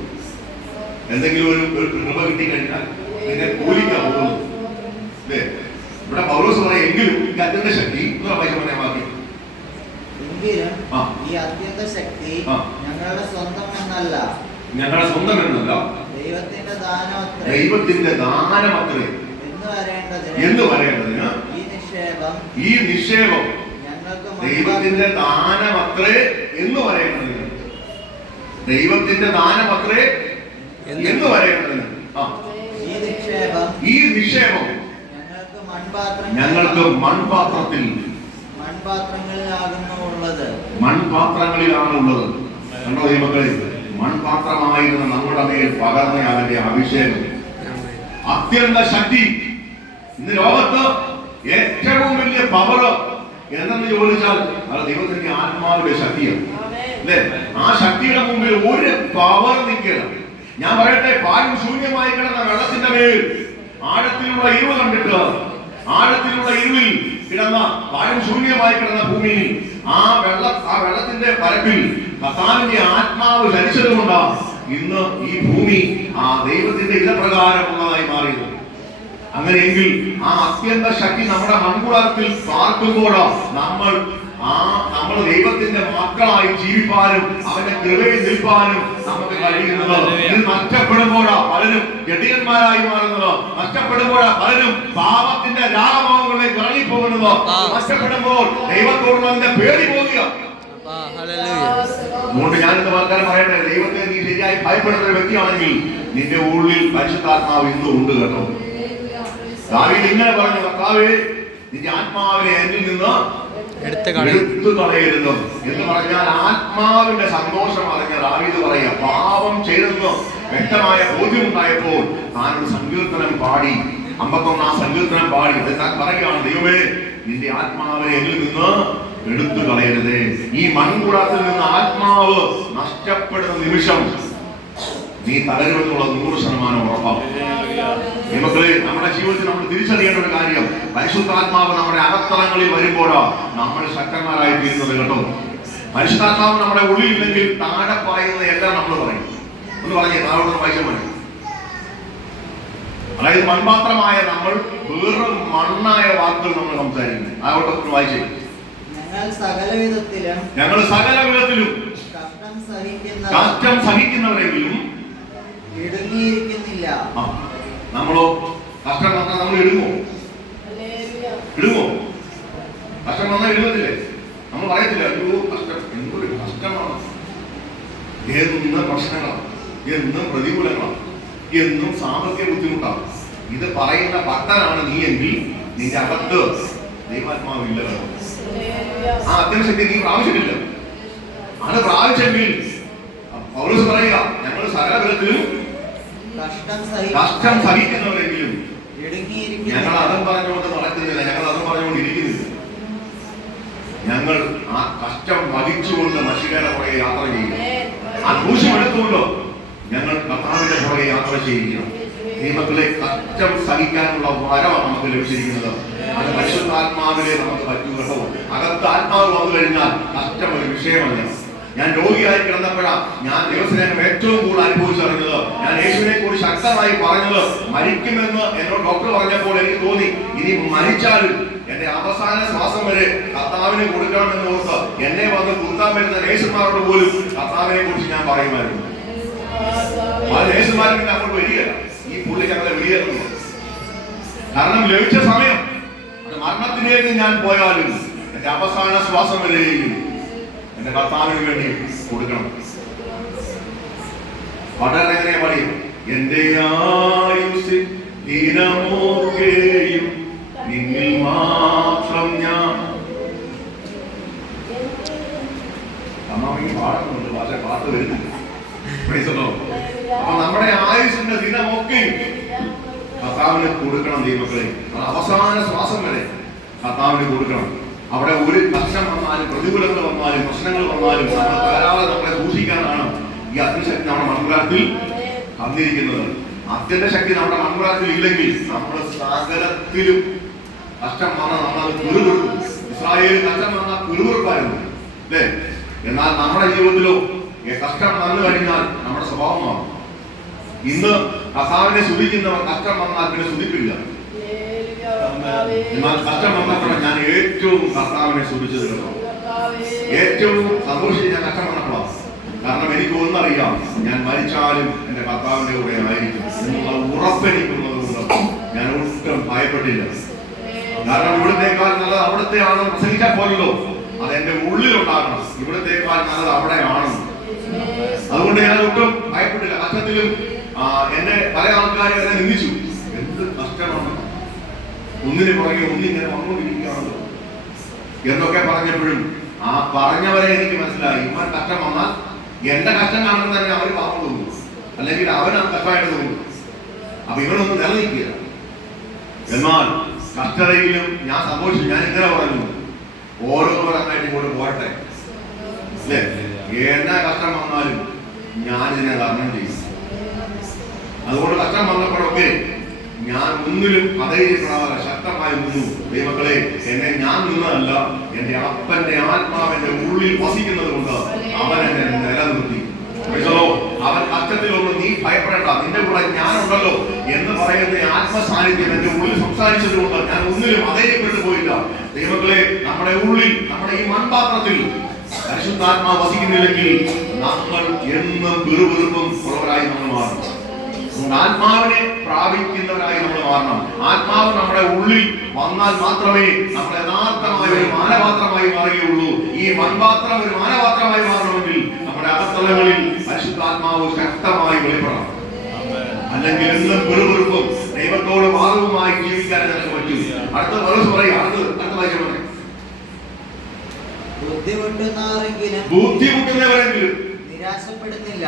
എന്തെങ്കിലും ഒരു കൃപ കിട്ടിക്കഴിഞ്ഞാൽ അതിനെ കൂലിക്കാൻ പോകുന്നു, അല്ലേ? ഇവിടെ പൗലോസ് പറയാം, എങ്കിലും ഈ അത്യന്ത ശക്തി വാക്കി ഈ അത്യന്ത ശക്തി ഞങ്ങളുടെ സ്വന്തം എന്നല്ല, ദൈവത്തിന്റെ ദാനമത്രേ എന്ന് വരേണ്ടതിന് ഈ നിക്ഷേപം ദൈവത്തിന്റെ ദാനമത്രേ എന്ന് വരേണ്ടതിന്, ദൈവത്തിന്റെ ദാനമത്രേ എന്ന് വരേണ്ടതിന് ഈ നിക്ഷേപം ഞങ്ങൾക്ക് മൺപാത്രത്തിൽ മൺപാത്രങ്ങളിലാണ് ഉള്ളത്. കണ്ടോ ദൈവമക്കളെ, മൺപാത്രമായിരുന്ന നമ്മുടെ മേൽ പകർന്ന അവന്റെ അഭിഷേകം, അത്യന്ത ശക്തി. ഇന്ന് ലോകത്ത് ഏറ്റവും വലിയ പവർ എന്തെന്ന് ചോദിച്ചാൽ അത് ദൈവത്തിന്റെ ആത്മാവിന്റെ ശക്തിയാണ്, അല്ലേ? ആ ശക്തിയുടെ മുമ്പിൽ ഒരു പവർ നിൽക്കണം. ഞാൻ പറയട്ടെ, പാലും ശൂന്യമായി കിടന്ന വെള്ളത്തിന്റെ മേൽ ആഴത്തിലുള്ള ഇരുവ് കണ്ടിട്ട്, ആഴത്തിലുള്ള ഇരുവിൽ കിടന്ന പാലും ശൂന്യമായി കിടന്ന ഭൂമിയിൽ ആ വെള്ളത്തിന്റെ പരപ്പിൽ കർത്താവിന്റെ ആത്മാവ് ചലിച്ചതുകൊണ്ടാണ് ഇന്ന് ഈ ഭൂമി ആ ദൈവത്തിന്റെ ഇതപ്രകാരമുള്ളതായി മാറിയത്. അങ്ങനെയെങ്കിൽ ആ അത്യന്ത ശക്തി നമ്മുടെ മൺകുടത്തിൽ പാർക്കുമ്പോഴോ നമ്മൾ ദൈവത്തിന്റെ മക്കളായി ജീവിപ്പാനും അവന്റെ കൃപയിൽ നിൽപ്പാനും നമുക്ക് കഴിയുന്നത്. ഇത് നഷ്ടപ്പെടുമ്പോഴാ പലരും ജഡികന്മാരായി മാറുന്നത്, നഷ്ടപ്പെടുമ്പോഴാ പലരും പാപത്തിന്റെ രാഗഭാവങ്ങളിലേക്ക് ഇറങ്ങിപ്പോകുന്നത്, നഷ്ടപ്പെടുമ്പോൾ ദൈവത്തോടുള്ളതിന്റെ പേടി പോകുക. അതുകൊണ്ട് ഞാനിന്ന് വാർത്താൻ പറയട്ടെ, ദൈവത്തെ നീ ശരിയായി ഭയപ്പെടുന്ന ഒരു വ്യക്തിയാണെങ്കിൽ നിന്റെ ഉള്ളിൽ പരിശുദ്ധാത്മാവ് ഇന്നും ഉണ്ട് കേട്ടോ. ദാവീദ് ഇങ്ങനെ പറഞ്ഞു, കർത്താവേ നിന്റെ ആത്മാവിനെ എന്നിൽ നിന്ന് എടുത്തു കളയരുത് എന്ന് പറഞ്ഞാൽ ആത്മാവിന്റെ സന്തോഷം അറിഞ്ഞ ദാവീദ് പറയുക, പാപം ചെയ്തെന്ന് വ്യക്തമായ ബോധ്യമുണ്ടായപ്പോൾ താനൊരു സങ്കീർത്തനം പാടി, 51-ാം സങ്കീർത്തനം പാടി. താൻ പറയുകയാണ്, ദൈവമേ നിന്റെ ആത്മാവിനെ എന്നിൽ നിന്ന് എടുത്തു കളയരുതേ. ഈ മൺകുടത്തിൽ നിന്ന് ആത്മാവ് നഷ്ടപ്പെടുന്ന നിമിഷം നീ തളരുമെന്നുള്ള 100% ഉറപ്പാണ്. മക്കളെ, നമ്മുടെ ജീവിതത്തിൽ നമ്മൾ തിരിച്ചറിയേണ്ട ഒരു കാര്യം, പരിശുദ്ധാത്മാവ് നമ്മുടെ അകത്തളങ്ങളിൽ വരുമ്പോഴോ നമ്മൾ ശക്തന്മാരായി തീരുന്നത് കേട്ടോ. പരിശുദ്ധാത്മാവ് നമ്മുടെ ഉള്ളിൽ ഇല്ലെങ്കിൽ താഴെ പറയുന്നത് എല്ലാം നമ്മൾ പറയും. ഒന്ന് പറഞ്ഞേ, താഴോട്ട് പൈസ പറയും. അതായത് മൺപാത്രമായ നമ്മൾ വേറെ മണ്ണായ വാക്കുകൾ നമ്മൾ സംസാരിക്കുന്നത്. അതോടൊപ്പം വായിച്ചേ, ഞങ്ങൾ സകല വിധത്തിലും കഷ്ടം സഹിക്കുന്നവരെങ്കിലും ഇടുങ്ങിയിരിക്കുന്നില്ല. നമ്മളോ കഷ്ടം വന്നാൽ നമ്മൾ ഇടുങ്ങോ? കഷ്ടം വന്നാൽ ഇടുങ്ങത്തില്ലേ? നമ്മൾ പറയത്തില്ല, അയ്യോ കഷ്ടം, എന്തൊരു കഷ്ടമാണ്, എന്നും പ്രശ്നങ്ങളാണ്, എന്നും പ്രതികൂലങ്ങളാണ്, എന്നും സാമ്പത്തിക ബുദ്ധിമുട്ടാണ്. ഇത് പറയുന്ന ഭക്തനാണ് നീ എങ്കിൽ നിന്റെ അകത്ത് ദൈവാത്മാവില്ല. ആ അത്യാവശ്യത്തെ നീ പ്രാവശ്യമില്ല. അത് പ്രാവശ്യമെങ്കിൽ പൗലോസ് പറയുക, ഞങ്ങൾ സകല വിധത്തിലും കഷ്ടം സഹിക്കുന്നവരെങ്കിലും. ഞങ്ങൾ അതും പറഞ്ഞുകൊണ്ട് നടക്കുന്നില്ല, ഞങ്ങൾ അതും പറഞ്ഞുകൊണ്ടിരിക്കുന്നില്ല. ഞങ്ങൾ ആ കഷ്ടം വഹിച്ചുകൊണ്ട് മനുഷ്യരുടെ പുറകെ യാത്ര ചെയ്യുക. ആ ക്രൂശം എടുത്തുകൊണ്ട് ഞങ്ങൾ കർത്താവിന്റെ പുറകെ യാത്ര ചെയ്യിക്കണം. ദൈവത്തിലെ കഷ്ടം സഹിക്കാനുള്ള വരമാണ് നമുക്ക് ലഭിച്ചിരിക്കുന്നത്. അത് പരിശുദ്ധാത്മാവിലെ നമുക്ക് പറ്റൂ കേട്ടോ. അകത്ത് ആത്മാവ് വന്നു കഴിഞ്ഞാൽ കഷ്ടം ഒരു വിഷയമല്ല. ഞാൻ രോഗിയായി കിടന്നപ്പോഴാണ് ഞാൻ ദൈവസ്നേഹം ഏറ്റവും കൂടുതൽ അനുഭവിച്ചറിഞ്ഞത്. ഞാൻ യേശുവിനെ കൂടി ശക്തമായി പറഞ്ഞത്, മരിക്കുമെന്ന് എന്നോട് ഡോക്ടർ പറഞ്ഞപ്പോൾ എനിക്ക് തോന്നി, ഇനി മരിച്ചാലും എന്റെ അവസാന ശ്വാസം വരെ കർത്താവിനെ കൊടുക്കണമെന്ന് ഓർത്ത് എന്നെ വന്ന് കുത്താൻ വരുന്ന നേഴ്സുമാരോട് പോലും കർത്താവിനെ കുറിച്ച് ഞാൻ പറയുമായിരുന്നു. ആ നേഴ്സുമാർ പിന്നെ അങ്ങോട്ട് വരികയല്ല, ഈ പുള്ളി ഞങ്ങളെ വെളിയേറുന്നു. കാരണം ലഭിച്ച സമയം അത് മരണത്തിലേക്ക് ഞാൻ പോയാലും എന്റെ അവസാന ശ്വാസം വരെയും എന്റെ കർത്താവിന് വേണ്ടി കൊടുക്കണം. പാട്ടുകാരൻ എങ്ങനെ പറയും, എന്റെ ആയുസ്സിൽ ദിനമൊക്കെയും നിന്നിൽ മാത്രം ഞാൻ. അമ്മാവി പാടുന്നുണ്ട്, പക്ഷെ പാട്ട് വരുന്നില്ല. അപ്പൊ നമ്മുടെ ആയുസ്സിന്റെ ദിനമൊക്കെയും കർത്താവിന് കൊടുക്കണം. ദൈവമക്കളെ, അത് അവസാന ശ്വാസം വരെ കർത്താവിന് കൊടുക്കണം. അവിടെ ഒരു കഷ്ടം വന്നാലും പ്രതികൂലങ്ങൾ വന്നാലും പ്രശ്നങ്ങൾ വന്നാലും നമ്മൾ ധാരാളം നമ്മളെ സൂക്ഷിക്കാനാണ് ഈ അത്യശക്തി നമ്മുടെ മൺകുടത്തിൽ തന്നിരിക്കുന്നത്. അത്യന്ത ശക്തി നമ്മുടെ മൺകുടത്തിൽ ഇല്ലെങ്കിൽ നമ്മുടെ സകലത്തിലും കഷ്ടം വന്നാൽ നമ്മൾ പിറുപിറുക്കും. ഇസ്രായേലിൽ കഷ്ടം വന്നാൽ പിറുപിറുപ്പായിരുന്നു അല്ലേ? എന്നാൽ നമ്മുടെ ജീവിതത്തിലോ കഷ്ടം വന്നു കഴിഞ്ഞാൽ നമ്മുടെ സ്വഭാവം മാറും. ഇന്ന് കർത്താവിനെ സ്തുതിക്കുന്നവർ കഷ്ടം വന്നാൽ പിന്നെ സ്തുതിക്കില്ല. എന്നാൽ കഷ്ടം വന്നപ്പോഴാണ് ഞാൻ ഏറ്റവും കർത്താവിനെ സ്തുതിച്ചത് കേട്ടോ. ഏറ്റവും സന്തോഷിച്ച് ഞാൻ കഷ്ടം വന്നപ്പോഴാണ്. കാരണം എനിക്ക് ഒന്നറിയാം, ഞാൻ മരിച്ചാലും എന്റെ കർത്താവിന്റെ കൂടെ ആയിരിക്കും എന്നുള്ള ഉറപ്പെനിക്കുള്ളത് കൊണ്ട് ഞാൻ ഒട്ടും ഭയപ്പെട്ടില്ല. കാരണം ഇവിടത്തേക്കാൾ നല്ലത് അവിടത്തെയാണ് പ്രസംഗിച്ചാൽ പോലല്ലോ, അത് എന്റെ ഉള്ളിലുണ്ടാകണം. ഇവിടത്തേക്കാൾ നല്ലത് അവിടെയാണ്. അതുകൊണ്ട് ഞാൻ ഒട്ടും ഭയപ്പെട്ടില്ല. കഷ്ടത്തിലും എന്നെ പല ആൾക്കാരെ എന്നെ നിന്ദിച്ചു. എന്ത് കഷ്ടമാണ്, ഒന്നിന് പുറകെ ഒന്നിങ്ങനെ വന്നുകൊണ്ടിരിക്കുകയാണല്ലോ എന്നൊക്കെ പറഞ്ഞപ്പോഴും ആ പറഞ്ഞവരെ എനിക്ക് മനസ്സിലായി, ഇവൻ കഷ്ടം വന്നാൽ എന്റെ കഷ്ടം കാണുമ്പോൾ തന്നെ അവർ പാപം തോന്നും, അല്ലെങ്കിൽ അവനാണ് കഷ്ടമായിട്ട് തോന്നും. അപ്പൊ ഇവനൊന്നും നിലനിൽക്കുക. എന്നാൽ കഷ്ടതയിലും ഞാൻ സന്തോഷിച്ചു. ഞാൻ ഇങ്ങനെ പറഞ്ഞു, ഓരോന്നോരൊന്നായിട്ട് ഇങ്ങോട്ട് പോരട്ടെ അല്ലേ? എന്നാ കഷ്ടം വന്നാലും ഞാനിതിനെ തരണം ചെയ്യും. അതുകൊണ്ട് കഷ്ടം വന്നപ്പോഴൊക്കെ ഞാൻ ഒന്നിലും അധൈര്യപ്പെടാതെ ശക്തമായി നിന്നു. ദൈവമക്കളെ, എന്നെ ഞാൻ നിന്നതല്ല, എന്റെ അപ്പന്റെ ആത്മാവിന്റെ ഉള്ളിൽ വസിക്കുന്നത് കൊണ്ട് അവൻ എന്നെ നിലനിർത്തി. അവൻ കഷ്ടത്തിലൊന്നും നീ ഭയപ്പെടേണ്ട, നിന്റെ കൂടെ ഞാനുണ്ടല്ലോ എന്ന് പറയുന്ന ആത്മസാന്നിധ്യം എന്റെ ഉള്ളിൽ സംസാരിച്ചത് കൊണ്ട് ഞാൻ ഒന്നിലും അധൈര്യപ്പെട്ടു പോയില്ല. ദൈവമക്കളെ, നമ്മുടെ ഉള്ളിൽ, നമ്മുടെ ഈ മൺപാത്രത്തിൽ പരിശുദ്ധാത്മാവ് വസിക്കുന്നില്ലെങ്കിൽ നമ്മൾ എന്നും പിറുപിറുപ്പും ഉള്ളവരായി നമ്മൾ മാറും. ആത്മാവിനെ പ്രാപിക്കുന്നവരായി നമ്മൾ മാറണം. ആത്മാവ് നമ്മുടെ ഉള്ളിൽ വന്നാൽ മാത്രമേ നമ്മൾ യഥാർത്ഥമായ ഒരു മാനപാത്രമായി മാറുകയുള്ളൂ. ഈ മൺപാത്രം ഒരു മാനപാത്രമായി മാറണമെങ്കിൽ നമ്മുടെ അകത്തളങ്ങളിൽ പരിശുദ്ധാത്മാവ് ശക്തമായി വെളിപ്പെടണം. അല്ലെങ്കിൽ എന്നും പിറുപിറുപ്പും ദൈവത്തോട് വാദവുമായി ജീവിക്കാൻ നമുക്ക് പറ്റും. അടുത്ത പൗലോസ് പറയുക, അടുത്ത വായിച്ചു പറഞ്ഞു, ബുദ്ധിമുട്ടുന്നവരെങ്കിലും നിരാശപ്പെടുന്നില്ല.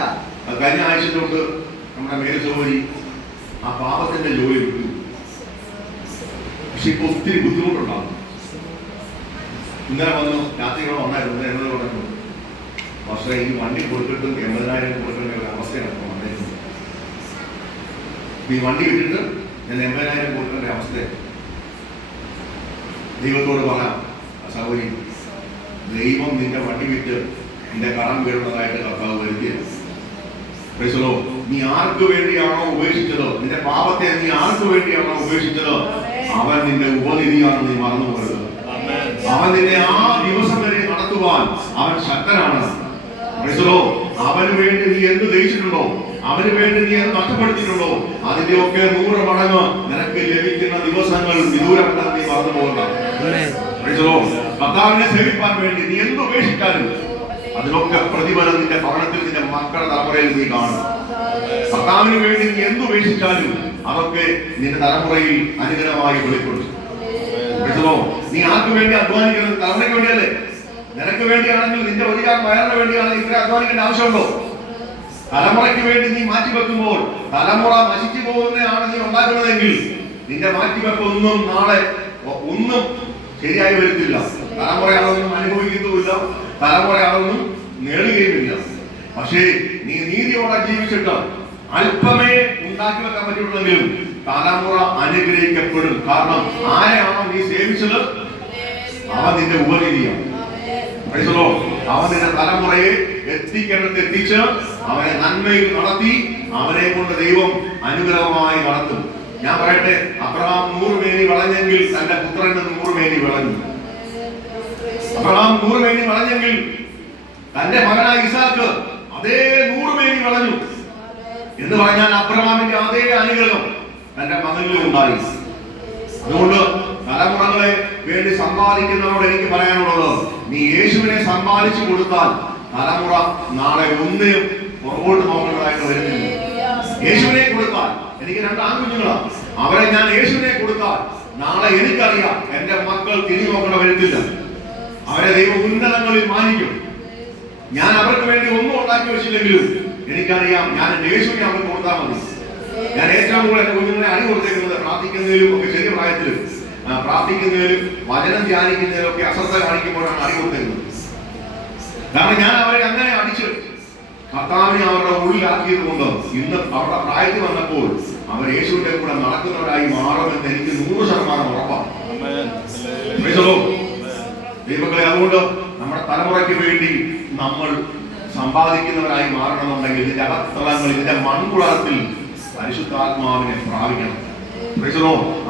കഴിഞ്ഞ ആഴ്ച തൊട്ട് നമ്മുടെ മേല് സഹോദരി ആ പാപത്തിന്റെ ജോലി വിട്ടു. പക്ഷെ ഇപ്പൊ ഒത്തിരി ബുദ്ധിമുട്ടുണ്ടാകും. ഇന്നലെ വന്നു, രാത്രികളോ വന്നായിരുന്നു, എന്നോട് പറഞ്ഞു, പക്ഷേ ഈ വണ്ടി കൊടുത്തിട്ടും 80,000 കൊടുക്കേണ്ട ഒരു അവസ്ഥയാണ് ഇപ്പോൾ വന്നിരുന്നത്. ഈ വണ്ടി വിട്ടിട്ട് ഞാൻ 80,000 കൊടുക്കേണ്ട അവസ്ഥയാണ്. ദൈവത്തോട് പറയാം, സഹോദരി, ദൈവം നിന്റെ വണ്ടി വിറ്റ് നിന്റെ കടം വീഴുന്നതായിട്ട് കർത്താവ് വരുത്തിയത്. നീ ആർക്ക് വേണ്ടിയാണോ ഉപേക്ഷിച്ചത്, നിന്റെ പാപത്തെ നീ ആർക്ക് വേണ്ടിയാണോ ഉപേക്ഷിച്ചത്, അവൻ നിന്റെ ഉപനിധിയാണ്. നീ മറന്നു പോകരുത്. അവൻ നിന്നെ ആ ദിവസം വരെ നടത്തുവാൻ അവൻ ശക്തനാണ്. അവന് വേണ്ടി നീ എന്ത് ദഹിച്ചിട്ടുണ്ടോ, അവന് വേണ്ടി നീ എന്ത് നഷ്ടപ്പെടുത്തിയിട്ടുണ്ടോ, അതിന്റെ ഒക്കെ 100 മടങ്ങ് നിനക്ക് ലഭിക്കുന്ന ദിവസങ്ങൾ വിദൂരമല്ലെന്ന് നീ മറന്നു പോകണ്ട. കർത്താവിനെ സേവിക്കാൻ വേണ്ടി നീ എന്ത് ഉപേക്ഷിച്ചാലും അതിനൊക്കെ പ്രതിഫലം നിന്റെ ഭവനത്തിൽ, നിന്റെ മക്കളുടെ തലമുറയിൽ നീ കാണും. കർത്താവിന് വേണ്ടി നീ എന്ത് ഉപേക്ഷിച്ചാലും അതൊക്കെ നിന്റെ തലമുറയിൽ അനുഗ്രഹമായി വെളിപ്പെടും. നീ ആർക്ക് വേണ്ടി അധ്വാനിക്കുന്നത്? തലമുറയ്ക്ക് വേണ്ടിയല്ലേ? നിനക്ക് വേണ്ടിയാണെങ്കിൽ, നിന്റെ ഒരു വയറിന് വേണ്ടിയാണെങ്കിൽ ഇത്ര അധ്വാനിക്കേണ്ട ആവശ്യമുണ്ടോ? തലമുറയ്ക്ക് വേണ്ടി നീ മാറ്റിവെക്കുമ്പോൾ തലമുറ നശിച്ചു പോകുന്നതാണ് നീ ഉണ്ടാക്കുന്നതെങ്കിൽ നിന്റെ മാറ്റിവെപ്പ് ഒന്നും നാളെ ഒന്നും ശരിയായി വരത്തില്ല. തലമുറ അതൊന്നും അനുഭവിക്കുന്നുമില്ല, തലമുറ അതൊന്നും നേടുകയുമില്ല. പക്ഷേ നീ നീതിയോടെ ജീവിച്ചിട്ട് അല്പമേ ഉണ്ടാക്കി വെക്കാൻ പറ്റുള്ളെങ്കിലും തലമുറ അനുഗ്രഹിക്കപ്പെടും. കാരണം ആരെയാണോ നീ സേവിച്ചത് അവൻ നിന്റെ ഉപനിധിയാണ്. അവൻ നിന്റെ തലമുറയെ എത്തിക്കേണ്ടത് എത്തിച്ച് അവനെ നന്മയിൽ നടത്തി അവനെ കൊണ്ട് ദൈവം അനുഗ്രഹമായി നടത്തും. ഞാൻ പറയട്ടെ, അബ്രഹാം 100 മേനി വളഞ്ഞെങ്കിൽ തന്റെ പുത്രന് 100 മേനി വളഞ്ഞു. അബ്രഹാം 100 മേനി വളഞ്ഞെങ്കിൽ തന്റെ മകനായ ഇസാക്ക് അതേ 100 മേനി വളഞ്ഞു. എന്ന് പറഞ്ഞാൽ അബ്രഹാമിന്റെ അതേ അനുഗ്രഹം തന്റെ മകനിലും ഉണ്ടായി. അതുകൊണ്ട് തലമുറകളെ വേണ്ടി സമ്പാദിക്കുന്നവരോട് എനിക്ക് പറയാനുള്ളത്, നീ യേശുവിനെ സമ്പാദിച്ചു കൊടുത്താൽ തലമുറ നാളെ ഒന്നിനും പുറകോട്ട് നോക്കേണ്ടതായിട്ട് വരുന്നില്ല. യേശുവിനെ കൊടുത്താൽ, എനിക്ക് 2 ആൺകുഞ്ഞുങ്ങളാണ്, അവരെ ഞാൻ യേശുവിനെ കൊടുത്താൽ നാളെ എനിക്കറിയാം എന്റെ മക്കൾ തിരിഞ്ഞു നോക്കേണ്ട വരത്തില്ല. അവരെ ദൈവം ഉന്നതങ്ങളിൽ മാനിക്കും. ഞാൻ അവർക്ക് വേണ്ടി ഒന്നും ഉണ്ടാക്കി വെച്ചില്ലെങ്കിലും എനിക്കറിയാം ഞാൻ എന്റെ യേശുവിനെ അവർക്ക് കൊടുത്താൽ മതി. ഞാൻ ഏറ്റവും കൂടുതൽ എന്റെ കുഞ്ഞുങ്ങളെ അടി കൊടുത്തേക്കുന്നത് പ്രാർത്ഥിക്കുന്നതിലും ഒക്കെ, ചെറിയ പ്രായത്തിലും പ്രാർത്ഥിക്കുന്നതിലും വചനം ധ്യാനിക്കുന്നതിലും ഒക്കെ അശ്രദ്ധ കാണിക്കുമ്പോഴാണ് അടി കൊടുത്തേക്കുന്നത്. കാരണം ഞാൻ അവരെ അങ്ങനെ അടിച്ച് കർത്താവിനെ അവരുടെ ഉള്ളിലാക്കിയത് കൊണ്ട് ഇന്ന് അവരുടെ പ്രായത്തിൽ വന്നപ്പോൾ അവർ യേശുവിന്റെ കൂടെ നടക്കുന്നവരായി മാറുമെന്ന് എനിക്ക് 100% ഉറപ്പാണ്. ദൈവങ്ങളെ, അതുകൊണ്ട് നമ്മുടെ തലമുറയ്ക്ക് വേണ്ടി നമ്മൾ സമ്പാദിക്കുന്നവരായി മാറണമെന്നുണ്ടെങ്കിൽ ഇതിന്റെ അകത്തളങ്ങളിൽ, ഇതിന്റെ മൺകുളത്തിൽ പരിശുദ്ധാത്മാവിനെ പ്രാപിക്കണം.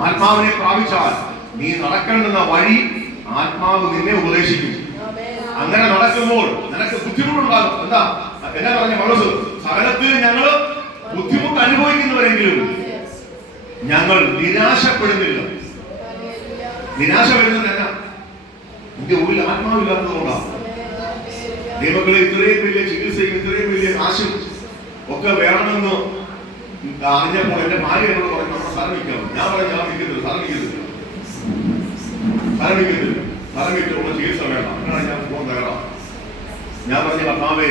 ആത്മാവിനെ പ്രാപിച്ചാൽ നീ നടക്കേണ്ടുന്ന വഴി ആത്മാവ് നിന്നെ ഉപദേശിക്കും. അങ്ങനെ നടക്കുമ്പോൾ നിനക്ക് ബുദ്ധിമുട്ടുണ്ടാകും. എന്നാ പറഞ്ഞ പൗലോസ്, സകലത്തിൽ ഞങ്ങൾ ബുദ്ധിമുട്ട് അനുഭവിക്കുന്നവരെങ്കിലും ഞങ്ങൾ നിരാശപ്പെടുന്നില്ല. നിരാശ വരുന്നത് എന്നാ? നിന്റെ ഉള്ളിൽ ആത്മാവില്ലാത്തതുകൊണ്ടാണ്. ദൈവങ്ങളെ, ഇത്രയും വലിയ ചികിത്സയും ഇത്രയും വലിയ കാശും ഒക്കെ വേണമെന്ന് അറിഞ്ഞപ്പോൾ എന്റെ ഭാര്യ എന്നോട് പറഞ്ഞു, നമ്മൾ സ്ഥലം വിൽക്കണം. ഞാൻ പറഞ്ഞു, ഞാൻ വിൽക്കുന്നില്ല, സ്ഥലം വിൽക്കുന്നില്ല, സ്ഥലം വിറ്റുള്ള ചികിത്സ വേണം. അങ്ങനെയാണ് ഞാൻ ഫോൺ തകരാം. ഞാൻ പറഞ്ഞു, കർത്താവേ,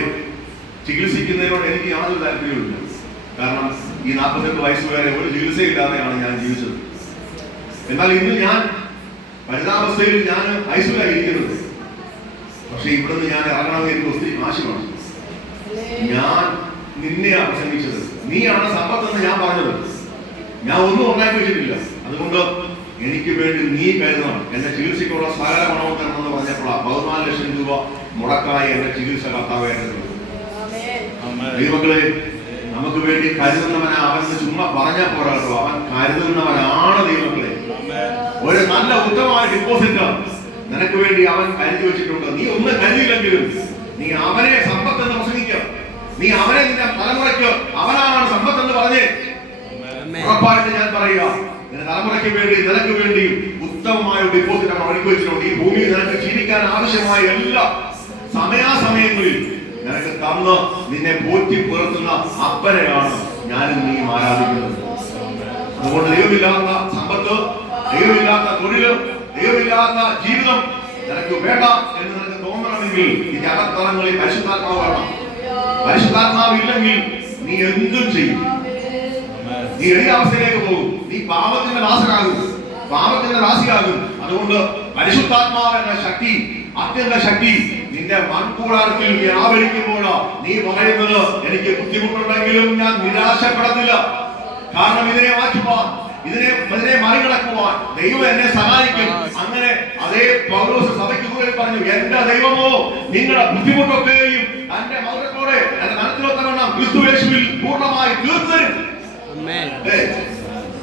ചികിത്സിക്കുന്നതിനോട് എനിക്ക് യാതൊരു താല്പര്യവുമില്ല. കാരണം ഈ 48 വയസ്സ് വരെ ഒരു ചികിത്സയില്ലാതെയാണ് ഞാൻ ജീവിച്ചത്. എന്നാൽ ഇന്ന് ഞാൻ പരിതാവസ്ഥയിൽ ഞാൻ ഐശ്വര്യായിരിക്കുന്നത്. പക്ഷെ ഇവിടുന്ന് ഞാൻ ഇറങ്ങണമെന്ന് എനിക്ക് ഒത്തിരി ആശയമാണ്. ഞാൻ നിന്നെയാണ് പ്രസംഗിച്ചത്, നീയാണ് സമ്പത്തെന്ന് ഞാൻ പറഞ്ഞത്. ഞാൻ ഒന്നും ഉണ്ടാക്കി വെച്ചിട്ടില്ല. അതുകൊണ്ട് എനിക്ക് വേണ്ടി നീ കരുതണം. എന്റെ ചികിത്സയ്ക്കുള്ള സകല പണവും തരണമെന്ന് പറഞ്ഞപ്പോൾ 14 ലക്ഷം രൂപ മുടക്കായി എന്റെ ചികിത്സ കർത്താവായിരുന്നു. ദൈവങ്ങളെ, നമുക്ക് വേണ്ടി കരുതുന്നവനാ അവൻ ചുമ്മാ പറഞ്ഞാൽ പോരാട്ടോ, അവൻ കരുതുന്നവനാണ്. ദൈവങ്ങളെ, ഒരു നല്ല ഉത്തമമായ ഡിപ്പോസിറ്റ് നിനക്ക് വേണ്ടി അവൻ കരുതി വെച്ചിട്ടുണ്ട്. നീ ഒന്നും കരുതിയില്ലെങ്കിലും നീ അവനെ സമ്പത്തെന്ന് പ്രസംഗിക്കുക. നീ അവനെ നിന്റെ തലമുറയ്ക്ക് അവനാണ് സമ്പത്തെന്ന് പറഞ്ഞേ. ഉറപ്പായിട്ട് ഞാൻ പറയുക, നിന്റെ തലമുറയ്ക്ക് വേണ്ടി, നിനക്ക് വേണ്ടി ഉത്തമമായ ഡിപ്പോസിറ്റ് അവൻ ഒരുക്കി വെച്ചിട്ടുണ്ട്. ഈ ഭൂമിയിൽ നിനക്ക് ജീവിക്കാൻ ആവശ്യമായ എല്ലാ സമയാസമയങ്ങളിൽ നിനക്ക് തന്ന് നിന്നെ പോറ്റി പുലർത്തുന്ന അപ്പനെയാണ് ഞാനും നീയും ആരാധിക്കുന്നത്. അതുകൊണ്ട് ദൈവമില്ലാത്ത സമ്പത്ത് ദൈവമില്ലാത്ത തൊഴിലും ദൈവമില്ലാത്ത ജീവിതം നിനക്ക് വേണ്ട എന്ന് നിനക്ക് തോന്നണമെങ്കിൽ നിന്റെ അകത്തളങ്ങളിൽ പരിശുദ്ധാത്മാവ് വേണം. പരിശുദ്ധാത്മാവ് ഇല്ലെങ്കിൽ നീ എന്തും ചെയ്യും. നീ എളിയ അവസ്ഥയിലേക്ക് പോകും. നീ പാപത്തിന്റെ ദാസനാകും, പാപത്തിന്റെ ദാസിയാകും. അതുകൊണ്ട് പരിശുദ്ധാത്മാവ് എന്ന ശക്തി, അത്യന്ത ശക്തി നിന്റെ മൺകൂടാരത്തിൽ വ്യാപരിക്കുമ്പോഴോ നീ പറയുന്നത് എനിക്ക് ബുദ്ധിമുട്ടുണ്ടെങ്കിലും ഞാൻ നിരാശപ്പെടത്തില്ല. കാരണം ഇതിനെ മാറ്റുവാൻ, ഇതിനെ മറികടക്കുവാൻ ദൈവം എന്നെ സഹായിക്കും. അങ്ങനെ അതേ പൗലോസ് സഭയ്ക്ക് ദൂരെ പറഞ്ഞു, എന്റെ ദൈവമോ നിങ്ങളുടെ ബുദ്ധിമുട്ടൊക്കെയും തന്റെ മൗനത്തോടെ എന്റെ മനസ്സിലൊത്തവണ്ണം ക്രിസ്തു യേശുവിൽ പൂർണ്ണമായി തീർത്തരും.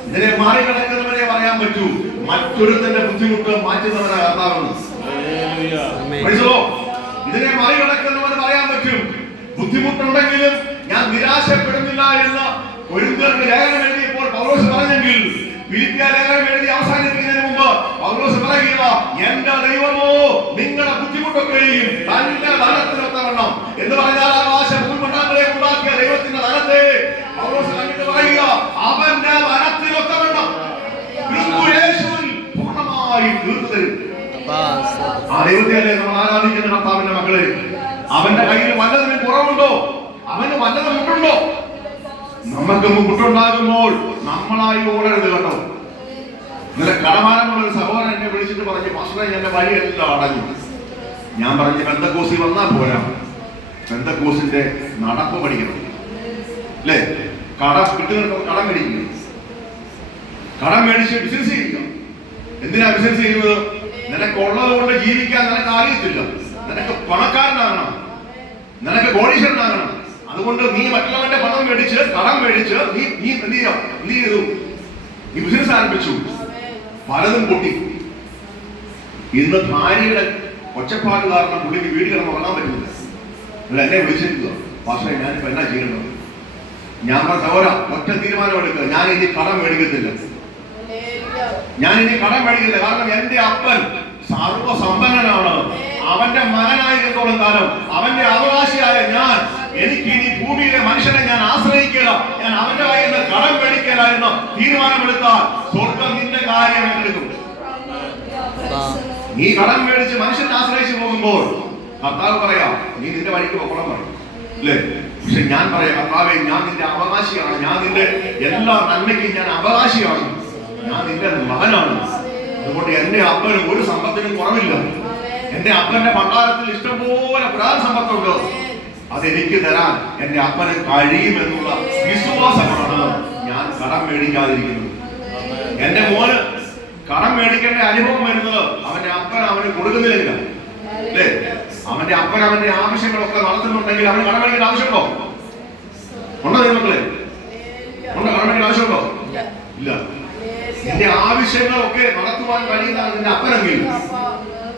ഇതിനെ മറികടക്കുന്നവനെ പറയാൻ പറ്റൂ, മറ്റൊരുത്തന്റെ ബുദ്ധിമുട്ട് മാറ്റുന്നവനെ കർത്താവെന്ന്. ഇതിനെ മറികടക്കുന്നവന് പറയാൻ പറ്റും, ബുദ്ധിമുട്ടുണ്ടെങ്കിലും ഞാൻ നിരാശപ്പെടുന്നില്ല എന്ന് കൊരിന്ത്യർക്ക് ലേഖനം എഴുതിയപ്പോൾ പൗലോസ് പറഞ്ഞെങ്കിൽ, ഫിലിപ്പിയ ലേഖനം എഴുതി അവസാനിപ്പിക്കുന്നതിന് മുമ്പ് പൗലോസ് പറയുക, എന്റെ ദൈവമോ നിങ്ങളുടെ ബുദ്ധിമുട്ടൊക്കെയും തന്റെ ധനത്തിനൊത്തവണ്ണം എന്ന് പറഞ്ഞാൽ ആകാശ ഭൂമണ്ഡലങ്ങളെ ഉണ്ടാക്കിയ ദൈവത്തിന്റെ ധനത്തെ പൗലോസ് കണ്ടിട്ട് പറയുക, അവന്റെ ധനത്തിനൊത്തവണ്ണം ക്രിസ്തു യേശുവിൽ പൂർണ്ണമായി തീർത്തു തരും. ആ ദൈവത്തെയല്ലേ നമ്മൾ ആരാധിക്കുന്ന കർത്താവിന്റെ മക്കളെ. അവന്റെ കയ്യിൽ വല്ലതിനും കുറവുണ്ടോ? അവന് വല്ലതും മുട്ടുണ്ടോ? നമുക്ക് മുട്ടുണ്ടാകുമ്പോൾ നമ്മളായി ഓടരുത് കേട്ടോ. ഇന്നലെ കടമാനമുള്ള ഒരു സഹോദരൻ എന്നെ വിളിച്ചിട്ട് പറഞ്ഞു, പാസ്റ്ററെ എന്റെ വഴിയെല്ലാം അടഞ്ഞു. ഞാൻ പറഞ്ഞു, പെന്തക്കോസിൽ വന്നാൽ പോരാ, പെന്തക്കോസിന്റെ നടപ്പ് പഠിക്കണം അല്ലേ? കിട്ടുന്ന കടം മേടിക്കുക, കടം മേടിച്ച് ബിസിനസ് ചെയ്യുക. എന്തിനാ ബിസിനസ് ചെയ്യുന്നത്? നിനക്കുള്ളത് കൊണ്ട് ജീവിക്കാൻ നിനക്ക് അറിയത്തില്ല. നിനക്ക് പണക്കാരനാകണം, നിനക്ക് കോടീശ്വരനാകണം. അതുകൊണ്ട് നീ മറ്റുള്ളവന്റെ പണം മേടിച്ച് കടം മേടിച്ച് നീ എന്ത് ചെയ്തു? നീ ബിസിനസ് ആരംഭിച്ചു, പലതും പൊട്ടി. ഇന്ന് ഭാര്യയുടെ ഒച്ചപ്പാട് കാരണം പുള്ളിക്ക് വീട് കിടന്ന് ഉറങ്ങാൻ പറ്റുന്നില്ല. അല്ല, എന്നെ വിളിച്ചിരിക്കുക, പക്ഷേ ഞാനിപ്പോ എന്നാ ചെയ്യേണ്ടത്? ഞാൻ സഹോദര ഒറ്റ തീരുമാനമെടുക്കുക, ഞാൻ ഇനി കടം മേടിക്കത്തില്ല. കാരണം എന്റെ അപ്പൻ സർവസമ്പന്നനാണ്. അവന്റെ മകനായിരിക്കത്തോളം കാലം അവന്റെ അവകാശിയായ ഞാൻ, എനിക്ക് ഇനി ഭൂമിയിലെ മനുഷ്യനെ ഞാൻ ആശ്രയിക്കില്ല, ഞാൻ അവന്റെ കയ്യിൽ നിന്ന് കടം മേടിക്കില്ല എന്ന് തീരുമാനമെടുത്താൽ സ്വർഗം നിന്റെ കാര്യം ഏറ്റെടുക്കും. നീ കടം മേടിച്ച് മനുഷ്യനെ ആശ്രയിച്ചു പോകുമ്പോൾ കർത്താവ് പറയാം, നീ നിന്റെ വഴിക്ക് പൊക്കോളം പറയും അല്ലേ? പക്ഷെ ഞാൻ പറയാം, കർത്താവേ ഞാൻ നിന്റെ അവകാശിയാണ്, ഞാൻ നിന്റെ എല്ലാ നന്മയ്ക്കും ഞാൻ അവകാശിയാണ്, ഞാൻ നിന്റെ മകനാണ്. അതുകൊണ്ട് എന്റെ അപ്പന് ഒരു സമ്പത്തിനും കുറവില്ല. എന്റെ അപ്പന്റെ ഭണ്ഡാരത്തിൽ ഇഷ്ടംപോലെ പ്രധാന സമ്പത്തുണ്ട്. അതെനിക്ക് തരാൻ എന്റെ അപ്പന് കഴിയുമെന്നുള്ള വിശ്വാസമാണ് ഞാൻ കടം മേടിക്കാതിരിക്കുന്നത്. എന്റെ മോന് കടം മേടിക്കേണ്ട അനുഭവം വരുന്നത് അവന്റെ അപ്പൻ അവന് കൊടുക്കുന്നില്ല അല്ലേ? അവന്റെ അപ്പൻ അവന്റെ ആവശ്യങ്ങളൊക്കെ നടത്തുന്നുണ്ടെങ്കിൽ അവന് കടം മേടിക്കേണ്ട ആവശ്യമുണ്ടോ? ഉണ്ടോ നിങ്ങളെ? ഉണ്ടോ? കടം മേടിക്കേണ്ട ആവശ്യമുണ്ടോ? ഇല്ല. നിന്റെ ആവശ്യങ്ങളൊക്കെ നടത്തുവാൻ കഴിയുന്നതാണ് നിന്റെ അപ്പനെങ്കിൽ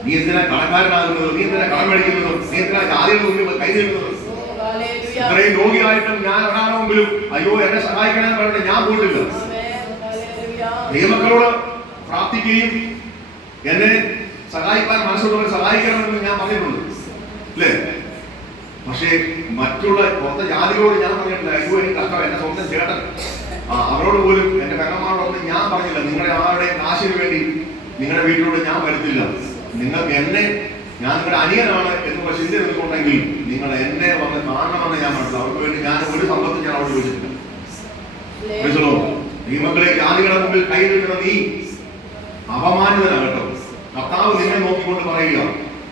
നീ എന്തിനാ കടക്കാരനാകുന്നത്? നീ എന്തിനാ കടം മേടിക്കുന്നത്? നീ എന്തിനാ ജാതിയുടെ മുമ്പിൽ കൈ നീട്ടുന്നത്? ഇത്രയും രോഗിയായിട്ടും ഞാൻ ഒരാളുടെ മുമ്പിലും അയ്യോ എന്നെ സഹായിക്കണമെന്ന് പറഞ്ഞിട്ട് ഞാൻ പോയിട്ടില്ല. ദൈവമക്കളോട് പ്രാർത്ഥിക്കുകയും എന്നെ സഹായിക്കാൻ മനസ്സുള്ളവരെ സഹായിക്കണമെന്ന് ഞാൻ പറഞ്ഞിട്ടുണ്ട് അല്ലേ? പക്ഷേ മറ്റുള്ള പുറത്തെ ജാതികളോട് ഞാൻ പറഞ്ഞിട്ടില്ല, അയ്യോ എനിക്ക് കഷ്ടം, എന്റെ സ്വന്തം ചേട്ടൻ അവരോട് പോലും എന്റെ പെങ്ങന്മാരോടൊന്നും ഞാൻ പറഞ്ഞില്ല, നിങ്ങളുടെ ആരുടെയും കാശിന് വേണ്ടി നിങ്ങളുടെ വീട്ടിലോട് ഞാൻ വരുത്തില്ല. നിങ്ങൾക്ക് എന്നെ, ഞാൻ നിങ്ങളുടെ അനിയനാണ് എന്നുള്ള ചിന്ത നിങ്ങൾക്കുണ്ടെങ്കിൽ നിങ്ങൾ എന്നെ വന്ന് കാണണമെന്ന് ഞാൻ പറഞ്ഞു. അവർക്ക് വേണ്ടി ഞാൻ ഒരു സമ്പത്തും ഞാൻ അവിടെ ചോദിച്ചിട്ടില്ല. ഈ മക്കളെ ജാതികളുടെ മുമ്പിൽ കൈ നീട്ടുന്ന നീ അപമാനിതനാകട്ടോ. കർത്താവ് നിന്നെ നോക്കിക്കൊണ്ട് പറയുക,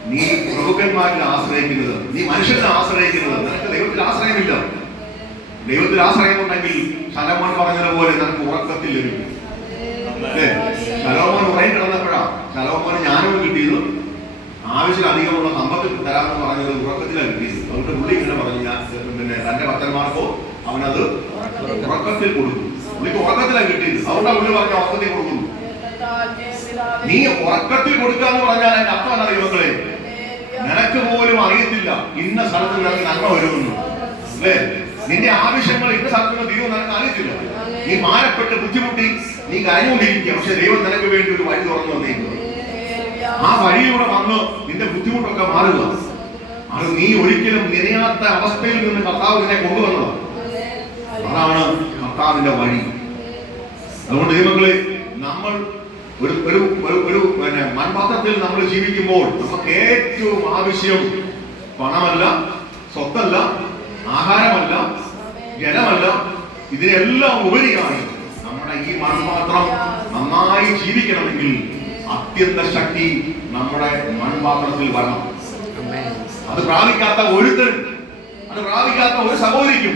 നീ പ്രഭുക്കന്മാരിൽ ആശ്രയിക്കുന്നത്, നീ മനുഷ്യനെ ആശ്രയിക്കുന്നത്, നിനക്ക് ദൈവത്തിൽ ആശ്രയമില്ല. ദൈവത്തിൽ ആശ്രയമുണ്ടെങ്കിൽ ശലോമോൻ പറഞ്ഞതുപോലെ നിനക്ക് ഉറക്കത്തിൽ ലഭിക്കും. ശലോമോൻ ഉറങ്ങി കിടന്നപ്പോഴാ ശലോമോന് ജ്ഞാനവും കിട്ടിയത്, ആവശ്യത്തിലധികമുള്ള സമ്പത്ത് തരാമെന്ന് പറഞ്ഞത് ഉറക്കത്തിലാണ് കിട്ടിയത്. അതുകൊണ്ട് പുള്ളി ഇങ്ങനെ പറഞ്ഞു, ഞാൻ പിന്നെ തന്റെ ഭക്തന്മാർക്കോ അവനത് ഉറക്കത്തിൽ കൊടുക്കും. പുള്ളിക്ക് ഉറക്കത്തിലാണ് കിട്ടിയത്. അതുകൊണ്ടാണ് പുള്ളി പറഞ്ഞ ഉറക്കത്തിൽ കൊടുക്കുന്നു. നീ ഉറക്കത്തിൽ കൊടുക്കുക എന്ന് പറഞ്ഞാൽ എന്റെ അർത്ഥമല്ല ദൈവങ്ങളെ, നിനക്ക് പോലും അറിയത്തില്ല ഇന്ന സ്ഥലത്ത് നിനക്ക് നന്മ വരുമെന്ന് അല്ലേ? നിന്റെ ആവശ്യങ്ങൾ ഇന്ന സ്ഥലത്തുനിന്ന് ദൈവം നിനക്ക് അറിയത്തില്ല. നീ മാനപ്പെട്ട് ബുദ്ധിമുട്ടി നീ കരഞ്ഞുകൊണ്ടിരിക്കുക, പക്ഷെ ദൈവം നിനക്ക് വേണ്ടി ഒരു വഴി തുറന്നു വന്നേക്കുക. ആ വഴിയിലൂടെ വന്ന് നിന്റെ ബുദ്ധിമുട്ടൊക്കെ മാറുക. അത് നീ ഒരിക്കലും നിരയാത്ത അവസ്ഥയിൽ നിന്ന് കർത്താവ് നിന്നെ കൊണ്ടുവന്നതാണ്. അതാണ് കർത്താവിന്റെ വഴി. അതുകൊണ്ട് ദൈവങ്ങളെ, നമ്മൾ ഒരു മൺപാത്രത്തിൽ നമ്മൾ ജീവിക്കുമ്പോൾ നമുക്ക് ഏറ്റവും ആവശ്യം പണമല്ല, സ്വത്തല്ല, ആഹാരമല്ല, ജലമല്ല, ഇതിനെല്ലാം ഉപരിയാണ് നമ്മുടെ ഈ മൺപാത്രം നന്നായി ജീവിക്കണമെങ്കിൽ അത്യന്ത ശക്തി നമ്മുടെ മൺപാത്രത്തിൽ വരണം. അത് പ്രാപിക്കാത്ത ഒരുത്തരും, അത് പ്രാപിക്കാത്ത ഒരു സഹോദരിക്കും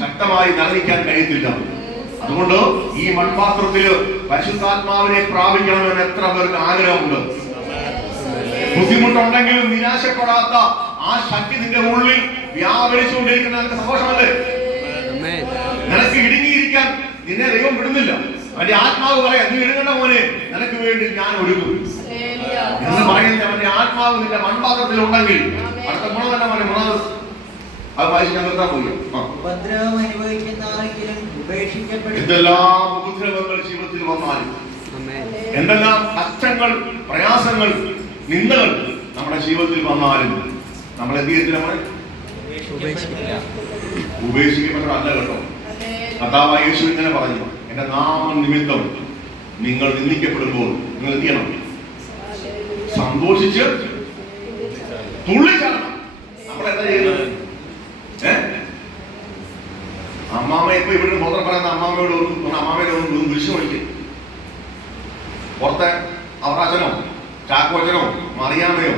ശക്തമായി നിലനിൽക്കാൻ കഴിയത്തില്ല. അതുകൊണ്ട് ഈ മൺപാത്രത്തിൽ പരിശുദ്ധാത്മാവിനെ പ്രാപിക്കണമെന്ന് എത്ര പേർക്ക് ആഗ്രഹമുണ്ട്? ബുദ്ധിമുട്ടുണ്ടെങ്കിലും നിരാശപ്പെടാത്ത ആ ശക്തി നിന്റെ ഉള്ളിൽ വ്യാപരിച്ചുകൊണ്ടിരിക്കുന്ന സന്തോഷമല്ലേ? നിനക്ക് ഇടുങ്ങിയിരിക്കാൻ നിന്നെ ദൈവം വിടുന്നില്ല. അവന്റെ ആത്മാവ് പറയാം, നീ ഇടുങ്ങണ്ട മോനെ, നിനക്ക് വേണ്ടി ഞാൻ ഒരുങ്ങും എന്ന് പറയുന്ന അവന്റെ ആത്മാവ് നിന്റെ മൺപാത്രത്തിൽ ഉണ്ടെങ്കിൽ അടുത്ത ഗുണം തന്നെ മോനെ മൂന്നാമത് അത് വായിച്ച് ഞാൻ നിർത്താൻ പോയി. ഉപദ്രവം അനുഭവിക്കുന്നവരെങ്കിലും ഉപേക്ഷിക്കപ്പെടും. എന്തെല്ലാം ഉപദ്രവങ്ങൾ ജീവിതത്തിൽ വന്നാലും, എന്തെല്ലാം കഷ്ടങ്ങൾ, പ്രയാസങ്ങൾ, നിന്ദകൾ നമ്മുടെ ജീവിതത്തിൽ വന്നാലും നമ്മൾ എന്ത് ചെയ്യത്തില്ല? നമ്മളെ ഉപേക്ഷിക്കപ്പെട്ടതല്ല കേട്ടോ. കർത്താവായ യേശു ഇങ്ങനെ പറഞ്ഞു, എന്റെ നാമം നിമിത്തം നിങ്ങൾ നിന്ദിക്കപ്പെടുമ്പോൾ നിങ്ങൾ എന്ത് ചെയ്യണം? സന്തോഷിച്ച് തുള്ളിച്ചാടണം. നമ്മളെന്താ ചെയ്യുന്നത്? അമ്മാമ ഇപ്പൊ ഇവിടെ മോത്രം പറയുന്ന അമ്മാമയോട് ഒന്ന് വിളിച്ചു വിളിക്കും. പുറത്തെ അവറാച്ചനോ ചാക്കോച്ചനോ മറിയാമയോ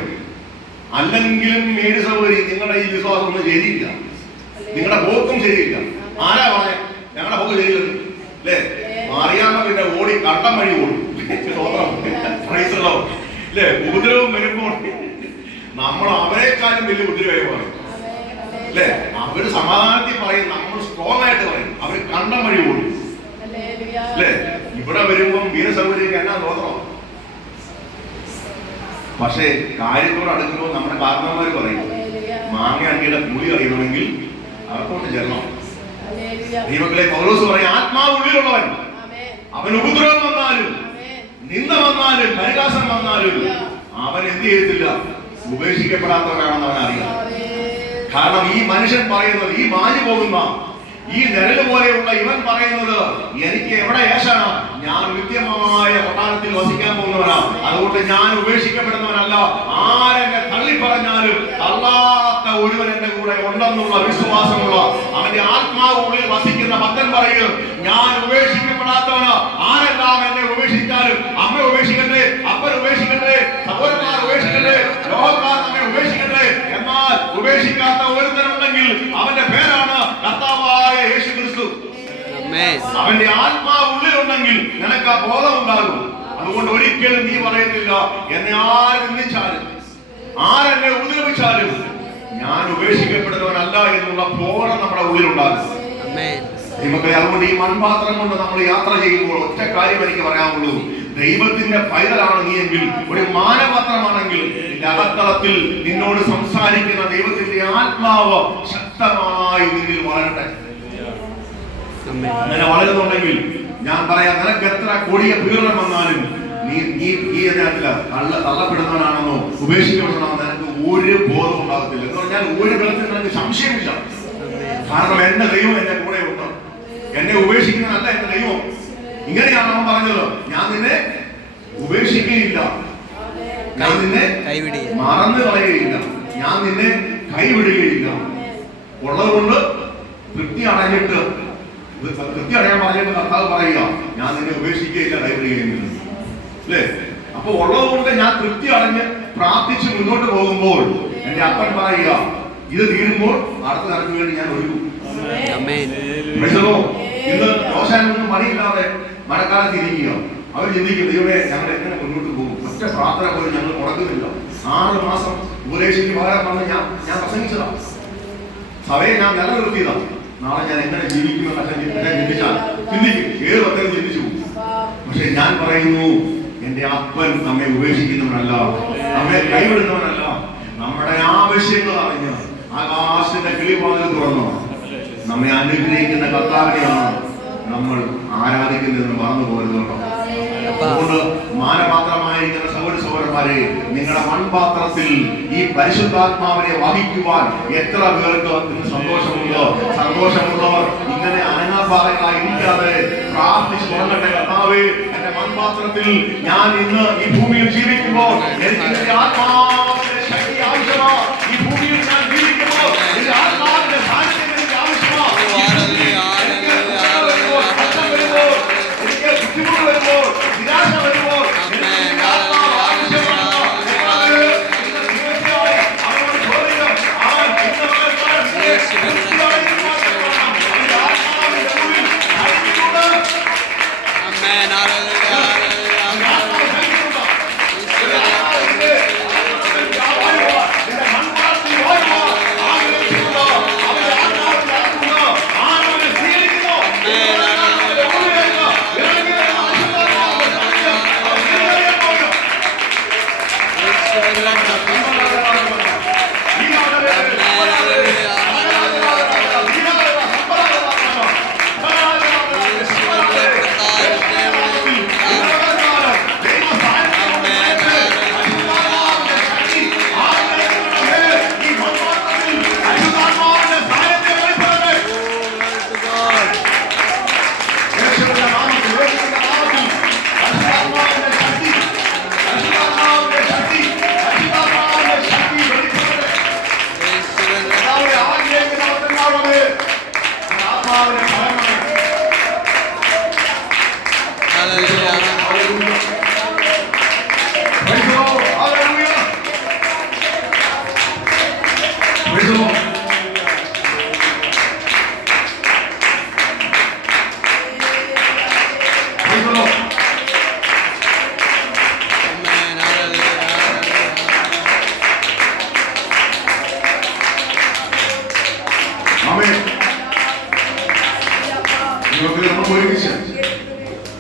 അല്ലെങ്കിലും ഏഴ് സഹോദരി, നിങ്ങളുടെ ഈ വിശ്വാസം ഒന്നും ശരിയില്ല, നിങ്ങളുടെ പോക്കും ശരിയില്ല. ആരാ പറഞ്ഞ ഞങ്ങളുടെ പോക്ക് ശരിയില്ല അല്ലേ? മറിയാമ പിന്നെ ഓടി കണ്ടം വഴി ഓടും അല്ലേ? ഉപദ്രവം വരുമ്പോൾ നമ്മൾ അവരെക്കാളും വലിയ ഉപദ്രവമാണ് അല്ലേ? അവര് സമാധാനത്തിൽ പറയും, നമ്മൾ സ്ട്രോങ് ആയിട്ട് പറയും. അവര് കണ്ടം വഴി ഓടും അല്ലേ? ഇവിടെ വരുമ്പം വീരസൗകര്യം എന്നാ തോന്നണം. പക്ഷേ കാര്യത്തോട് അടുക്കുമ്പോൾ നമ്മുടെ കാരണവന്മാര് പറയും, മാങ്ങ അണ്ടിയുടെ പുളി അറിയണമെങ്കിൽ അവർക്കൊണ്ട് ചെല്ലണം. ദൈവങ്ങളെ പൗലോസ് പറയും, ആത്മാവ് ഉള്ളിലുള്ളവൻ അവൻ ഉപദ്രവം വന്നാലും നിന്ദ വന്നാലും പരിഹാസം വന്നാലും അവൻ എന്ത് ചെയ്യത്തില്ല? ഉപേക്ഷിക്കപ്പെടാത്തവനാണെന്ന് അവൻ അറിയാം. കാരണം ഈ മനുഷ്യൻ പറയുന്നത്, ഈ മാഞ്ഞു പോകുന്ന ഈ നിഴല് പോലെയുള്ള ഇവൻ പറയുന്നത്, എനിക്ക് എവിടെ ഏശാണ്? ഞാൻ നിത്യമായ കൊട്ടാരത്തിൽ വസിക്കാൻ പോകുന്നവനാ. അതുകൊണ്ട് ഞാൻ ഉപേക്ഷിക്കപ്പെടുന്നവനല്ല. ആരെന്നെ തള്ളി പറഞ്ഞാലും തള്ളാത്ത ഒരുവൻ എന്റെ കൂടെ ഉണ്ടെന്നുള്ള വിശ്വാസമുള്ള അവന്റെ ആത്മാവ് ഉള്ളിൽ വസിക്കുന്ന ഭക്തൻ പറയും, ഞാൻ ഉപേക്ഷിക്കപ്പെടാത്തവനാ. ആരെല്ലാം എന്നെ ഉപേക്ഷിച്ചാലും, അമ്മ ഉപേക്ഷിക്കട്ടെ, അപ്പൻ ഉപേക്ഷിക്കട്ടെ, സഹോദരന്മാർ ഉപേക്ഷിക്കട്ടെ, ലോകക്കാർ നമ്മെ ഉപേക്ഷിക്കട്ടെ, എന്നാൽ ഉപേക്ഷിക്കാത്ത ഒരുത്തനുണ്ടെങ്കിൽ അവന്റെ പേരാണ് കർത്താവായ യേശു ക്രിസ്തു. അവന്റെ ആത്മാവ് ഉള്ളിലുണ്ടെങ്കിൽ നിനക്ക് ആ ബോധം ഉണ്ടാകും. അതുകൊണ്ട് ഒരിക്കലും നീ പറയത്തില്ല, എന്നെ ആര് നിന്ദിച്ചാലും ആരെന്നെ ഉപദ്രവിച്ചാലും ഞാൻ ഉപേക്ഷിക്കപ്പെടുന്നവനല്ല എന്നുള്ള ബോധം നമ്മുടെ ഉള്ളിലുണ്ടാകും. നമുക്ക് അതുകൊണ്ട് ഈ മൺപാത്രം കൊണ്ട് നമ്മൾ യാത്ര ചെയ്യുമ്പോൾ ഒറ്റ കാര്യം എനിക്ക് പറയാനുള്ളൂ, ദൈവത്തിന്റെ പൈതലാണ് നീ എങ്കിൽ, ഒരു മാനപാത്രമാണെങ്കിൽ നിന്റെ അകത്തളത്തിൽ നിന്നോട് സംസാരിക്കുന്ന ദൈവത്തിന്റെ ആത്മാവ് ശക്തമായി നിന്നിൽ വളരട്ടെ. അങ്ങനെ വളരുന്നുണ്ടെങ്കിൽ ഞാൻ പറയാം, നിനക്ക് എത്ര കൊടിയ പീഡനം വന്നാലും നീ തള്ളപ്പെടുന്നവനാണെന്നോ ഉപേക്ഷിക്കപ്പെടുന്നതാണെന്നോ നിനക്ക് ഒരു ബോധം ഉണ്ടാകത്തില്ല. എന്ന് പറഞ്ഞാൽ ഒരു തരത്തിൽ നിനക്ക് സംശയമില്ല. കാരണം എന്റെ ദൈവം എന്റെ കൂടെ ഉണ്ട്, എന്നെ ഉപേക്ഷിക്കുന്നതല്ല എന്റെ ദൈവം. ഇങ്ങനെയാണ് അവൻ പറഞ്ഞത്, ഞാൻ നിന്നെ ഉപേക്ഷിക്കുകയില്ല, ഞാൻ നിന്നെ മറന്നു കളയുകയില്ല, ഞാൻ നിന്നെ കൈവിടുകയില്ല. ഉള്ളതുകൊണ്ട് തൃപ്തി അടഞ്ഞിട്ട് തൃപ്തി അടയാൻ പറഞ്ഞിട്ട് കർത്താവ് പറയുക, ഞാൻ നിന്നെ ഉപേക്ഷിക്കുകയില്ല, കൈവിടുകയില്ല അല്ലേ? അപ്പൊ ഉള്ളതുകൊണ്ട് ഞാൻ തൃപ്തി അടഞ്ഞ് പ്രാർത്ഥിച്ച് മുന്നോട്ട് പോകുമ്പോൾ എന്റെ അപ്പൻ പറയുക, ഇത് തീരുമ്പോൾ അടുത്ത തരക്ക് വേണ്ടി ഞാൻ ഒരുക്കും. ഇന്ന് ദോശാനൊന്നും പണിയില്ലാതെ മഴക്കാലത്ത് ഇരിക്കുക. അവർ ചിന്തിക്കും, ദൈവമേ ഞങ്ങൾ എങ്ങനെ മുന്നോട്ട് പോകും? ഒറ്റ പ്രാർത്ഥന പോലും ഞങ്ങൾ മുടക്കുന്നില്ല. 6 മാസം ഉപദേശിക്ക് പകരം വന്ന് ഞാൻ പ്രസംഗിച്ചതാണ്, സഭയെ ഞാൻ നിലനിർത്തിയതാണ്. നാളെ ഞാൻ എങ്ങനെ ജീവിക്കുമെന്നൊക്കെ ചിന്തിക്കും, ഏത് പത്തരം ചിന്തിച്ചു പോകും. പക്ഷെ ഞാൻ പറയുന്നു, എന്റെ അപ്പൻ നമ്മെ ഉപേക്ഷിക്കുന്നവനല്ല, നമ്മെ കൈവിടുന്നവനല്ല. നമ്മുടെ ആവശ്യങ്ങൾ അറിഞ്ഞ് ആകാശത്തിന്റെ കിളിവാതിൽ തുറന്നു നമ്മെ അനുഗ്രഹിക്കുന്ന കർത്താവിനെയാണ് നമ്മൾ ആരാധിക്കുന്നതെന്ന് മറന്നു പോകരുത് കേട്ടോ. അതുകൊണ്ട് മാനപാത്രമായിരിക്കുന്ന സഹോദരന്മാരെ, നിങ്ങളുടെ മൺപാത്രത്തിൽ ഈ പരിശുദ്ധാത്മാവിനെ വഹിക്കുവാൻ എത്ര പേർക്ക് ഇന്ന് സന്തോഷമുള്ളവർ ഇങ്ങനെ അനങ്ങാപാറകളായി ഇരിക്കാതെ പ്രാർത്ഥിച്ചു തുടങ്ങട്ടെ. കർത്താവേ, എന്റെ മൺപാത്രത്തിൽ ഞാൻ ഇന്ന് ഈ ഭൂമിയിൽ ജീവിക്കുമ്പോൾ എനിക്ക് നിന്റെ ആത്മാവിന്റെ ശക്തി ആവശ്യമാണ്. ഈ ഭൂമിയിൽ ഞാൻ ജീവിക്കുമ്പോൾ നിന്റെ ആത്മാവിന്റെ സാന്നിധ്യം എനിക്ക് ആവശ്യമാണ്. എനിക്ക് ബുദ്ധിമുട്ട് വരുമ്പോൾ, നിരാശ വരുമ്പോൾ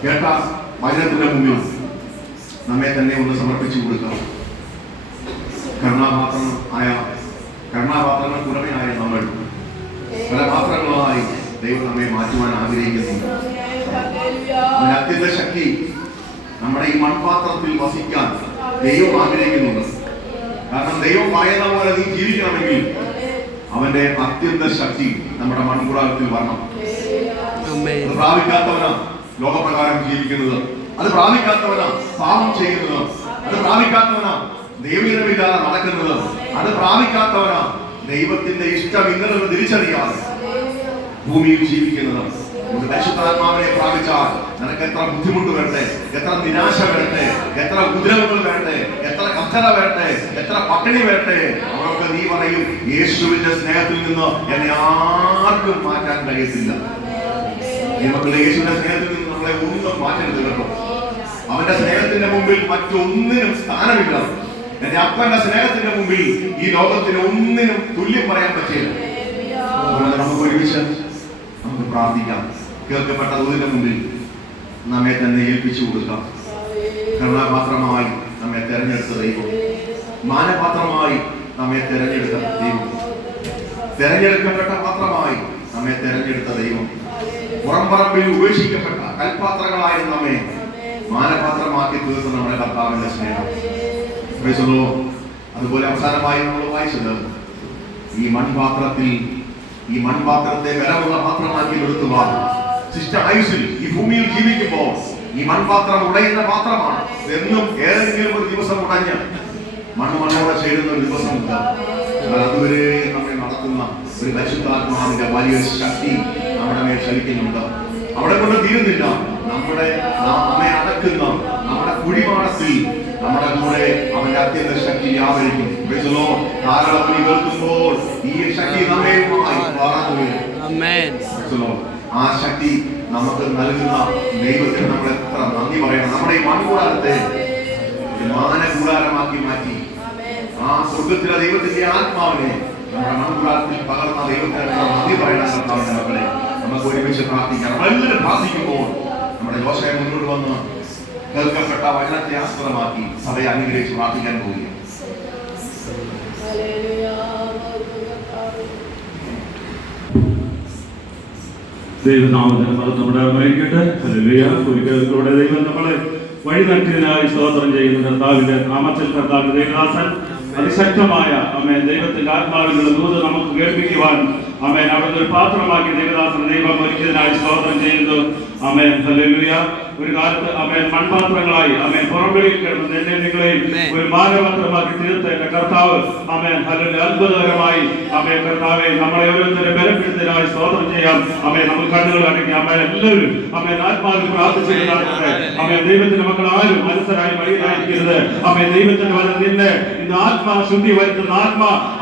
കേട്ട വചനത്തിന്റെ മുമ്പിൽ നമ്മെ തന്നെ ഒന്ന് സമർപ്പിച്ചു കൊടുക്കാം. കരുണാപാത്രങ്ങൾ പുറമെയായ നമ്മൾ പല പാത്രങ്ങളായി ദൈവം നമ്മെ മാറ്റുവാൻ ആഗ്രഹിക്കുന്നുണ്ട്. അതിന്റെ അത്യന്ത ശക്തി നമ്മുടെ ഈ മൺപാത്രത്തിൽ വസിക്കാൻ ദൈവം ആഗ്രഹിക്കുന്നുണ്ട്. കാരണം ദൈവം പറയുന്ന പോലെ നീ ജീവിക്കണമെങ്കിൽ അവന്റെ അത്യന്ത ശക്തി നമ്മുടെ മൺകുടാരത്തിൽ വരണം. അത് പ്രാപിക്കാത്തവനാ ലോകപ്രകാരം ജീവിക്കുന്നത്, അത് പ്രാപിക്കാത്തവനാ പാപം ചെയ്യുന്നത്, അത് പ്രാപിക്കാത്തവനാ ദൈവീയമില്ലാതെ നടക്കുന്നത്, അത് പ്രാപിക്കാത്തവനാ ദൈവത്തിന്റെ ഇഷ്ടം ഇന്നലെന്ന് തിരിച്ചറിയാതെ ഭൂമിയിൽ ജീവിക്കുന്നത്. പരിശുദ്ധാത്മാവിനെ പ്രാപിച്ചാൽ നിനക്ക് എത്ര ബുദ്ധിമുട്ട് വരട്ടെ, എത്ര നിരാശ വരട്ടെ, എത്ര ഉപദ്രവങ്ങൾ വരട്ടെ, എത്ര കഷ്ടത വരട്ടെ, എത്ര പട്ടിണി വരട്ടെ, അവർക്ക് നീ പറയും യേശുവിന്റെ സ്നേഹത്തിൽ നിന്ന് എന്നെ ആർക്കും മാറ്റാൻ കഴിയത്തില്ല. മക്കളെ, യേശുവിന്റെ സ്നേഹത്തിൽ നിന്ന് നമ്മളെ ഒന്നും മാറ്റരുത് കേട്ടോ. അവന്റെ സ്നേഹത്തിന്റെ മുമ്പിൽ മറ്റൊന്നിനും സ്ഥാനമില്ല. എന്റെ അപ്പന്റെ സ്നേഹത്തിന്റെ മുമ്പിൽ ഈ ലോകത്തിന് ഒന്നിനും തുല്യം പറയാൻ പറ്റില്ല. നമുക്ക് ഒരുമിച്ച് നമുക്ക് പ്രാർത്ഥിക്കാം. കേൾക്കപ്പെട്ട ദൂതിന്റെ മുമ്പിൽ നമ്മെ തന്നെ ഏൽപ്പിച്ചു കൊടുക്കാം. കരുണാപാത്രമായി നമ്മെ തെരഞ്ഞെടുത്ത ദൈവം, മാനപാത്രമായി നമ്മെ തെരഞ്ഞെടുത്ത ദൈവം, തെരഞ്ഞെടുക്കപ്പെട്ട പാത്രമായി നമ്മെ തെരഞ്ഞെടുത്ത ദൈവം, പുറംപറമ്പിൽ ഉപേക്ഷിക്കപ്പെട്ട കൽപാത്രങ്ങളായി നമ്മെ മാനപാത്രമാക്കി തീർത്ത നമ്മുടെ കർത്താവിന്റെ സ്നേഹം. അതുപോലെ അവസാനമായി നമ്മൾ വായിച്ചത് ഈ മൺപാത്രത്തെ വിലമുള്ള പാത്രമാക്കി നിർത്തുവാൻ ആയുസ്സിൽ ഈ ഭൂമിയിൽ ജീവിക്കുമ്പോൾ ഈ മൺപാത്രം ഉടയുന്ന പാത്രമാണ്. എന്നും ഏതെങ്കിലും ഒരു ദിവസം ഉടഞ്ഞ് മണ്ണോടെ ചേരുന്ന ഒരു ദിവസമുണ്ട്. അതുവരെ നമ്മെ നടത്തുന്ന ഒരു പരിശുദ്ധാത്മാവിന്റെ വലിയ ശക്തി നമ്മുടെ മേൽ ചലിക്കുന്നുണ്ട്. അവിടെ കൊണ്ട് തീരുന്നില്ല. നമ്മെ അടക്കുന്ന നമ്മുടെ കുഴിമാടത്തിൽ നമ്മുടെ കൂടെ അവന്റെ അത്യന്ത ശക്തി വ്യാപരിക്കും. കാലളവിളി കേൾക്കുമ്പോൾ ഈ ശക്തി നമ്മയുമായി ആ ശക്തി നമുക്ക് നൽകുന്ന ദൈവത്തിന് നമ്മൾ എത്ര നന്ദി പറയണം. നമ്മുടെ ഈ മൺകൂടാരത്തെ മാനകൂടാരമാക്കി മാറ്റി ആ സ്വർഗത്തിലെ ദൈവത്തിന്റെ ആത്മാവിനെ നമ്മുടെ മൺകൂടാരത്തിൽ പകർന്ന ദൈവത്തിന് എത്ര നന്ദി പറയണം. കർത്താവിന്റെ മക്കളെ, നമുക്ക് ഒരുമിച്ച് പ്രാർത്ഥിക്കാം. നമ്മളെല്ലാവരും പ്രാർത്ഥിക്കുമ്പോൾ നമ്മുടെ യോശുവ മുന്നോട്ട് വന്ന് കേൾക്കപ്പെട്ട വചനത്തെ ആസ്പദമാക്കി സഭയെ അനുഗ്രഹിച്ച് പ്രാർത്ഥിക്കാൻ പോവുകയാണ്. ദൈവനാമത്തിന് മഹത്വമുണ്ടായിരിക്കട്ടെ. ഹല്ലേലൂയ. ഒരിക്കലൂടെ ദൈവം നമ്മളെ വഴി നടത്തിയതിനായി സ്തോത്രം ചെയ്യുന്ന കർത്താവിന്റെ നാമത്തിൽ കർത്താവിന്റെ ദൈവദാസൻ അതിശക്തമായ ആമേൻ ദൈവത്തിന്റെ ആത്മാവിനുള്ള ദൂത് നമുക്ക് കേൾപ്പിക്കുവാൻ ആമേൻ അവിടുന്ന് ഒരു പാത്രമാക്കി ദൈവദാസൻ ദൈവം ഒരുക്കിയതിനായി സ്തോത്രം ചെയ്യുന്നു. ആമേൻ. ഹല്ലേലൂയ. ഒരു കാലത്ത് അമേൻ മൺപാത്രങ്ങളായി അമേൻ പുറംവെളിയിൽ കിടന്ന് എന്നെ നിങ്ങളെയും ഒരു മാനപാത്രമാക്കി തീർത്ത എന്റെ കർത്താവ് അമേൻ ഹല്ലേലൂയ അത്ഭുതകരമായി അമേൻ കർത്താവെ നമ്മളെ ഓരോരുത്തരെ ബലപ്പെടുത്തതിനായി സ്തോത്രം ചെയ്യാം. അമേൻ നമ്മൾ കണ്ണുകൾ അടങ്ങി അമേൻ എല്ലാവരും അമേൻ ആത്മാവിൽ പ്രാർത്ഥിച്ചു നടക്കട്ടെ. അമേൻ ദൈവത്തിന്റെ മക്കൾ ആരും മനസ്സരായി വഴിയായിരിക്കരുത്. അമേൻ ദൈവത്തിന്റെ വചനം നിന്നെ ഇന്ന് ആത്മാശുദ്ധി വരുത്തുന്ന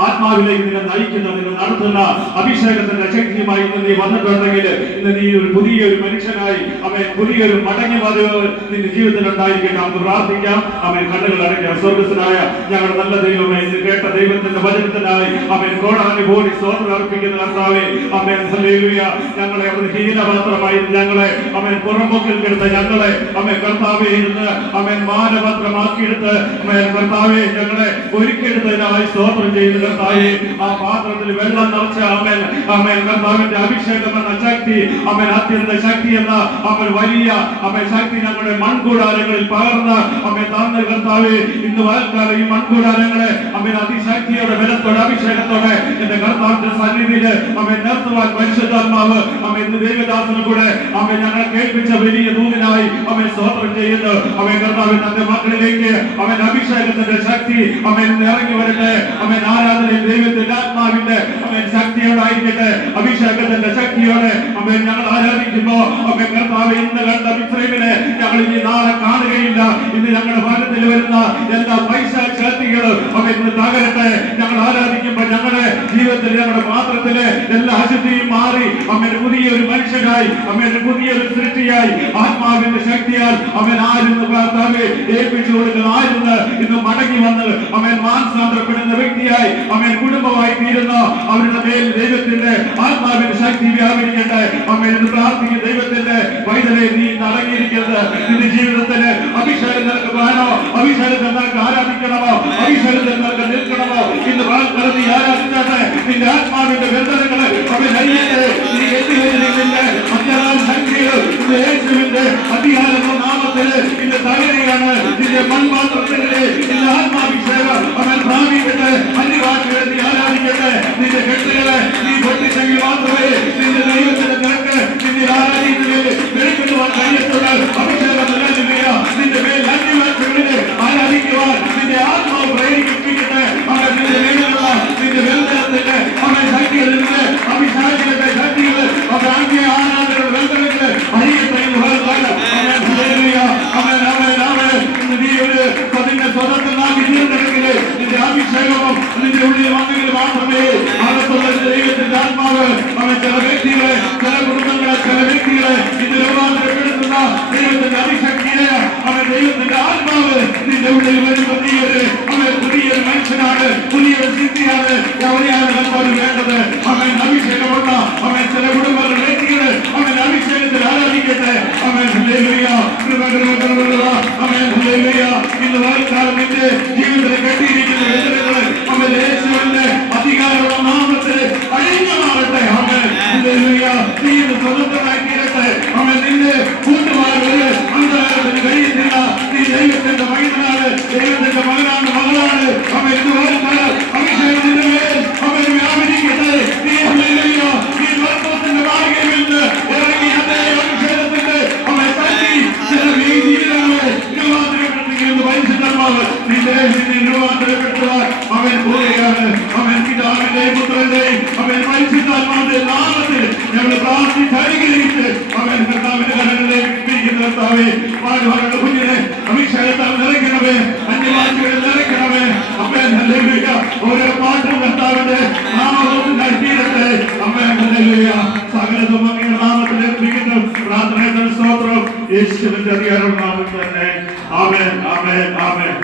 ആത്മാവിലേക്ക് നിന്നെ നയിക്കുന്ന നിന്നെ നടത്തുന്ന അഭിഷേകത്തിന്റെ ശക്തിയുമായി ഇന്ന് നീ വന്നിട്ടുണ്ടെങ്കിൽ ഇന്ന് നീ ഒരു പുതിയൊരു മനുഷ്യനായി അമേൻ പുതിയൊരു മടങ്ങി വരവ് നിന്റെ ജീവിതത്തിൽ ഉണ്ടായിരിക്കട്ടെ. നമുക്ക് പ്രാർത്ഥിക്കാം. അമേൻ കണ്ണുകൾ അടയ്ക്കാം. സ്വർഗ്ഗസ്ഥനായ ഞങ്ങളുടെ നല്ല ദൈവമേ, ഇന്ന് കേട്ട ദൈവത്തിന്റെ വചനത്തിനായി അമേൻ കോടാനുകൂടി സ്തോത്രം അർപ്പിക്കുന്ന കർത്താവേ, അമേൻ ഹല്ലേലൂയ. ഞങ്ങളെ ഹീനപാത്രമായി ഞങ്ങളെ അമേൻ പുറമ്പോക്കിൽ കിടന്ന ഞങ്ങളെ അമേൻ കർത്താവേ ഇന്ന് അമേൻ മാനപാത്രമാക്കിയെടുത്ത് അമേൻ കർത്താവേ ഞങ്ങളെ ഒരുക്കിയെടുത്തതിനായി സ്തോത്രം ചെയ്യുന്ന കർത്താവേ, ആ പാത്രത്തിൽ വെള്ളം നിറച്ച അമേൻ അമേൻ കർത്താവിന്റെ അഭിഷേകം എന്ന ശക്തി അമേൻ അത്യന്ത ശക്തി എന്ന അമേൻ വലിയ അമേൻ ശക്തി ഞങ്ങളുടെ മൺകൂടാരങ്ങളിൽ പകർന്ന് അമേൻ താങ്കൾ കർത്താവേ ഇന്ന് വയൽക്കാലം ഈ മൺകൂടാരങ്ങളെ അമേൻ അതിശക്തിയോടെ ബലത്തോടെ അഭിഷേകത്തോടെ എന്റെ കർത്താവിന്റെ സന്നിധിയിൽ അമേൻ നിർത്തുവാൻ പരിശുദ്ധാത്മാവ് അമേൻ ദൈവദാസനും കൂടെ അമേൻ ഞങ്ങളെ കേൾപ്പിച്ച വലിയ ദൂതനായി അമേൻ സ്തോത്രം ചെയ്യുന്നു. അമേൻ കർത്താവ് തന്റെ മക്കളിലേക്ക് അമേൻ അഭിഷേകത്തിന്റെ ശക്തി അമേൻ ഇറങ്ങി വരട്ടെ. അമേൻ ആരാധനയിൽ ദൈവത്തിന്റെ ആത്മാവിന്റെ അമേൻ ശക്തിയോടായിരിക്കട്ടെ. അഭിഷേകത്തിന്റെ ശക്തിയോടെ അമേൻ ഞങ്ങൾ ആരാധിക്കുമ്പോ അമേൻ കർത്താവ് ഇന്ന് കണ്ട മിസ്രൈമിനെ ഞങ്ങൾ ഇനി നാളെ കാണുകയില്ല. ഇന്ന് ഞങ്ങളുടെ ഭാരതത്തിൽ വരുന്ന എല്ലാ പൈശാചിക ശക്തികളും അമേൻ ഇന്ന് തകരട്ടെ. ഞങ്ങൾ ആരാധിക്കുമ്പോൾ ഞങ്ങളുടെ ജീവിതത്തിൽ ഞങ്ങളുടെ പാത്രത്തിലെ എല്ലാ അശുദ്ധിയും മാറി അമേൻ പുതിയൊരു മനുഷ്യനായി അമേൻ പുതിയൊരു സൃഷ്ടിയായി ആത്മാവിന്റെ ശക്തിയാൽ അമേൻ ആരുന്ന് കർത്താവേ ഏൽപ്പിച്ചു കൊടുക്കുന്ന ആരുന്ന് ഇന്ന് മടങ്ങി വന്ന് അമേൻ മാനസാന്തരപ്പെടുന്ന വ്യക്തിയായി അമേൻ കുടുംബമായി തീരുന്ന അവരുടെ മേൽ ദൈവത്തിന്റെ ആത്മാവിന്റെ ശക്തി വ്യാപരിക്കട്ടെ. അമേൻ എന്ന് പ്രാർത്ഥിക്കുന്ന ദൈവത്തിന്റെ വൈദ്യരെ നീ അടങ്ങിയിരിക്കരുത്. നിന്റെ ജീവിതത്തിന് അഭിഷേകം നിനക്ക് വേണോ? അഭിഷേകത്തിൽ നിനക്ക് ആരാധിക്കണമോ? അഭിഷേകത്തിൽ നിനക്ക് നിൽക്കണമോ? ഇന്ന് നീ ആരാധിച്ചാട്ടെ. നിന്റെ ആത്മാവിന്റെ ബന്ധനങ്ങള് അവൻ അയ്യട്ടെ. നീ എത്തിവരുന്നതിന്റെ അത്യാധാര ശക്തികൾ ഇന്ന് യേശുവിന്റെ അധികാരമുള്ള നാമത്തില് ഇന്ന് തകരുകയാണ്. നിന്റെ മൺപാത്രത്തിലെ നിന്റെ ആത്മാഭിഷേകം അവൻ പ്രാപിക്കട്ടെ. അന്യവാക്കുകളെ നീ ആരാധിക്കട്ടെ. നിന്റെ കെട്ടുകളെ നീ പൊട്ടിച്ചെങ്കിൽ മാത്രമേ നിന്റെ ദൈവത്തിന്റെ നിരക്ക് നിന്റെ ആരാധിക്കുന്നതിൽ വെളിപ്പെടുവാൻ കഴിയത്തുള്ള അഭിഷേകം നിലനിൽക്കുക. നിന്റെ മേൽ അന്യവാക്കുകളിലെ ആരാധിക്കുവാൻ നിന്റെ ആത്മാവ് പ്രേരിപ്പിക്കട്ടെ. അവൻ നിന്റെ മേലുള്ള നിന്റെ ബന്ധനത്തിന്റെ അവൻ ശക്തികളിൽ നിന്ന് അഭിഷേകത്തിന്റെ ശക്തികൾ അവൻ ആത്മീയ ആരാധനയുടെ ബന്ധനങ്ങള് അഴിയട്ടെ. നീ ഒരു അതിന്റെ സ്വതന്ത്രം തീർന്നെടുക്കില്ലേ? നിന്റെ അഭിഷേകവും നിന്റെ ഉള്ളിൽ വന്നെങ്കിൽ മാത്രമേ അകത്തുള്ള ദൈവത്തിന്റെ ആത്മാവ് അവൻ ചില വ്യക്തികളെ ചില കുടുംബങ്ങളെ ചില വ്യക്തികളെ ഇത് രൂപാന്തരപ്പെടുത്തുന്ന ദൈവത്തിന്റെ അതിശക്തിയെ അവൻ ദൈവത്തിന്റെ ആത്മാവ് നിന്റെ ഉള്ളിൽ വരുമ്പോൾ നീ അവൻ പുതിയൊരു മനുഷ്യനാണ്, പുതിയൊരു സിദ്ധിയാണ്. എവിടെയാണ് നമ്മൾ വേണ്ടത്? അവൻ അഭിഷേകമുള്ള അവൻ ചില കുടുംബങ്ങളുടെ വ്യക്തികള് അവൻ അഭിഷേകത്തിൽ ആരാധിക്കട്ടെ. അവൻ ഇന്ന് വയൽക്കാലം നിന്റെ ജീവിതത്തിൽ കെട്ടിയിരിക്കുന്ന വേദനകള് അവൻ യേശുവിന്റെ അധികാരമുള്ള നാമത്തിൽ അഴിഞ്ഞു മാറട്ടെ. അവൻ നീ ഇന്ന് സ്വതന്ത്രമായി തീരട്ടെ. അവൻ നിന്റെ കൂട്ടുമാരുടെ അന്ധകാരത്തിന് കഴിയുന്നില്ല. നീ ദൈവത്തിന്റെ മകനാണ്, ദൈവത്തിന്റെ മകനാണ്, മകളാണ്. അവൻ ഇന്ന് വയൽക്കാലം അഭിഷേകത്തിന്റെ മേൽ അവൻ വ്യാപരിക്കട്ടെ. നീ മർമ്മത്തിന്റെ മാർഗ്ഗയിൽ നിന്ന് ഇറങ്ങി അതേ അഭിഷേകത്തിന്റെ അവൻ ശക്തി ചില ജീവിതങ്ങളെ രൂപാന്തരപ്പെടുത്തുകയെന്ന് പരിശുദ്ധമാവ് നിന്റെ രൂപാന്തരപ്പെടുത്തുവാൻ അവൻ പോവുകയാണ്. അവൻ പിതാവിന്റെയും പുത്രന്റെയും അവൻ പരിശുദ്ധാത്മാവിന്റെ നാമത്തിൽ ഞങ്ങൾ പ്രാർത്ഥിച്ചനുഗ്രഹിച്ച് അവൻ കർത്താവിന്റെ കരങ്ങളിലേക്ക് പിരിക്കുന്ന കർത്താവേ, പാടുവാനുള്ള കുഞ്ഞിനെ അഭിഷേകത്താൽ നിറയ്ക്കണമേ, അന്യവാസികളെ നിറയ്ക്കണമേ. അവൻ ഹല്ലേലൂയ. ഓരോ പാട്ടും കർത്താവിന്റെ നാമത്തിൽ നടത്തിയിടട്ടെ. അവൻ ഹല്ലേലൂയ. സകലതും അങ്ങയുടെ നാമത്തിൽ ഏൽപ്പിക്കുന്നു. പ്രാർത്ഥനയുടെ സ്തോത്രം യേശുവിന്റെ അധികാരമുള്ള നാമത്തിൽ തന്നെ. ആമേൻ, ആമേൻ, ആമേൻ.